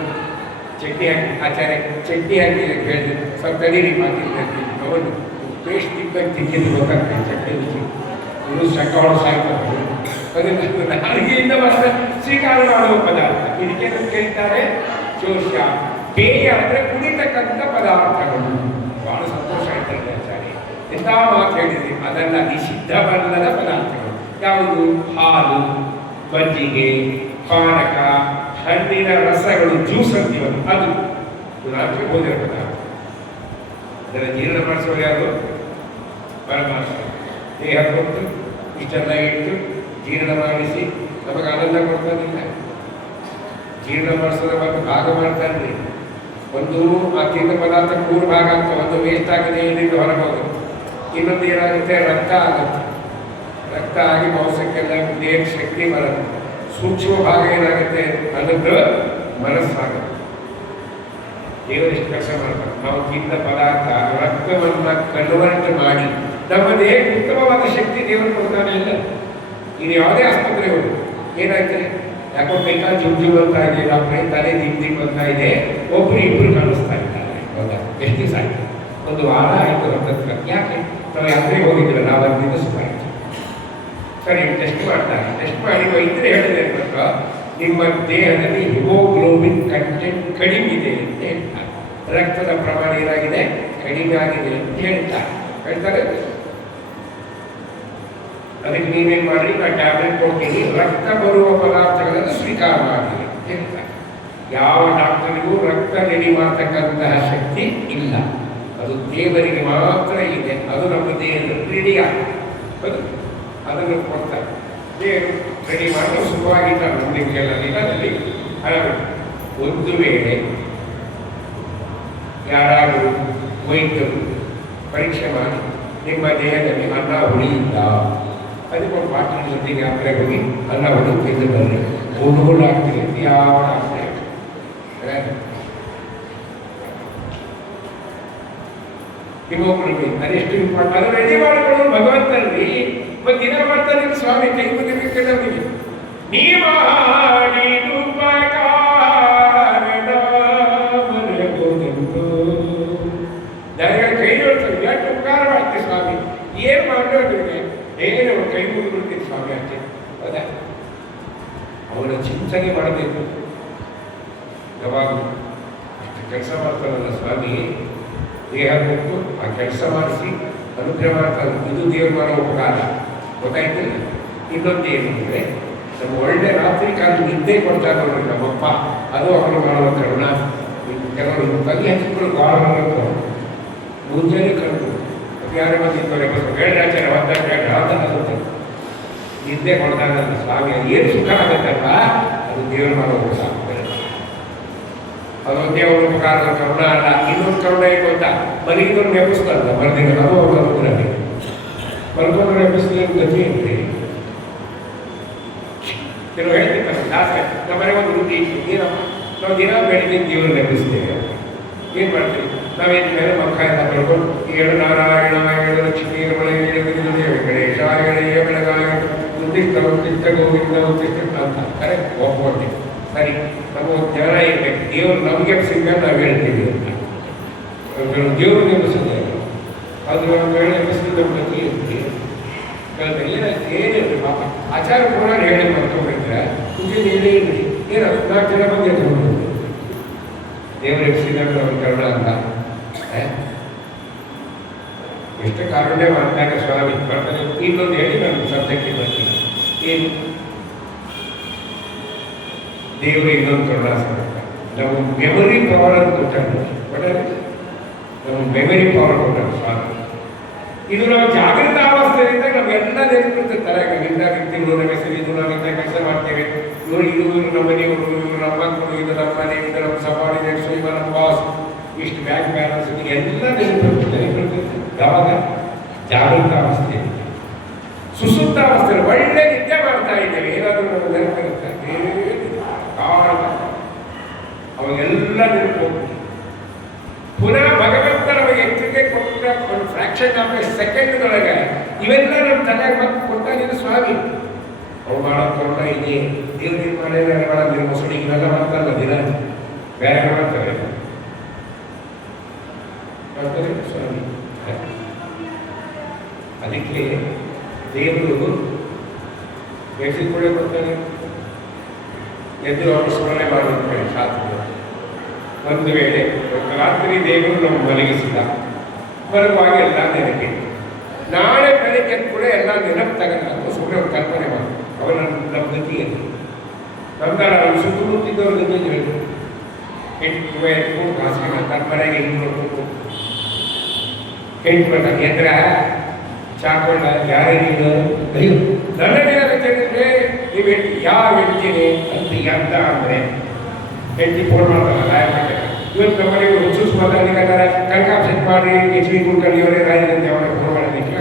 ಚಟ್ನಿ ಹಾಕಿ ಆಚಾರ್ಯ ಚಟ್ನಿ ಹಾಕಿ ಹೇಳಿದ್ರೆ ಸ್ವಲ್ಪ ತಡೀರಿ ಮಾತಿದ್ದು ತಗೊಂಡು ಪೇಸ್ಟ್ ತಿಪ್ಪಕ್ಕೆ ತಿಕ್ಕಿದ್ದು ಗೊತ್ತಾಗ್ತದೆ ಚಟ್ನಿ ರುಚಿ. ಇದು ಶಂಕವಳು ಸಾಯ್ತಾರೆ. ಅದನ್ನು ನಾಲಿಗೆಯಿಂದ ಮಾತ್ರ ಸ್ವೀಕಾರ ಮಾಡುವ ಪದಾರ್ಥ. ಇದಕ್ಕೆ ಕೇಳ್ತಾರೆ ಚೋಷ್ಯ. ಪೇಯ ಅಂದರೆ ಕುಡಿತಕ್ಕಂಥ ಪದಾರ್ಥಗಳು. ಬಹಳ ಸಂತೋಷ ಆಯ್ತದೆ ಆಚಾರ್ಯ, ಎಂಥ ಮಾತು ಹೇಳಿದ್ರಿ. ಅದೆಲ್ಲ ನಿಷಿದ್ಧವಲ್ಲದ ಪದಾರ್ಥಗಳು ಯಾವುದು? ಹಾಲು, ಮಜ್ಜಿಗೆ, ಪಾನಕ, ಹಣ್ಣಿನ ರಸಗಳು, ಜ್ಯೂಸ್ ಅಂತೀವಲ್ಲ ಅದು ನಾಲ್ಕು ಭೋಜನ ಪದಾರ್ಥ. ಅದರ ಜೀರ್ಣ ಮಾಡಿಸೋರು ಯಾವುದು? ಪರಮಾತ್ಮ. ದೇಹ ಕೊಟ್ಟು ಇಷ್ಟೆಲ್ಲ ಇಟ್ಟು ಜೀರ್ಣ ಮಾಡಿಸಿ ನಮಗೆ ಆನಂದ ಕೊಡ್ತಾನಿಲ್ಲ. ಜೀರ್ಣ ಮಾಡಿಸೋದ್ರ ಮತ್ತು ಭಾಗ ಮಾಡ್ತಾನೆ. ಒಂದು ಆ ತಿಂದ ಪದಾರ್ಥ 3 ಭಾಗ ಆಗ್ತವೆ. ಒಂದು ವೇಸ್ಟ್ ಆಗಿದೆ, ಇಲ್ಲಿಂದ ಹೊರಬೋದು. ಇನ್ನೊಂದು ಏನಾಗುತ್ತೆ? ರಕ್ತ ಆಗುತ್ತೆ. ರಕ್ತ ಆಗಿ ಮಾಂಸಕ್ಕೆಲ್ಲ ದೇಹಕ್ಕೆ ಶಕ್ತಿ ಬರುತ್ತೆ. ಸೂಕ್ಷ್ಮ ಭಾಗ ಏನಾಗುತ್ತೆ? ಅನ್ನದ್ದು ಮನಸ್ಸಾಗುತ್ತೆ. ದೇವರಿಷ್ಟು ಕೆಲಸ ಮಾಡ್ತಾರೆ. ನಾವು ತಿಂದ ಪದಾರ್ಥ ರಕ್ತವನ್ನು ಕನ್ವರ್ಟ್ ಮಾಡಿ ನಮ್ಮ ದೇಹಕ್ಕೆ ಉತ್ತಮವಾದ ಶಕ್ತಿ ದೇವರು ಕೊಡ್ತಾನೆ. ಇಲ್ಲ ಇದು ಯಾವುದೇ ಆಸ್ಪತ್ರೆ ಹೋಗಿ ಏನಾಗ್ತದೆ? ಯಾಕೋ ಕೈಕಾಲು ಜುಮ್ ಬರ್ತಾ ಇದೆ, ಡಾಕ್ಟ್ರೇ ತಲೆ ದಿಮ್ ಬರ್ತಾ ಇದೆ, ಒಬ್ರು ಇಬ್ಬರು ಕಾಣಿಸ್ತಾ ಇದ್ದಾರೆ. ಹೌದಾ? ಎಷ್ಟು ದಿವಸ ಆಯ್ತು? 1 ವಾರ ಆಯಿತು. ಹತ್ರ ಯಾಕೆ? ನಾವು ಯಾತ್ರೆಗೆ ಹೋಗಿದ್ರೆ ನಾವು ಅದರಿಂದ ಸುಖ ಆಯಿತು. ಸರಿ, ಟೆಸ್ಟ್ ಮಾಡ್ತಾರೆ. ಟೆಸ್ಟ್ ಮಾಡಿ ವೈದ್ಯರು ಹೇಳಿದ್ರೆ ನಿಮ್ಮ ದೇಹದಲ್ಲಿ ಹಿಮೋಗ್ಲೋಬಿನ್ ಕಂಟೆಂಟ್ ಕಡಿಮೆ ಇದೆ ಅಂತ ಹೇಳ್ತಾರೆ. ರಕ್ತದ ಪ್ರಮಾಣ ಏನಾಗಿದೆ? ಕಡಿಮೆ ಆಗಿದೆ ಅಂತ ಹೇಳ್ತಾರೆ. ಅದಕ್ಕೆ ನೀವೇನು ಮಾಡಿ? ನಾನು ಟ್ಯಾಬ್ಲೆಟ್ ಕೊಡ್ತೀನಿ, ರಕ್ತ ಬರುವ ಪದಾರ್ಥಗಳನ್ನು ಸ್ವೀಕಾರ ಮಾಡಿ ಅಂತ ಹೇಳ್ತಾರೆ. ಯಾವ ಡಾಕ್ಟರಿಗೂ ರಕ್ತ ರೆಡಿ ಮಾಡ್ತಕ್ಕಂತಹ ಶಕ್ತಿ ಇಲ್ಲ. ಅದು ದೇವರಿಗೆ ಮಾತ್ರ ಇದೆ. ಅದು ನಮ್ಮ ದೇಹದಲ್ಲಿ ರೆಡಿ ಆಗ್ತದೆ. ಅದನ್ನು ಕೊಡ್ತಾರೆ. ದೇವರು ರೆಡಿ ಮಾಡಿ ಸುಖವಾಗಿದ್ದಾರೆ. ನಮ್ಮದಕ್ಕೆಲ್ಲ ನಿಲ್ಲದಲ್ಲಿ ಒಂದು ವೇಳೆ ಯಾರಾದರೂ ವೈದ್ಯರು ಪರೀಕ್ಷೆ ಮಾಡಿ ನಿಮ್ಮ ದೇಹದಲ್ಲಿ ಅನ್ನ ಉಳಿಯಿಲ್ಲ, ಅದಕ್ಕೊಂದು ಬಾಟಲ್ ಜೊತೆಗೆ ಯಾತ್ರೆ ಹೋಗಿ ಅನ್ನವನ್ನು ತಿಂದು ಬರಲಿ. ಹುಡುಗರು ಆಗ್ತದೆ ಯಾವ ಆಗ್ತದೆ ಹಿಮೋಗ್ಲೋಬಿನ್ ಅದೆಷ್ಟು ಇಂಪಾರ್ಟೆಂಟ್. ಅದು ರೆಡಿ ಮಾಡಿಕೊಳ್ಳೋದು ಭಗವಂತನಲ್ಲಿ. ಒಂದು ದಿನ ಮಾಡ್ತಾನೆ ಸ್ವಾಮಿ ಕೈ ಮುಗಿಬೇಕು ನಮಗೆ. ನೀ ಮಾಡಿದು ಜನಗಳ ಕೈ ನೋಡ್ತಾರೆ. ಎಷ್ಟು ಉಪಕಾರ ಮಾಡ್ತೀವಿ ಸ್ವಾಮಿ, ಏನು ಮಾಡೋದ್ರಿಗೆ ಏನು ಕೈ ಮುಗಿಬಿಡ್ತೀವಿ ಸ್ವಾಮಿ ಅಷ್ಟೇ. ಹೌದಾ? ಅವರ ಚಿಂತನೆ ಮಾಡಬೇಕು ಯಾವಾಗ. ಅಷ್ಟು ಕೆಲಸ ಮಾಡ್ತಾರಲ್ಲ ಸ್ವಾಮಿ, ದೇಹ ಕೊಟ್ಟು ಆ ಕೆಲಸ ಮಾಡಿಸಿ ಅನುಗ್ರಹ ಮಾಡ್ತಾರೆ. ಇದು ದೇವರು ಮಾಡೋ ಉಪಕಾರ. ಗೊತ್ತಾಯ್ತಿಲ್ಲ? ಇನ್ನೊಂದು ಏನು ಅಂದರೆ ನಮ್ಮ ಒಳ್ಳೆ ರಾತ್ರಿ ಕಾಲ ನಿದ್ದೆ ಕೊಡ್ತಾರೆ ನೋಡ್ರಿ ನಮ್ಮಪ್ಪ, ಅದು ಅವರು ಮಾಡುವ ಕರುಣ. ಕೆಲವರು ಕಲಿ ಹಚ್ಚಿಕೊಂಡು ಗಾಢ ಮುಂಜಾನೆ ಕರೆದು ಯಾರು ಬಂದಿದ್ದಾರೆ ಬೇಡಾಚಾರ ಆಗುತ್ತೆ. ನಿದ್ದೆ ಕೊಡ್ತಾನಲ್ಲ ಸ್ವಾಮಿ, ಏನು ಸುಖ ಆಗುತ್ತಲ್ಲ ಅದು ದೇವರು ಮಾಡೋ ಉಪಕಾರ. ಅದೊಂದೇ ಒಂದು ಉಪಕಾರದ ಕರುಣ ಅಲ್ಲ. ಇನ್ನೊಂದು ಕರುಣ ಏನು ಗೊತ್ತಾ? ಮಲಗಿದವ್ರು ನೆಪಿಸ್ತಾರಲ್ಲ ಮರದಿನ, ಅದು ಅವ್ರ ಅನುಗ್ರಹ. ಮಲ್ಕೊಂಡು ನೆಪಿಸ್ಲಿ ಗತಿ ಏನ್ರಿ? ಕೆಲವು ಹೇಳ್ತಿರ್ತಾರೆ ದಾಸ, ನಮ್ಮ ಮನೆ ಒಂದು ರೂಢಿ ಏನಪ್ಪ, ನಾವು ದಿನ ಬೆಳಗ್ಗೆ ದೇವರು ನೆಪಿಸ್ತೇವೆ. ಏನು ಮಾಡ್ತೀವಿ ನಾವೇನು ಮೇಲೆ ಮಕ್ಕ ಎಲ್ಲ ಬರ್ಕೊಂಡು ಏಳು ನಾರಾಯಣ ಏಳು ಲಕ್ಷ್ಮೀ ರಮಣ ಏಳು ವೆಂಕಟೇಶ ಏಳೆಯ ಬೆಳಗಾಯ ಉದ್ದಿಷ್ಟ ಉದ್ದಿಷ್ಟ ಗೋವಿಂದ ಉದ್ದಿಷ್ಟ ಅಂತ ಕರೆಕ್ಟ್ ಒಪ್ಕೊಳ್ತೀವಿ. ಸರಿ, ನಮಗೆ ಜ್ಞಾನ ಇರಬೇಕು. ದೇವರು ನಮಗೆ ಸಿಕ್ಕ ನಾವು ಹೇಳ್ತೀವಿ ಅಂತ ದೇವರು ನೆನಪಿಸಿದೆ. ಅದು ಒಂದು ವೇಳೆ ನೆನಪಿಸಿದ ಬಗ್ಗೆ ಇರ್ತೀವಿ ಏನಿಲ್ಲ ಪಾಪ ಆಚಾರ ಕೂಡ ಹೇಳಿ ಮಾಡ್ಕೊಂಡ್ರೆ ಖುಷಿ ಹೇಳಿ ಏನು 14 ಜನ ಬಂದು ಎತ್ಕೊಂಡು ದೇವರು ಎಪ್ಸಿದಾಗ ನಮ್ಮ ಕರುಣ ಅಂತ ಎಷ್ಟು ಕಾರುಣ್ಯ ಮಾಡ್ತಾಗ ಸ್ವಾಮಿ ಬರ್ತಾನೆ. ಇನ್ನೊಂದು ಹೇಳಿ ನಾನು ಸದ್ಯಕ್ಕೆ ಬರ್ತೀನಿ. ಏನು ದೇವರು ಇನ್ನೊಂದು ಕರುಣ ನಮ್ಮ ಮೆಮೊರಿ ಪವರ್ ಅಂತ ಕೊಟ್ಟಾರೆ. ನಮ್ಮ ಮೆಮೊರಿ ಪವರ್ ಕೊಟ್ಟಾರೆ ಸ್ವಾಮಿ. ಇದು ನಾವು ಜಾಗೃತ ಅವಸ್ಥೆಯಿಂದ ನಮಗೆಲ್ಲ ನೆನಪಿರುತ್ತೆ. ತಲೆಗಿಂದ ವ್ಯಕ್ತಿ ನಮ್ಮ ಹೆಸರು, ಇದು ನಾವಿಂದ ಕೆಲಸ ಮಾಡ್ತೇವೆ, ಇವರು ನಮ್ಮ ಮನೆಯವರು, ಇವರು ನಮ್ಮ ಮಕ್ಕಳು, ಇದು ನಮ್ಮ ಮನೆ, ಇದು ನಮ್ಮ ಸಬಾರ್ಡಿನೇಟ್ಸು, ಇವ ನಮ್ಮ ಬಾಸ್, ಇಷ್ಟು ಬ್ಯಾಂಕ್ ಬ್ಯಾಲೆನ್ಸ್, ಎಲ್ಲ ನೆನಪಿರುತ್ತೆ. ಯಾವಾಗ ಜಾಗೃತ ಅವಸ್ಥೆ, ಸುಸುಪ್ತ ಅವಸ್ಥೆ ಒಳ್ಳೆ ನಿದ್ದೆ ಮಾಡ್ತಾ ಇದ್ದೇವೆ, ಏನಾದರೂ ನಮಗೆ ನೆನಪಿರುತ್ತೆ. ಅವಾಗೆಲ್ಲ ನೆನಪು ಹೋಗ್ತದೆ. ಪುನಃ ಭಗವಂತ ನಮಗೆ ಎಚ್ಚರಿಕೆ ಕೊಟ್ಟ ಒಂದು ಫ್ರಾಕ್ಷನ್ ಆಫ್ ಎ ಸೆಕೆಂಡ್ನೊಳಗೆ ಇವೆಲ್ಲ ನಮ್ಮ ತಲೆಗೆ ಮತ್ತೆ ಕೊಟ್ಟಾಗಿದ್ದು ಸ್ವಾಮಿ. ಅವ್ರು ಮಾಡೋದು ಕೊಟ್ಟ ಇದೆ ದೇವ್ರ ಮನೆಯಲ್ಲ ನೀವು ಮೊಸಡಿ ಇವೆಲ್ಲ ಮಾಡ್ತಾರಲ್ಲ ದಿನ ಬೇರೆ ಮಾಡ್ತಾರೆ ಸ್ವಾಮಿ. ಅದಕ್ಕೆ ದೇವರು ಬೇಸಿಕೊಳ್ಳೆ ಕೊಡ್ತಾರೆ. ಎದ್ದು ಅವರು ಸ್ಮರಣೆ ಮಾಡಿರ್ತಾರೆ ಶಾಸ್ತ್ರ. ಒಂದು ವೇಳೆ ರಾತ್ರಿ ದೇವರು ನಮ್ಮ ಮಲಗಿಸಿದ ಬರುವಾಗ ಎಲ್ಲ ನೆನಪಿತ್ತು. ನಾಳೆ ಬೆಳಗ್ಗೆ ಕೂಡ ಎಲ್ಲ ನೆನಪು ತಗೊಂಡು ಸುಮ್ಮನೆ ಒಂದು ಕಲ್ಪನೆ ಮಾಡಿ ಅವರ ನಮ್ಮ ಗತಿಯಲ್ಲಿ ನಮ್ದಲ್ಲ ನಮ್ಮ ಸುತ್ತಮುತ್ತಿದ್ದವ್ರ ಗತಿ ಹೇಳಿದ್ರು. 8 ಕಾಸಿನ ಕಲ್ಪನೆಗೆ 200 8 ಎದ್ರ ಚಾಕೊಂಡ ಯಾರೇನು ಅಯ್ಯೋ ನನ್ನದೇ ಹೇಳಿದ್ರೆ ನೀವು ಯಾವ ಹೇಳ್ತೀನಿ ಅಂತ ಎಂತ ಅಂದರೆ ಹೆಂಡತಿ ಫೋನ್ ಮಾಡ್ತಾರಲ್ಲ ಲಾಯ ಮಾಡ್ತಾರೆ. ಇವತ್ತು ನಮ್ಮನೆ ಹುಚ್ಚೂಸ್ ಮಾತಾಡ್ಲಿಕ್ಕಾದ್ರೆ ಕನಕ ಸೆಟ್ ಮಾಡಿ HB ಕುಡ್ಕೊಂಡು ಇವರೇ ರಾಜ್ಯದಂತೆ ಅವರ ಫೋನ್ ಮಾಡೋದಕ್ಕೆ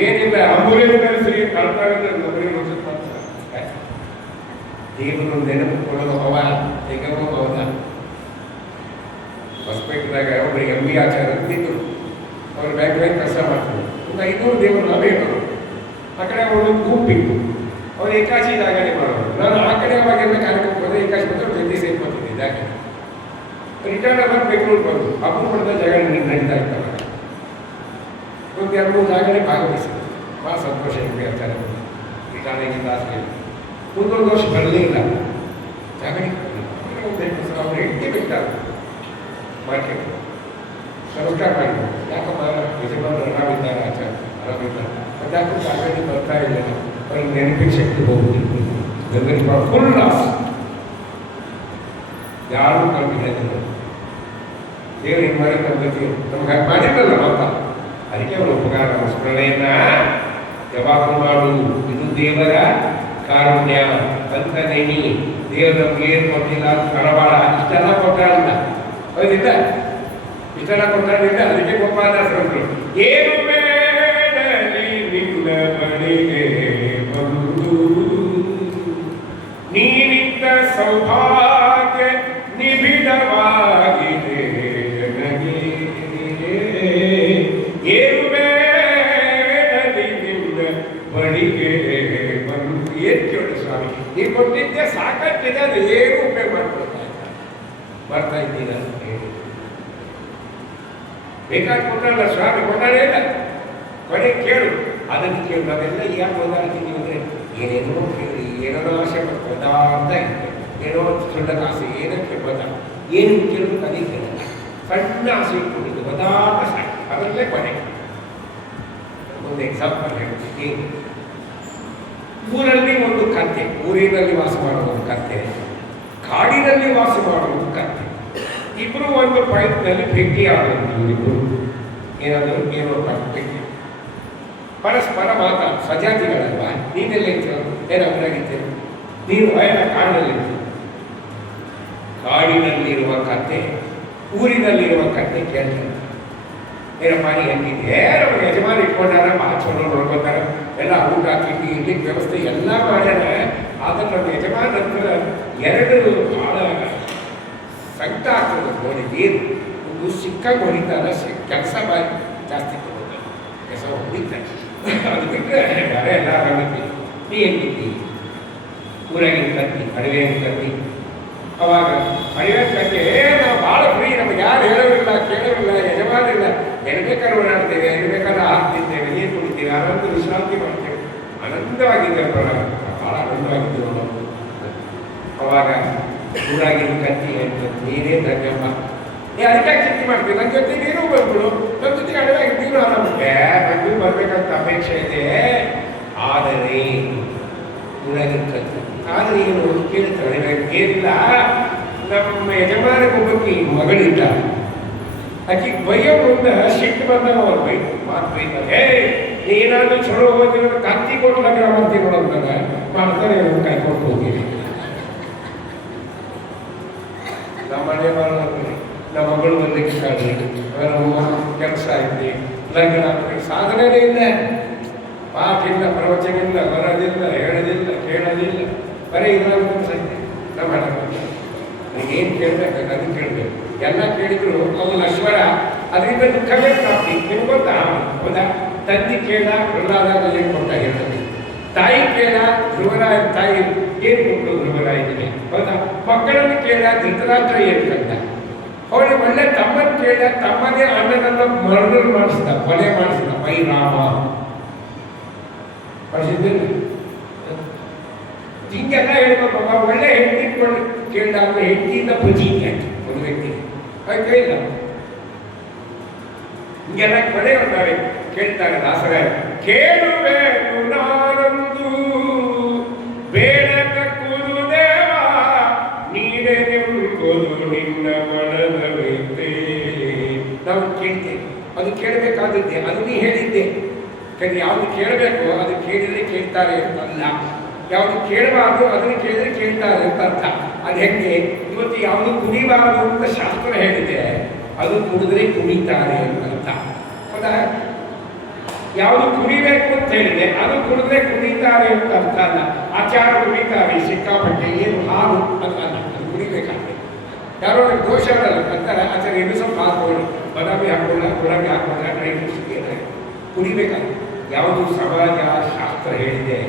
ಏನಿಲ್ಲ ಅಂಬುಲೆನ್ಸ್ ಕಳಿಸ್ರಿ ಕಳ್ತಾಗಂದ್ರೆ ನಮ್ಮನೆ ಹುಚ್ಚೂಸ್ ಮಾಡ್ತಾರೆ. ದೇವರು ನೆನಪು ಕೊಡೋದು ಅವ ತೆಗೆದು ಅವನ ಹೊಸಪೇಟೆದಾಗ ಒಬ್ಬರು MB ಆಚಾರ ಇದ್ದರು. ಅವ್ರು ಬ್ಯಾಂಕ್ ಕೆಲಸ ಮಾಡ್ತಾರೆ. ಒಂದು 500 ದೇವರು ನಾವೇ ಮಾಡೋರು. ಆ ಕಡೆ ಒಂದೊಂದು ಗುಂಪಿತ್ತು. ಅವ್ರು ಏಕಾಶಿ ಜಾಗನೇ ಮಾಡೋರು. ನಾನು ಆ ಕಡೆ ಅವಾಗೆಲ್ಲ ಕಾರ್ಯಕ್ರಮ ಹೋದರೆ ಏಕಾಶಿ ಬಂದು ಜೊತೆ ಸೇರ್ಕೊತೀನಿ ಜಾಗ. ರಿಟರ್ನ್ ಆದಾಗ ಬೆಂಗಳೂರು ಬಂದು ಅಪರೂಪದ ಜಾಗ ನಡೀತಾ ಇರ್ತಾರೆ. ಒಂದು 2-3 ಜಾಗನೇ ಭಾಗವಹಿಸಿದ್ರು. ಭಾಳ ಸಂತೋಷ ನಿಮಗೆ ಆಚಾರ ರಿಟರ್ನಿಂದ ಆಸೆ ಮುಂದೊಂದು ವರ್ಷ ಬರಲೇ ಇಲ್ಲ ಜಾಗಣಿ. ಅವ್ರು ಹೆಂಡತಿ ಬಿಟ್ಟಾರ ಮಾರ್ಕೆಟ್ ನಮಸ್ಕಾರ ಮಾಡಿದ್ರು. ಯಾಕಪ್ಪ ಯಜಮಾನರು ಆರಾಮಿದ್ದಾರೆ ಆಚಾರ ಆರಾಮಿದ್ದಾರೆ ಮತ್ತು ಯಾಕೆ ಜಾಗಣಿ ಬರ್ತಾ ಇಲ್ಲ ಅವ್ರಿಗೆ ನೆನಪಿನ ಶಕ್ತಿ ಹೋಗುದಿಲ್ಲ. ಗಂಗರಿ ಫುಲ್ ಲಾಸ್ ಯಾರು ಕಮ್ಮಿ ಹೇಳಿದ್ರು. ದೇವ್ರು ಹಿಂಗೆ ಮಾಡಿ ನಮ್ಮ ಗತಿ ನಮ್ಗೆ ಹಾಗೆ ಮಾಡಿರಲ್ಲ ಮಾತ. ಅದಕ್ಕೆ ಅವರು ಉಪಕಾರ ಸ್ಮರಣೆಯನ್ನ ಯಾವಾಗಲೂ ಮಾಡು. ಇದು ದೇವರ ಕಾರುಣ್ಯ ಅಂತ ನೆನಿ. ದೇವರು ನಮ್ಗೆ ಏನು ಕೊಟ್ಟಿಲ್ಲ ಕಳವಾಳ ಇಷ್ಟೆಲ್ಲ ಕೊಟ್ಟಾಳಿಲ್ಲ ಹೌದಿಲ್ಲ, ಇಷ್ಟೆಲ್ಲ ಕೊಟ್ಟಾಳಿಲ್ಲ. ಅದಕ್ಕೆ ಗೋಪಾಲದಾಸರು ಏನು ಬೇಡಲಿ ನಿನ್ನ ಬಳಿಗೆ ಬಂದು ನೀನಿದ್ದ ಸೌಭಾಗ್ಯ ನಿಬಿಡವಾಗಿದೆ ನನಗೆ. ಏನು ಬೇಡಲಿ ನಿನ್ನ ಬಳಿಗೆ ಬಂದು. ಏನು ಕೇಳಿ ಸ್ವಾಮಿ ನೀವು ಕೊಟ್ಟಿದ್ದೆ ಸಾಕಷ್ಟಿದೆ, ಅದು ಏನು ಉಪಯೋಗ ಮಾಡ್ತಾ ಇದ್ದೀರ ಅಂತ ಹೇಳಿ ಬೇಕಾದ ಕೊಟ್ಟಲ್ಲ ಸ್ವಾಮಿ ಕೊಟ್ಟಾಡೇ ಇಲ್ಲ. ಕೊನೆ ಕೇಳು ಅದನ್ನು ಕೇಳು. ನಾವೆಲ್ಲ ಯಾಕೆ ಓದಾಡ್ತೀವಿ ಅಂದರೆ ಏನೇನೋ ಕೇಳಿ ಏನೋ ಆಸೆ ಪದಾರ್ಥ ಇರ್ತದೆ, ಏನೋ ಸಣ್ಣ ಆಸೆ ಏನಕ್ಕೆ ಪದ ಏನು ಕೇಳಬೇಕು ಅದೇ ಕೇಳಲ್ಲ. ಸಣ್ಣ ಆಸೆ ಇಟ್ಕೊಂಡಿದ್ದು ಪದಾರ್ಥ ಸಾಕು, ಅದರಲ್ಲೇ ಕೊನೆ. ಒಂದು ಎಕ್ಸಾಂಪಲ್ ಹೇಳ್ತೀನಿ. ಊರಲ್ಲಿ ಒಂದು ಕತ್ತೆ, ಊರಿನಲ್ಲಿ ವಾಸ ಮಾಡುವ ಒಂದು ಕತ್ತೆ, ಕಾಡಿನಲ್ಲಿ ವಾಸ ಮಾಡುವ ಒಂದು ಕತ್ತೆ. ಇಬ್ಬರು ಒಂದು ಪಾಯಿಂಟ್ನಲ್ಲಿ ಭೇಟಿಯಾದಂತು. ಇಬ್ಬರು ಏನಾದರೂ ಏನೋ ಭೇಟಿ ಪರಸ್ಪರ ಮಾತಾಡ ಸಜಾತಿಗಳಲ್ವಾ. ನೀನೆಲ್ಲಿರ್ತೀರ ಏನಾಗಿರ್ತೀರ ನೀನು ಕಾಡಿನಲ್ಲಿರ್ತೀರ. ಕಾಡಿನಲ್ಲಿರುವ ಕತ್ತೆ ಊರಿನಲ್ಲಿರುವ ಕತ್ತೆ ಕೇಳ್ತಾರೆ ಏನಪ್ಪ ನೀ ಹೆಂಗಿದೆ. ನಮ್ಮ ಯಜಮಾನ ಇಟ್ಕೊಂಡಾರ ಭಾಳ ಚಲೋ ನೋಡ್ಕೊತಾರೆ, ಎಲ್ಲ ಊಟ ತಿಂಡಿ ಇಡ್ಲಿಕ್ಕೆ ವ್ಯವಸ್ಥೆ ಎಲ್ಲ ಮಾಡ್ಯಾರ. ಆದರೆ ನಮ್ಮ ಯಜಮಾನ ಹತ್ರ 2 ಭಾಳ ಸಂಕಟ ಆಗ್ತದೆ ನೋಡಿ. ಏನು ಚಿಕ್ಕಾಗಿ ಹೊಡಿತಾರ, ಕೆಲಸ ಜಾಸ್ತಿ ತಗೋತಾರೆ, ಕೆಲಸ ಹೊಡಿತಾರೆ. ಅದು ಬಿಟ್ಟರೆ ಬೇರೆ ಎಲ್ಲ ಆರಾಮಕ್ಕೆ ನೀ ಹೆಂಗಿದ್ದಿ ಊರಾಗಿನ ಕತ್ತಿ, ಅಡುಗೆನ ಕತ್ತಿ. ಅವಾಗ ಅಡುಗೆ ಕತ್ತಿ ನಾವು ಭಾಳ ಫ್ರೀ, ನಮ್ಗೆ ಯಾರು ಹೇಳೋರಿಲ್ಲ, ಕೇಳೋರಿಲ್ಲ, ಯಜಮಾನಿಲ್ಲ, ಎಲ್ಲಿ ಬೇಕಾದ್ರೆ ಓಡಾಡ್ತೇವೆ, ಎಲ್ಲಿ ಬೇಕಾದ್ರೆ ಹಾಕ್ತಿದ್ದೇವೆ, ನೀರು ಕುಡಿತೀವಿ, ಆನಂದ ವಿಶ್ರಾಂತಿ ಮಾಡ್ತೇವೆ, ಆನಂದವಾಗಿದ್ದೇವೆ. ಭಾಳ ಆನಂದವಾಗಿದ್ದೇವೆ ನಾವು. ಅವಾಗ ಊರಾಗಿನ ಕತ್ತಿ ಅಂತ ನೀನೇ ಧನ್ಯಮ್ಮ, ನೀ ಅದಕ್ಕೆ ಚಿಂತೆ ಮಾಡ್ತೀವಿ, ನನ್ನ ಜೊತೆ ನೀನು ಬಂದ್ಬಿಡು, ನನ್ನ ಜೊತೆಗೆ ಅಡುಗೆ ನೀನು ಆರಾಮಿದ್ದೆ, ನನಗೂ ಬರ್ಬೇಕಂತ ಅಪೇಕ್ಷೆ ಇದೆ. ಆದರೆ ಊರಾಗಿನ ಕತ್ತಿ ಆದರೆ ಏನು ಕೇಳ್ತಾಳೆ, ಏನಿಲ್ಲ, ನಮ್ಮ ಯಜಮಾನಗೊಬ್ಬಕ್ಕೆ ಮಗಳಿದ್ದ, ಆಕೆ ಬಯ್ಯೋ ಮುಂದೆ ಸಿಟ್ಟು ಬಂದಾಗ ಅವ್ರು ಮಾತು ಬೈತಾರೆ, ಏನಾದರೂ ಚಲೋ ಹೋಗಿ ಕತ್ತಿ ಕೊಟ್ಟು ಲಗ್ನ ಮಾಡ್ತೀವಿ ನೋಡೋದಾಗ ಮಾಡ್ತಾರೆ, ಕಾಯ್ಕೊಂಡು ಹೋಗಿರಿ. ನಮ್ಮ ಮನೆ ಮಾಡೋದು ನಮ್ಮ ಮಗಳು ಬಂದಕ್ಕೆ ಸಾಧ್ಯ, ನಮ್ಮ ಕೆಲಸ ಐತಿ, ಲಗ್ನ ಸಾಧನೆನೇ ಇಲ್ಲ, ಪಾಠ ಇಲ್ಲ, ಪ್ರವಚನ ಇಲ್ಲ, ಬರೋದಿಲ್ಲ, ಹೇಳೋದಿಲ್ಲ, ಕೇಳೋದಿಲ್ಲ, ಬರೀ ಇರೋದು ಸಹಿತ ನಮ್ಮ ಏನು ಕೇಳಬೇಕು ಅದನ್ನು ಕೇಳಬೇಕು. ಎಲ್ಲ ಕೇಳಿದ್ರು ಅವನು ನಶ್ವರ, ಅದರಿಂದ ದುಃಖವೇ ಪ್ರಾಪ್ತಿ. ನಿಮ್ಗೆ ಗೊತ್ತಾ? ಹೌದಾ? ತಂದೆ ಕೇಳ ಪ್ರಹ್ಲಾದಾಗ ಏನು ಕೊಟ್ಟ ಹೇಳ್ತಾರೆ, ತಾಯಿ ಕೇಳ ಧ್ರುವರಾಯ, ತಾಯಿ ಏನು ಕೊಟ್ಟು ಧ್ರುವರಾಯನಿಗೆ, ಹೌದಾ? ಮಕ್ಕಳನ್ನು ಕೇಳ ಧೃತರಾಷ್ಟ್ರ ಏನು ಕಂಡ, ಅವನಿಗೆ ಒಳ್ಳೆ ತಮ್ಮನ್ನು ಕೇಳ, ತಮ್ಮನೇ ಅಣ್ಣನನ್ನು ಮರಣ ಮಾಡಿಸಿದ, ಕೊಲೆ ಮಾಡಿಸಿದ, ರಾಮ ಮಾಡಿಸಿದ್ದೇನೆ. ಹಿಂಗೆಲ್ಲ ಹೇಳ್ಬೇಕು. ಒಳ್ಳೆ ಹೆಂಡತಿ ಕೇಳಿದ ಅಂದ್ರೆ ಹೆಂಡತಿಯಿಂದ ಪ್ರಜೀತಿ ಆಯ್ತು ಒಂದು ವ್ಯಕ್ತಿಗೆ, ಹಾಗೆ ಇಲ್ಲ. ಹಿಂಗೆಲ್ಲ ಕೊನೆ ಉಂಟಾರೆ ಕೇಳ್ತಾರೆ ದಾಸರ, ಕೇಳುವೆನು ನಾನೊಂದು ಬೇಡ ತಕ್ಕುದು ದೇವ, ನೀನೆಂಬುದು ನಿನ್ನ ಮನದವಿದ್ದೆ. ನಾವು ಕೇಳ್ತೇವೆ, ಅದು ಕೇಳಬೇಕಾದದ್ದೇ, ಅದು ನೀ ಹೇಳಿದ್ದೆ. ಯಾವುದು ಕೇಳಬೇಕು ಅದು ಕೇಳಿದರೆ ಕೇಳ್ತಾರೆ ಅಂತಲ್ಲ, ಯಾವುದು ಕೇಳಬಾರ್ದು ಅದನ್ನು ಕೇಳಿದರೆ ಕೇಳ್ತಾರೆ ಅಂತ ಅರ್ಥ. ಅದು ಹೆಂಗೆ? ಇವತ್ತು ಯಾವುದು ಕುಡಿಬಾರ್ದು ಅಂತ ಶಾಸ್ತ್ರ ಹೇಳಿದೆ, ಅದು ಕುಡಿದ್ರೆ ಕುಡಿತಾರೆ ಅಂತ ಅರ್ಥ. ಹೌದಾ? ಯಾವುದು ಕುಡಿಬೇಕು ಅಂತ ಹೇಳಿದೆ, ಅದು ಕುಡಿದ್ರೆ ಕುಡಿತಾರೆ ಅಂತ ಅರ್ಥ ಅಲ್ಲ. ಆಚಾರ ಕುಡಿತಾರೆ ಸಿಕ್ಕಾಪಟ್ಟೆ, ಏನು ಹಾಲು ಅಂತ ಅಲ್ಲ, ಅದು ಕುಡಿಬೇಕಾಗ್ತದೆ. ಯಾರೋ ದೋಷ ಅಲ್ಲ ಅಂತಾರೆ, ಆಚಾರ ಏನು ಸ್ವಲ್ಪ ಹಾಕೊಳ್ಳಿ, ಬಾದಾಮಿ ಹಾಕೊಳ್ಳ, ಗುಲಾಬಿ ಹಾಕೊಂಡ್ರೆ, ಡ್ರೈ ಫ್ರೂಟ್ಸ್ ಕುಡಿಬೇಕಾಗ್ತದೆ. ಯಾವುದು ಸಮಾಜ ಶಾಸ್ತ್ರ ಹೇಳಿದೆ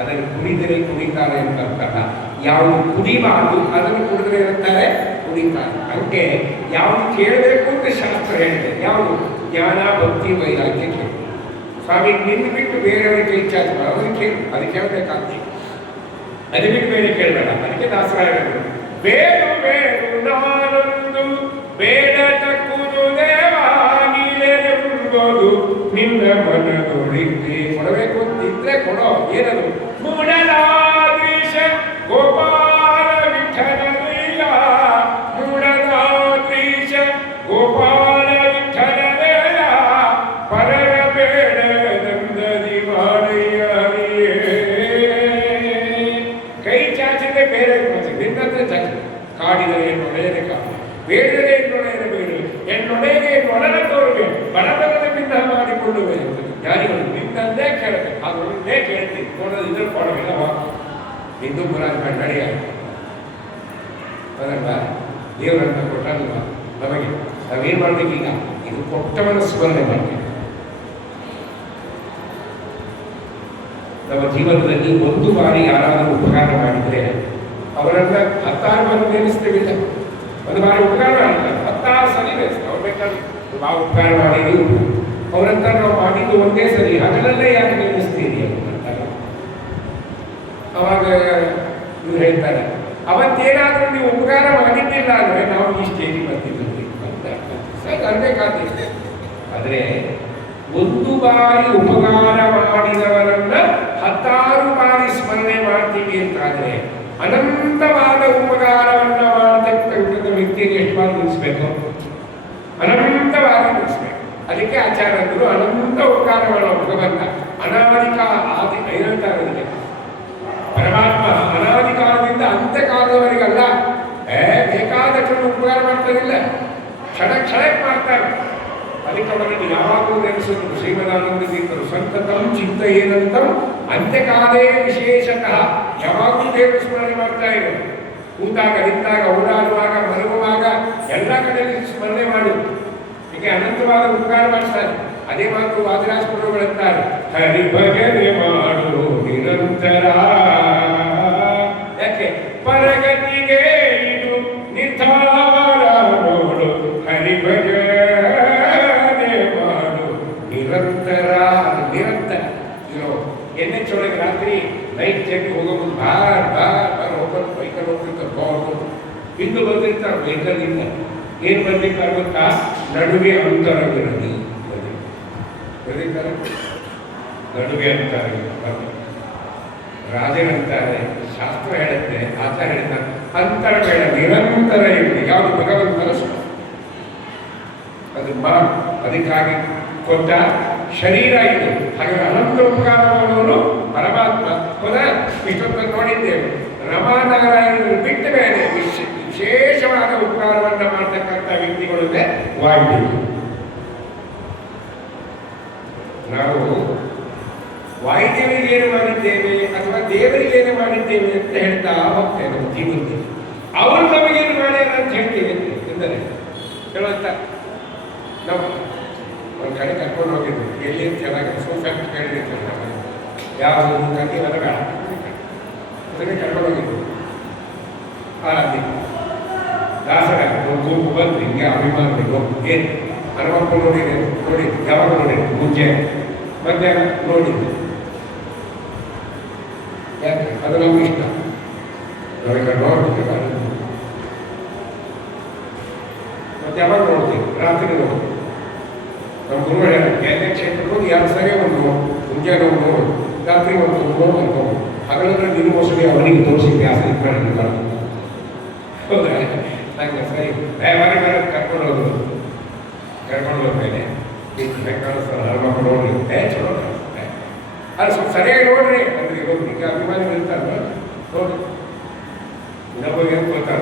ಅದನ್ನು ಕುಡಿದರೆ ಕುಡಿತಾರೆ ಅಂತ ಅರ್ಥ. ಯಾವುದು ಕುಡಿಬಾರ್ದು ಅದನ್ನು ಕುಡಿದ್ರೆ ಇರುತ್ತಾರೆ ಕುಡಿತಾರೆ. ಹಂಗೆ ಯಾವುದು ಕೇಳಬೇಕು ಅಂತ ಶಾಸ್ತ್ರ ಹೇಳಿದೆ, ಯಾವುದು ಜ್ಞಾನ ಭಕ್ತಿ ವೈರಾಗ್ಯ ಕೇಳಿ. ಸ್ವಾಮಿ ನಿನ್ನ ಬಿಟ್ಟು ಬೇರೆಯವರಿಗೆ ಇಚ್ಛೆ ಅವ್ರಿಗೆ ಕೇಳಿ, ಅದು ಕೇಳಬೇಕಾಗ್ತದೆ, ಅದು ಬಿಟ್ಟು ಬೇರೆ ಕೇಳಬೇಡ. ಅದಕ್ಕೆ ದಾಸರಾಯ ಬೇರು ಬೇರು ನಾನೊಂದು ಬೇಡ ತಕ್ಕುದು ದೇವ, ನೀನೆಂಬುದು ನಿನ್ನ ಮನದೊಳಿದ್ದೆ. ಕೊಡಬೇಕು ಅಂತಿದ್ರೆ ಕೊಡೋ, ಏನದು? ಮೂಡಲಾದೀಶ ಗೋಪಾಲ ವಿಠಲಯ್ಯ, ಮೂಡಲಾದೀಶ ಗೋಪಾಲ ವಿಠಲಯ್ಯ, ಪರರ ಬೇಡ ನಂದದಿ ಮಾಡಯ್ಯ. ಕೈ ಚಾಚಿದೆ ಬೇರೆ ನಿನ್ನತ್ರ ಚಾಚಿದೆ, ಕಾಡಿದರೆ ಎನ್ನೊಡೆಯನೆ ಕಾಡು, ಬೇಡರೆ ಎನ್ನೊಡೆಯನೆ ಬೇಡ, ಎನ್ನೊಡೆಯನೆ ಒಳನ ತೋರುವೆ, ಬಡತನದ ಭಿನ್ನ ಮಾಡಿಕೊಳ್ಳುವೆ ಅಂತ ಜ್ಞಾನಿಗಳು ನಿನ್ನಂದೇ ಕೇಳಬೇಕು. ಅದೊಂದೇ ಕೇಳ್ತೀನಿ, ನೋಡೋದು ಇದ್ರ ಕೊಡವಿಲ್ಲ ಹಿಂದೂ ಪುರಾಣ ಮಾಡಿ ನಡೆಯ ಅದಲ್ಲ, ದೇವರನ್ನ ಕೊಟ್ಟಲ್ವ ನಮಗೆ. ನಾವೇನು ಮಾಡ್ಬೇಕು ಈಗ? ಇದು ಕೊಟ್ಟವನ ಸ್ಮರಣೆ ಮಾಡ್ತೇವೆ. ನಮ್ಮ ಜೀವನದಲ್ಲಿ ಒಂದು ಬಾರಿ ಯಾರಾದರೂ ಉಪಕಾರ ಮಾಡಿದರೆ ಅವರನ್ನ 10 ಬಾರಿ ನೆನೆಸ್ತೇವಿಲ್ಲ. ಒಂದು ಬಾರಿ ಉಪಕಾರ ಮಾಡ್ತಾರೆ, 10 ಸಲ ನೆನೆಸ್ತಾರೆ. ಅವ್ರು ಬೇಕಾದ್ರೆ ನಾವು ಉಪಕಾರ ಮಾಡಿದ್ದೀವಿ, ಅವರಂತ ನಾವು ಮಾಡಿದ್ದು ಒಂದೇ ಸರಿ, ಹಗಲಲ್ಲೇ ಯಾಕೆ ನೆನೆಸ್ತೀರಿ ಅಂತಾರೆ. ಅವಾಗ ಇವ್ರು ಹೇಳ್ತಾರೆ, ಅವತ್ತೇನಾದರೂ ನೀವು ಉಪಕಾರ ಮಾಡಿದ್ದಿಲ್ಲ ಅಂದರೆ ನಾವು ಈ ಸ್ಟೇಜಿಗೆ ಬರ್ತಿದ್ವಿ ಅಂತ ಸರಿ ಅನ್ಬೇಕಾಗ್ತದೆ. ಆದರೆ ಒಂದು ಬಾರಿ ಉಪಕಾರ ಮಾಡಿದವರನ್ನ 10 ಬಾರಿ ಸ್ಮರಣೆ ಮಾಡ್ತೀವಿ ಅಂತಾದರೆ ಅನಂತವಾದ ಉಪಕಾರವನ್ನು ಮಾಡತಕ್ಕಂಥ ವ್ಯಕ್ತಿಗೆ ಎಷ್ಟು ಬಾರಿ ನಿಲ್ಲಿಸ್ಬೇಕು? ಅನಂತವಾಗಿ ನಿಲ್ಲಿಸ್ಬೇಕು. ಅದಕ್ಕೆ ಆಚಾರ್ಯರು ಅನಂತ ಉಪಕಾರಗಳು ಭಗವಂತ ಅನಾದಿಕ ಆದಿ ಏನಂತಾರೆ ಪರಮಾತ್ಮ ಅನಾದಿ ಕಾಲದಿಂದ ಅಂತ್ಯಕಾಲದವರೆಗಲ್ಲ, ಬೇಕಾದಷ್ಟು ಉಪಕಾರ ಮಾಡ್ತಾರಿಲ್ಲ, ಕ್ಷಣ ಕ್ಷಣಕ್ಕೆ ಮಾಡ್ತಾರೆ. ಅದಕ್ಕೆ ಅವರನ್ನು ಯಾವಾಗಲೂ ನೆನೆಸೋದು ಶ್ರೀಮದಾನಂದ ತೀರ್ಥರು ಸಂತತಂ ಚಿತ್ತ ಏನಂತಂ ಅಂತ್ಯಕಾಲೇ ವಿಶೇಷತಃ ಯಾವಾಗಲೂ ದೇವರು ಸ್ಮರಣೆ ಮಾಡ್ತಾ ಇರೋದು. ಕೂತಾಗ ನಿಂತಾಗ ಓಡಾಡುವಾಗ ಮಲಗುವಾಗ ಎಲ್ಲ ಕಡೆಯಲ್ಲಿ ಸ್ಮರಣೆ ಮಾಡಿ ಹೀಗೆ ಅನಂತವಾದ ಉಪಕಾರ ಮಾಡ್ತಾರೆ. ಅದೇ ಮಾತು ವಾದಿರಾಜ ಪ್ರಭುಗಳಂತಾರೆ, ಹರಿ ಭಜನೆ ಮಾಡು ನಿರಂತರ. ಯಾಕೆ? ಪರಗತಿಗೆ ಇದು ನಿರ್ಧಾರ ನೋಡು, ಹರಿ ಭಜನೆ ಮಾಡು ನಿರಂತರ. ನಿರಂತರ ಇರೋ ಎಣ್ಣೆ ಚೊಳಗೆ ರಾತ್ರಿ ನೈಟ್ ಚೆಕ್ ಹೋಗೋದು ಬಾರ್ ಹೋಗೋದು ಬೈಕಲ್ಲಿ ಹೋಗ್ತಿರ್ತಾರೆ. ಹೋಗೋದು ಹಿಂದೂ ಬಂದಿರ್ತಾರೆ ಬೈಕಲ್ಲಿಂದ. ಏನು ಬರ್ಬೇಕಾದ್ರೆ ಗೊತ್ತಾ? ನಡುವೆ ಅಂತರವಿರಲಿ ಬರ್ದಿರ್ತಾರೆ. ನಡುವೆ ಅಂತರ ರಾಜರಂತಾರೆ, ಶಾಸ್ತ್ರ ಹೇಳುತ್ತೆ, ಆಚಾರ ಹೇಳ್ತಾರೆ, ಅಂತರ ಬೇಡ, ನಿರಂತರ ಇರಲಿ. ಯಾವುದು ಭಗವಂತನ ಅದು ಮಾಡು. ಅದಕ್ಕಾಗಿ ಕೊಟ್ಟ ಶರೀರ ಇದು. ಹಾಗೆ ಅನಂತ ಉಪಕಾರ ಮಾಡುವನು ಪರಮಾತ್ಮ. ಹೌದಾ? ಇಷ್ಟೊತ್ತು ನೋಡಿದ್ದೇವೆ. ರಮಾನಾರಾಯಣರು ಬಿಟ್ಟ ಮೇಲೆ ವಿಶೇಷವಾದ ಉಪಕಾರವನ್ನು ಮಾಡ್ತಕ್ಕಂಥ ವ್ಯಕ್ತಿಗಳಿದೆ ವಾಯುದೇವರು. ನಾವು ವಾಯುದೇವರಿಗೆ ಏನು ಮಾಡಿದ್ದೇವೆ ಅಥವಾ ದೇವರಿಗೆ ಏನು ಮಾಡಿದ್ದೇವೆ ಅಂತ ಹೇಳ್ತಾ ಹೋಗ್ತೇವೆ ನಮ್ಮ ಜೀವನದಲ್ಲಿ. ಅವರು ನಮಗೇನು ಮಾಡ್ಯಾರ ಅಂತ ಹೇಳ್ತೇವೆ ಎಂದರೆ ಹೇಳುವಂತ ನಾವು ಒಂದು ಕಡೆ ಕರ್ಕೊಂಡು ಹೋಗಿದ್ವಿ. ಎಲ್ಲಿ ಚೆನ್ನಾಗಿ ಸೋಫ್ಯಾಕ್ಟ್ ಕೇಳಿರ್ತಾರೆ ನಾವು ಯಾವುದು ಅದಕ್ಕೆ ಬೇಡ ಅದನ್ನೇ ಕರ್ಕೊಂಡು ಹೋಗಿದ್ವಿ. ಅಲ್ಲಿ ದಾಸರ ಒಂದು ಗುಂಪು ಬಂದು ಹಿಂಗೆ ಅಭಿಮಾನ ಏನು ಹನುಮಪ್ಪ ನೋಡಿ ಯಾವಾಗ ನೋಡಿದ್ರು? ಮುಂಚೆ ಮಧ್ಯಾಹ್ನ ನೋಡಿದ್ದು. ಯಾಕೆ? ಅದು ನಮ್ಗೆ ಇಷ್ಟ. ನಾವೀಗ ನೋಡ್ತೀವಿ ಮತ್ತೆ ಯಾವಾಗ ನೋಡ್ತೀವಿ? ರಾತ್ರಿ ನೋಡ್ತೀವಿ. ನಮ್ಮ ಗುರು ಹೇಳ ಕ್ಷೇತ್ರಕ್ಕೆ ಹೋಗಿ 2 ಸರಿ ಒಂದು ಮುಂಜಾನೆ ಒಂದು ನೋಡು, ರಾತ್ರಿ ಒಂದು ನೋಡು ಅನ್ಕೊಂಡು ಹಾಗಾದ್ರೆ ನಿನ್ನ ಮೋಸಡಿ ಅವನಿಗೆ ತೋರಿಸಿ ಆಸೆ ಮಾಡಿದ್ದು ಹೌದಾ? ನಂಗೆ ಸರಿ ಬೇರೆ ಕರ್ಕೊಂಡು ಹೋದ್ಮೇಲೆ ಹನುಮಪ್ಪ ನೋಡ್ರಿ ಚಲೋ ಕಾಣಿಸುತ್ತೆ. ಅದು ಸ್ವಲ್ಪ ಸರಿಯಾಗಿ ನೋಡ್ರಿ ಅಂದ್ರೆ ಹೋಗಿ ಈಗ ಅಭಿಮಾನಿಗಳು ಇರ್ತಾರ ನೋಡಿ ಇನ್ನೊಬ್ಬರಿಗೆ ಏನು ಗೊತ್ತಾಗ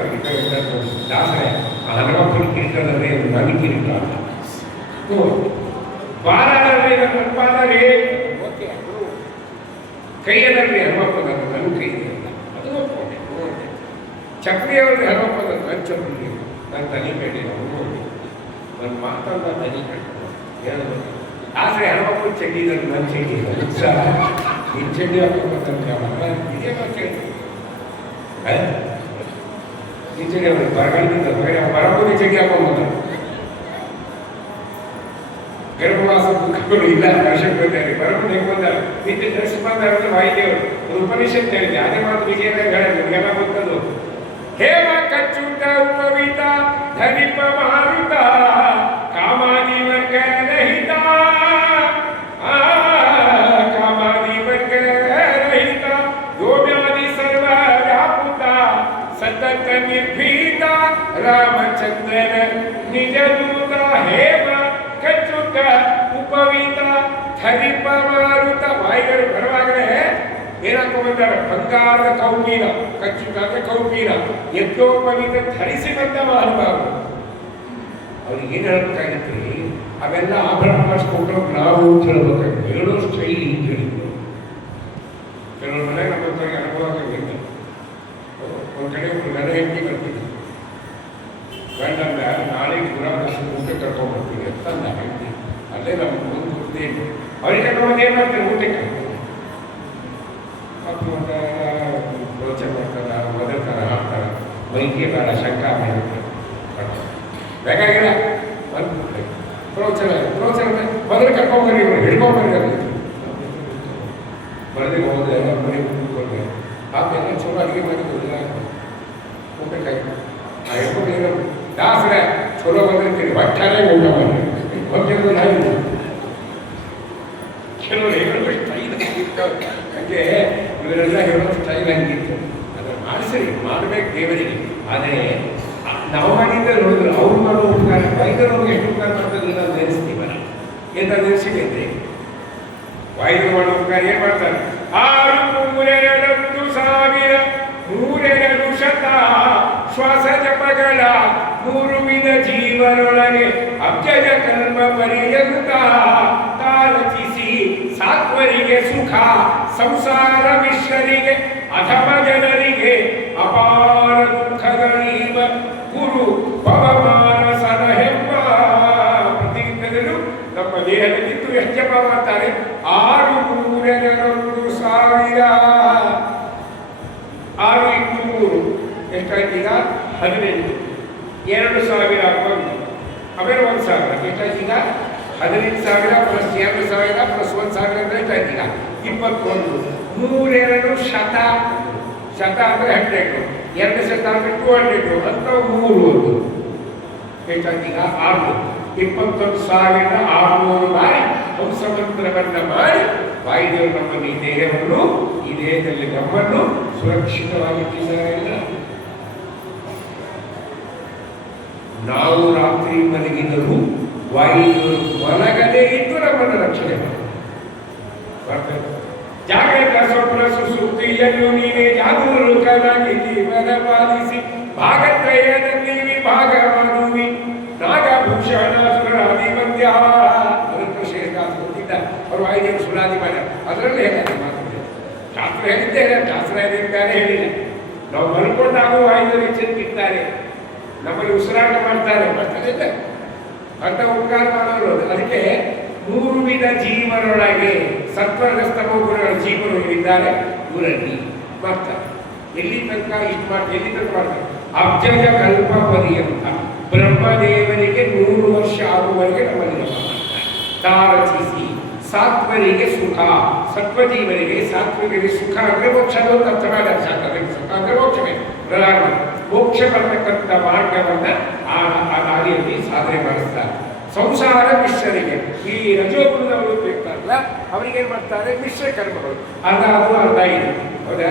ದಾಸರೇ ಆ ಹನುಮಪ್ಪನ ಕಿರಿಕಲ್ಲದೆ ನನಗೆ ಕಿರಿಕ ಬಾರೇ ನನ್ಪಾದರೆ ಓಕೆ ಅದು ಕೈಯಲ್ಲೇ ಹನುಮಪ್ಪನ ನನ್ನ ಕೈ ಅದು ಒಪ್ಕೊಂಡೆ. ಚಕ್ರಿಯವ್ರಿಗೆ ಹನುಮಪ್ಪನ ನನ್ನ ಚಕ್ರಿ ನನ್ನ ತಲೆ ಬೇಡಿ ನೋಡಿ ನನ್ನ ಮಾತನ್ನ ತಲೆ ಕಟ್ಕೊಂಡು ಹೇಳೋದು. ಆದರೆ ಹನುಮಪ್ಪನ ಚಡ್ಡಿ ನನ್ನ ಚಡ್ಡಿ ನಿನ್ನ ಚಡ್ಡಿ ಹಾಕೋಬೇಕಂತ ಇದೇ ಮಾತು ಹೇಳ್ತೀನಿ. ನಿನ್ನ ಚಡ್ಡಿ ಅವ್ರಿಗೆ ಬರಗಾಲದಿಂದ ಬರಬಹುದು ಚಡ್ಡಿ ಹಾಕೊಂಬಂದ ಗರ್ಭವಾಸ ದುಃಖಗಳು ಇಲ್ಲ. ದರ್ಶನ ಬಂದಾರೆ ಬರಬಹುದು ಹೆಂಗೆ ಬಂದಾರೆ ನಿತ್ಯ ದರ್ಶನ ಬಂದಾರೆ ವಾಯುದೇವರು ಒಂದು ಉಪನಿಷತ್ ಹೇಳಿದೆ. ಅದೇ ಮಾತು ವಿಜಯದಾಗ ಹೇಳಿದ್ರು ನಿಮಗೆಲ್ಲ ಗೊತ್ತದು. ಹೇಮ ಕಚ್ಚುಟ ಉಪವಿತ ಧನಿಪ ಮಾರುತ ಕಾಮಾದಿ ವರ್ಗ ರಹಿತ ಕಾಮಾದಿ ವರ್ಗ ರಹಿತ ಯೋಮ್ಯಾದಿ ಸರ್ವ ವ್ಯಾಪುತ ಸತತ ನಿರ್ಭೀತ ರಾಮಚಂದ್ರನ ನಿಜ ದೂತ. ಹೇಮ ಕಚ್ಚುಟ ಉಪವಿತ ಧನಿಪ ಮಾರುತ. ವಾಯುಗಳು ಬರುವಾಗಲೇ ಏನಾಕೋ ಬಂದಾರ? ಬಂಗಾರದ ಕೌಪೀನ, ಕಚ್ಚುಟಾದ ಕೌಪೀನ, ಯಜ್ಞೋಪವೀತ ಧರಿಸಿ ಬಂದ ಮಹಾನುಭಾವರು. ಅವ್ರಿಗೆ ಏನು ಹೇಳ್ಬೇಕಾಗಿತ್ತು? ಅವೆಲ್ಲ ಆಭರಣ ಮಾಡಿಸ್ಕೊಂಡ್ರು ನಾವು ಹೇಳಬೇಕಾಗಿತ್ತು. ಹೇಳೋ ಸ್ಟೈಲ್ ಹಿಂಗೆ ಹೇಳಿದ್ರು. ಕೆಲವ್ರ ಮನೆಗೆ ನಮ್ಮ ಹತ್ತಿರ ಅನುಭವ ಆಗಿಲ್ಲ. ಒಂದು ಕಡೆ ಒಬ್ಬರು ಗಂಡ ಹೆಂಡತಿ ಬರ್ತಿದ್ರು. ಗಂಡ ನಾಳೆ ಗುರುದರ್ಶನ ಊಟ ಕರ್ಕೊಂಡ್ಬರ್ತೀನಿ ಅಂತ ಅಂದ ಹೆಂಡತಿ. ಅಲ್ಲೇ ನಮ್ಮ ಮುಂದೆ ಗೊತ್ತೇನು ಅವ್ರಿಗೆ ಕರ್ಕೊಂಡು ಏನು ಮಾಡ್ತಾರೆ ಊಟಕ್ಕೆ ಮತ್ತು ಯೋಚನೆ ಮಾಡ್ತಾರ, ಒದರ್ತಾರ, ಹಾಕ್ತಾರೆ, ಮೈಗೆ ಬೇಡ ಶಂಕ ಬೇಕಾಗಿಲ್ಲ. ಪ್ರೋಚನ ಮೊದಲು ಕರ್ಕೊಂಡ್ಬರ್ರಿ, ಇವರು ಹಿಡ್ಕೊಂಡ್ಬರ್ರಿ ಬರದಿ ಹೋದ್ರೆ ಮನೆ ಕೂತ್ಕೊಂಡ್ರೆ ಆಮೇಲೆ ಚಲೋ ಅಡುಗೆ ಮಾಡಿದ್ದಿಲ್ಲ ಊಟಕ್ಕಾಗಿ ಆ ಹಿಡ್ಕೊಂಡು ದಾಸರೇ ಚಲೋ ಬಂದಿರ್ತೀರಿ ಒಟ್ಟಾರೆ ಊಟ ಮಾಡಿ ಬಂದಿರೋದು ನಾವು ಕೆಲವರು ಹೇಳೋ ಸ್ಟೈಲ್ ಹಂಗೆ ಇವರೆಲ್ಲ ಹೇಳೋ ಸ್ಟೈಲ್ ಹಂಗಿತ್ತು. ಅದನ್ನು ಮಾಡಿಸರಿ ಮಾಡಬೇಕು ದೇವರಿಗೆ. ಆದರೆ ನಾವು ಮಾಡಿದ್ದೆ ನೋಡಿದ್ರು ಅವ್ರು ಮಾಡೋ ಉಪಕಾರ ವೈದ್ಯರು ಎಷ್ಟು ಉಪಕಾರ ಮಾಡ್ತಾರೆ ನಾವು ನೆನೆಸ್ತೀವಲ್ಲ. ಎಂತ ನೆನೆಸಿದೆ ವಾಯುದೇವರು ಮಾಡೋ ಉಪಕಾರ ಏನು ಮಾಡ್ತಾರೆ? 6,302 ಶತ ಶ್ವಾಸ ಜಪಗಳ 3 ವಿಧ ಜೀವನೊಳಗೆ ಅಬ್ಜಜ ಕರ್ಮ ಪರಿಯಗುತ್ತ ತಾರಚಿಸಿ ಸಾತ್ವರಿಗೆ ಸುಖ ಸಂಸಾರ ಮಿಶ್ರರಿಗೆ ಅಧಮ ಜನರಿಗೆ ಅಪಾರ ದುಃಖಗಳೀವ ಗುರು ಪವಮಾನಸನ ಹೆಮ್ಮ 6 × 3 ಎಷ್ಟಾಯ್ತು ಈಗ 18, 2,000 ಬಂತು. ಆಮೇಲೆ 1,000 ಎಷ್ಟಾಯ್ತು ಈಗ 18,000 ಪ್ಲಸ್ 2,000 ಪ್ಲಸ್ 1,000 ಅಂದರೆ ಎಷ್ಟಾಯ್ತು ಈಗ 21. 100 ಶತ, ಶತ ಅಂದರೆ 100, 2 ಶತ ಅಂದರೆ 200 ಅಂತ 3 ಎಷ್ಟಾಯ್ತು ಈಗ 600. 21,600 ಬಾರಿ ಹಂಸಮಂತ್ರವನ್ನು ಮಾಡಿ ವಾಯುದೇವರು ನಮ್ಮನ್ನು ಈ ದೇಹವನ್ನು, ಈ ದೇಹದಲ್ಲಿ ನಮ್ಮನ್ನು ಸುರಕ್ಷಿತವಾಗಿಟ್ಟಿದ್ದಾರೆ. ನಾವು ರಾತ್ರಿ ಮಲಗಿದರೂ ವಾಯುದೇವರು ಮಲಗದೇ ಇದ್ದು ನಮ್ಮನ್ನು ರಕ್ಷಣೆ ಮಾಡ್ತಾರೆ. ಜಾಗೃತ ಸ್ವಪ್ನ ಸುಸುಪ್ತಿಯನ್ನು ನೀವೇ ಜಾಗರೂಕನಾಗಿ ಜೀವನ ಪಾಲಿಸಿ ಭಾಗತ್ರಯದಲ್ಲಿ ವಿಭಾಗ ಮಾಡುವಿ ನಾಗಭೂಷಣಾಸುರಾದಿ ಮಂದ್ಯ. ಅದನ್ನು ಶ್ರೇಷ್ಠಾಸ ಗೊತ್ತಿದ್ದ ಅವರು ವಾಯುದೇವರು ಸುರಾದಿ ಮಾಡ ಅದರಲ್ಲಿ ಹೇಳಿದೆ ಮಾತಾಡಿದೆ. ಶಾಸ್ತ್ರ ಹೇಳಿದ್ದೇ ಇಲ್ಲ, ಶಾಸ್ತ್ರ ಹೇಳಿದ್ದಾರೆ ಹೇಳಿಲ್ಲ. ನಾವು ಮಲ್ಕೊಂಡಾಗೂ ವಾಯುದೇವರು ಎಚ್ಚರಿಕಿದ್ದಾರೆ, ನಮ್ಮಲ್ಲಿ ಉಸಿರಾಟ ಮಾಡ್ತಾರೆ ಮಾಡ್ತಾರಿಲ್ಲ ಅಂತ ಉಪಕಾರ ಮಾಡೋರು. ಅದಕ್ಕೆ 3 ವಿಧ ಜೀವನೊಳಗೆ ಸತ್ವರಸ್ತಮೋಗುಣಗಳ ಜೀವನ ಇದ್ದಾರೆ, ಇವರಲ್ಲಿ ಮಾಡ್ತಾರೆ. ಎಲ್ಲಿ ತನಕ ಇಷ್ಟು ಮಾಡಿ ಎಲ್ಲಿ ತನಕ ಮಾಡ್ತಾರೆ? ಅಬ್ಜಯ ಕಲ್ಪ ಪರ್ಯಂತ ಬ್ರಹ್ಮದೇವರಿಗೆ 100 ವರ್ಷ ಆಗುವವರೆಗೆ ನಮ್ಮಲ್ಲಿ ಜಪ ಮಾಡ್ತಾರೆ. ತಾರಸಿಸಿ ಸಾತ್ವರಿಗೆ ಸುಖ, ಸತ್ವಜೀವರಿಗೆ ಸಾತ್ವಿಕರಿಗೆ ಸುಖ ಅಂದರೆ ಮೋಕ್ಷ ಅಂತ ಅರ್ಥ ಮಾಡಿದ್ದಾರೆ. ಶಾಸ್ತ್ರದಲ್ಲಿ ಸುಖ ಅಂದರೆ ಮೋಕ್ಷವೇ ಪ್ರಧಾನ. ಮೋಕ್ಷ ಬರ್ತಕ್ಕಂಥ ಮಾರ್ಗವನ್ನು ಆ ದಾರಿಯಲ್ಲಿ ಸಾಧನೆ ಮಾಡಿಸ್ತಾರೆ. ಸಂಸಾರ ಮಿಶ್ರರಿಗೆ, ಈ ರಜೋಗುಣದವರು ಇರ್ತಾರಲ್ಲ ಅವರಿಗೇನು ಮಾಡ್ತಾರೆ? ಮಿಶ್ರ ಕರ್ಮಗಳು. ಅದಾದು ಅರ್ಧ ಇದು, ಹೌದಾ?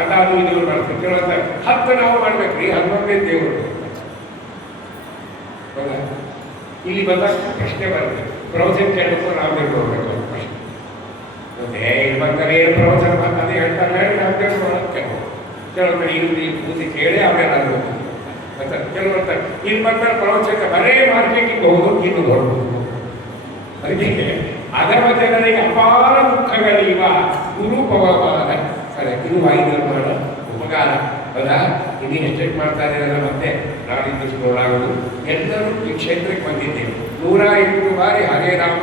ಅದಾದು ಇದು ಮಾಡ್ತಾರೆ. ಕೆಲವಂತ 10 ನಾವು ಮಾಡ್ಬೇಕ್ರಿ, 11ನೇ ದೇವರು. ಹೌದಾ? ಇಲ್ಲಿ ಬಂದಾಗ ಪ್ರಶ್ನೆ ಬರುತ್ತೆ, ಪ್ರವಚನ ಕೇಳಬೇಕು ನಾಮದೇವ್ರು ನೋಡ್ಬೇಕು ಅಂತ ಪ್ರಶ್ನೆ. ಇಲ್ಲಿ ಬಂದಾಗ ಏನು ಪ್ರವಚನ ಅದೇ ಹೇಳ್ತಾರೆ, ನಾಮದೇವ್ರು ನೋಡೋಕ್ಕೆ ಕೆಲವೊಂದು ಇಲ್ಲಿ ಕೂತಿ ಕೇಳಿ ಆಮೇಲೆ ನಾನು ಮತ್ತೆ ಕೆಲವೊಂದು ಇಲ್ಲಿ ಬಂದಾಗ ಪ್ರವಚನ ಬರೇ ಮಾರ್ಕೆಟಿಂಗ್ ಹೋಗೋದು ಇನ್ನು ನೋಡ್ಬೋದು. ಅದಕ್ಕೆ ಅದರ ಜನರಿಗೆ ಅಪಾರ ದುಃಖಗಳಿವ ಗುರುಪವಮಾನ ಸರಿ ಇದು ವಾಯುದೇವರು ಮಾಡೋ ಉಪಕಾರ. ಹೌದಾ? ಇನ್ನೂ ಎಷ್ಟೆಷ್ಟು ಮಾಡ್ತಾರೆ ಅದನ್ನು ಮತ್ತೆ ನಾಡಿದ್ದು ನೋಡಾಗೋದು. ಎಲ್ಲರೂ ಈ ಕ್ಷೇತ್ರಕ್ಕೆ ಬಂದಿದ್ದೇವೆ. 108 ಬಾರಿ ಹರೇ ರಾಮ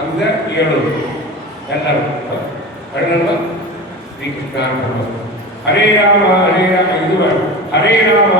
ಅಂದ ಹೇಳೋದು ಎಲ್ಲರೂ ಅಣ್ಣಲ್ವ ಶ್ರೀಕೃಷ್ಣ ಹರೇ ರಾಮ ಇದು ಹರೇ ರಾಮ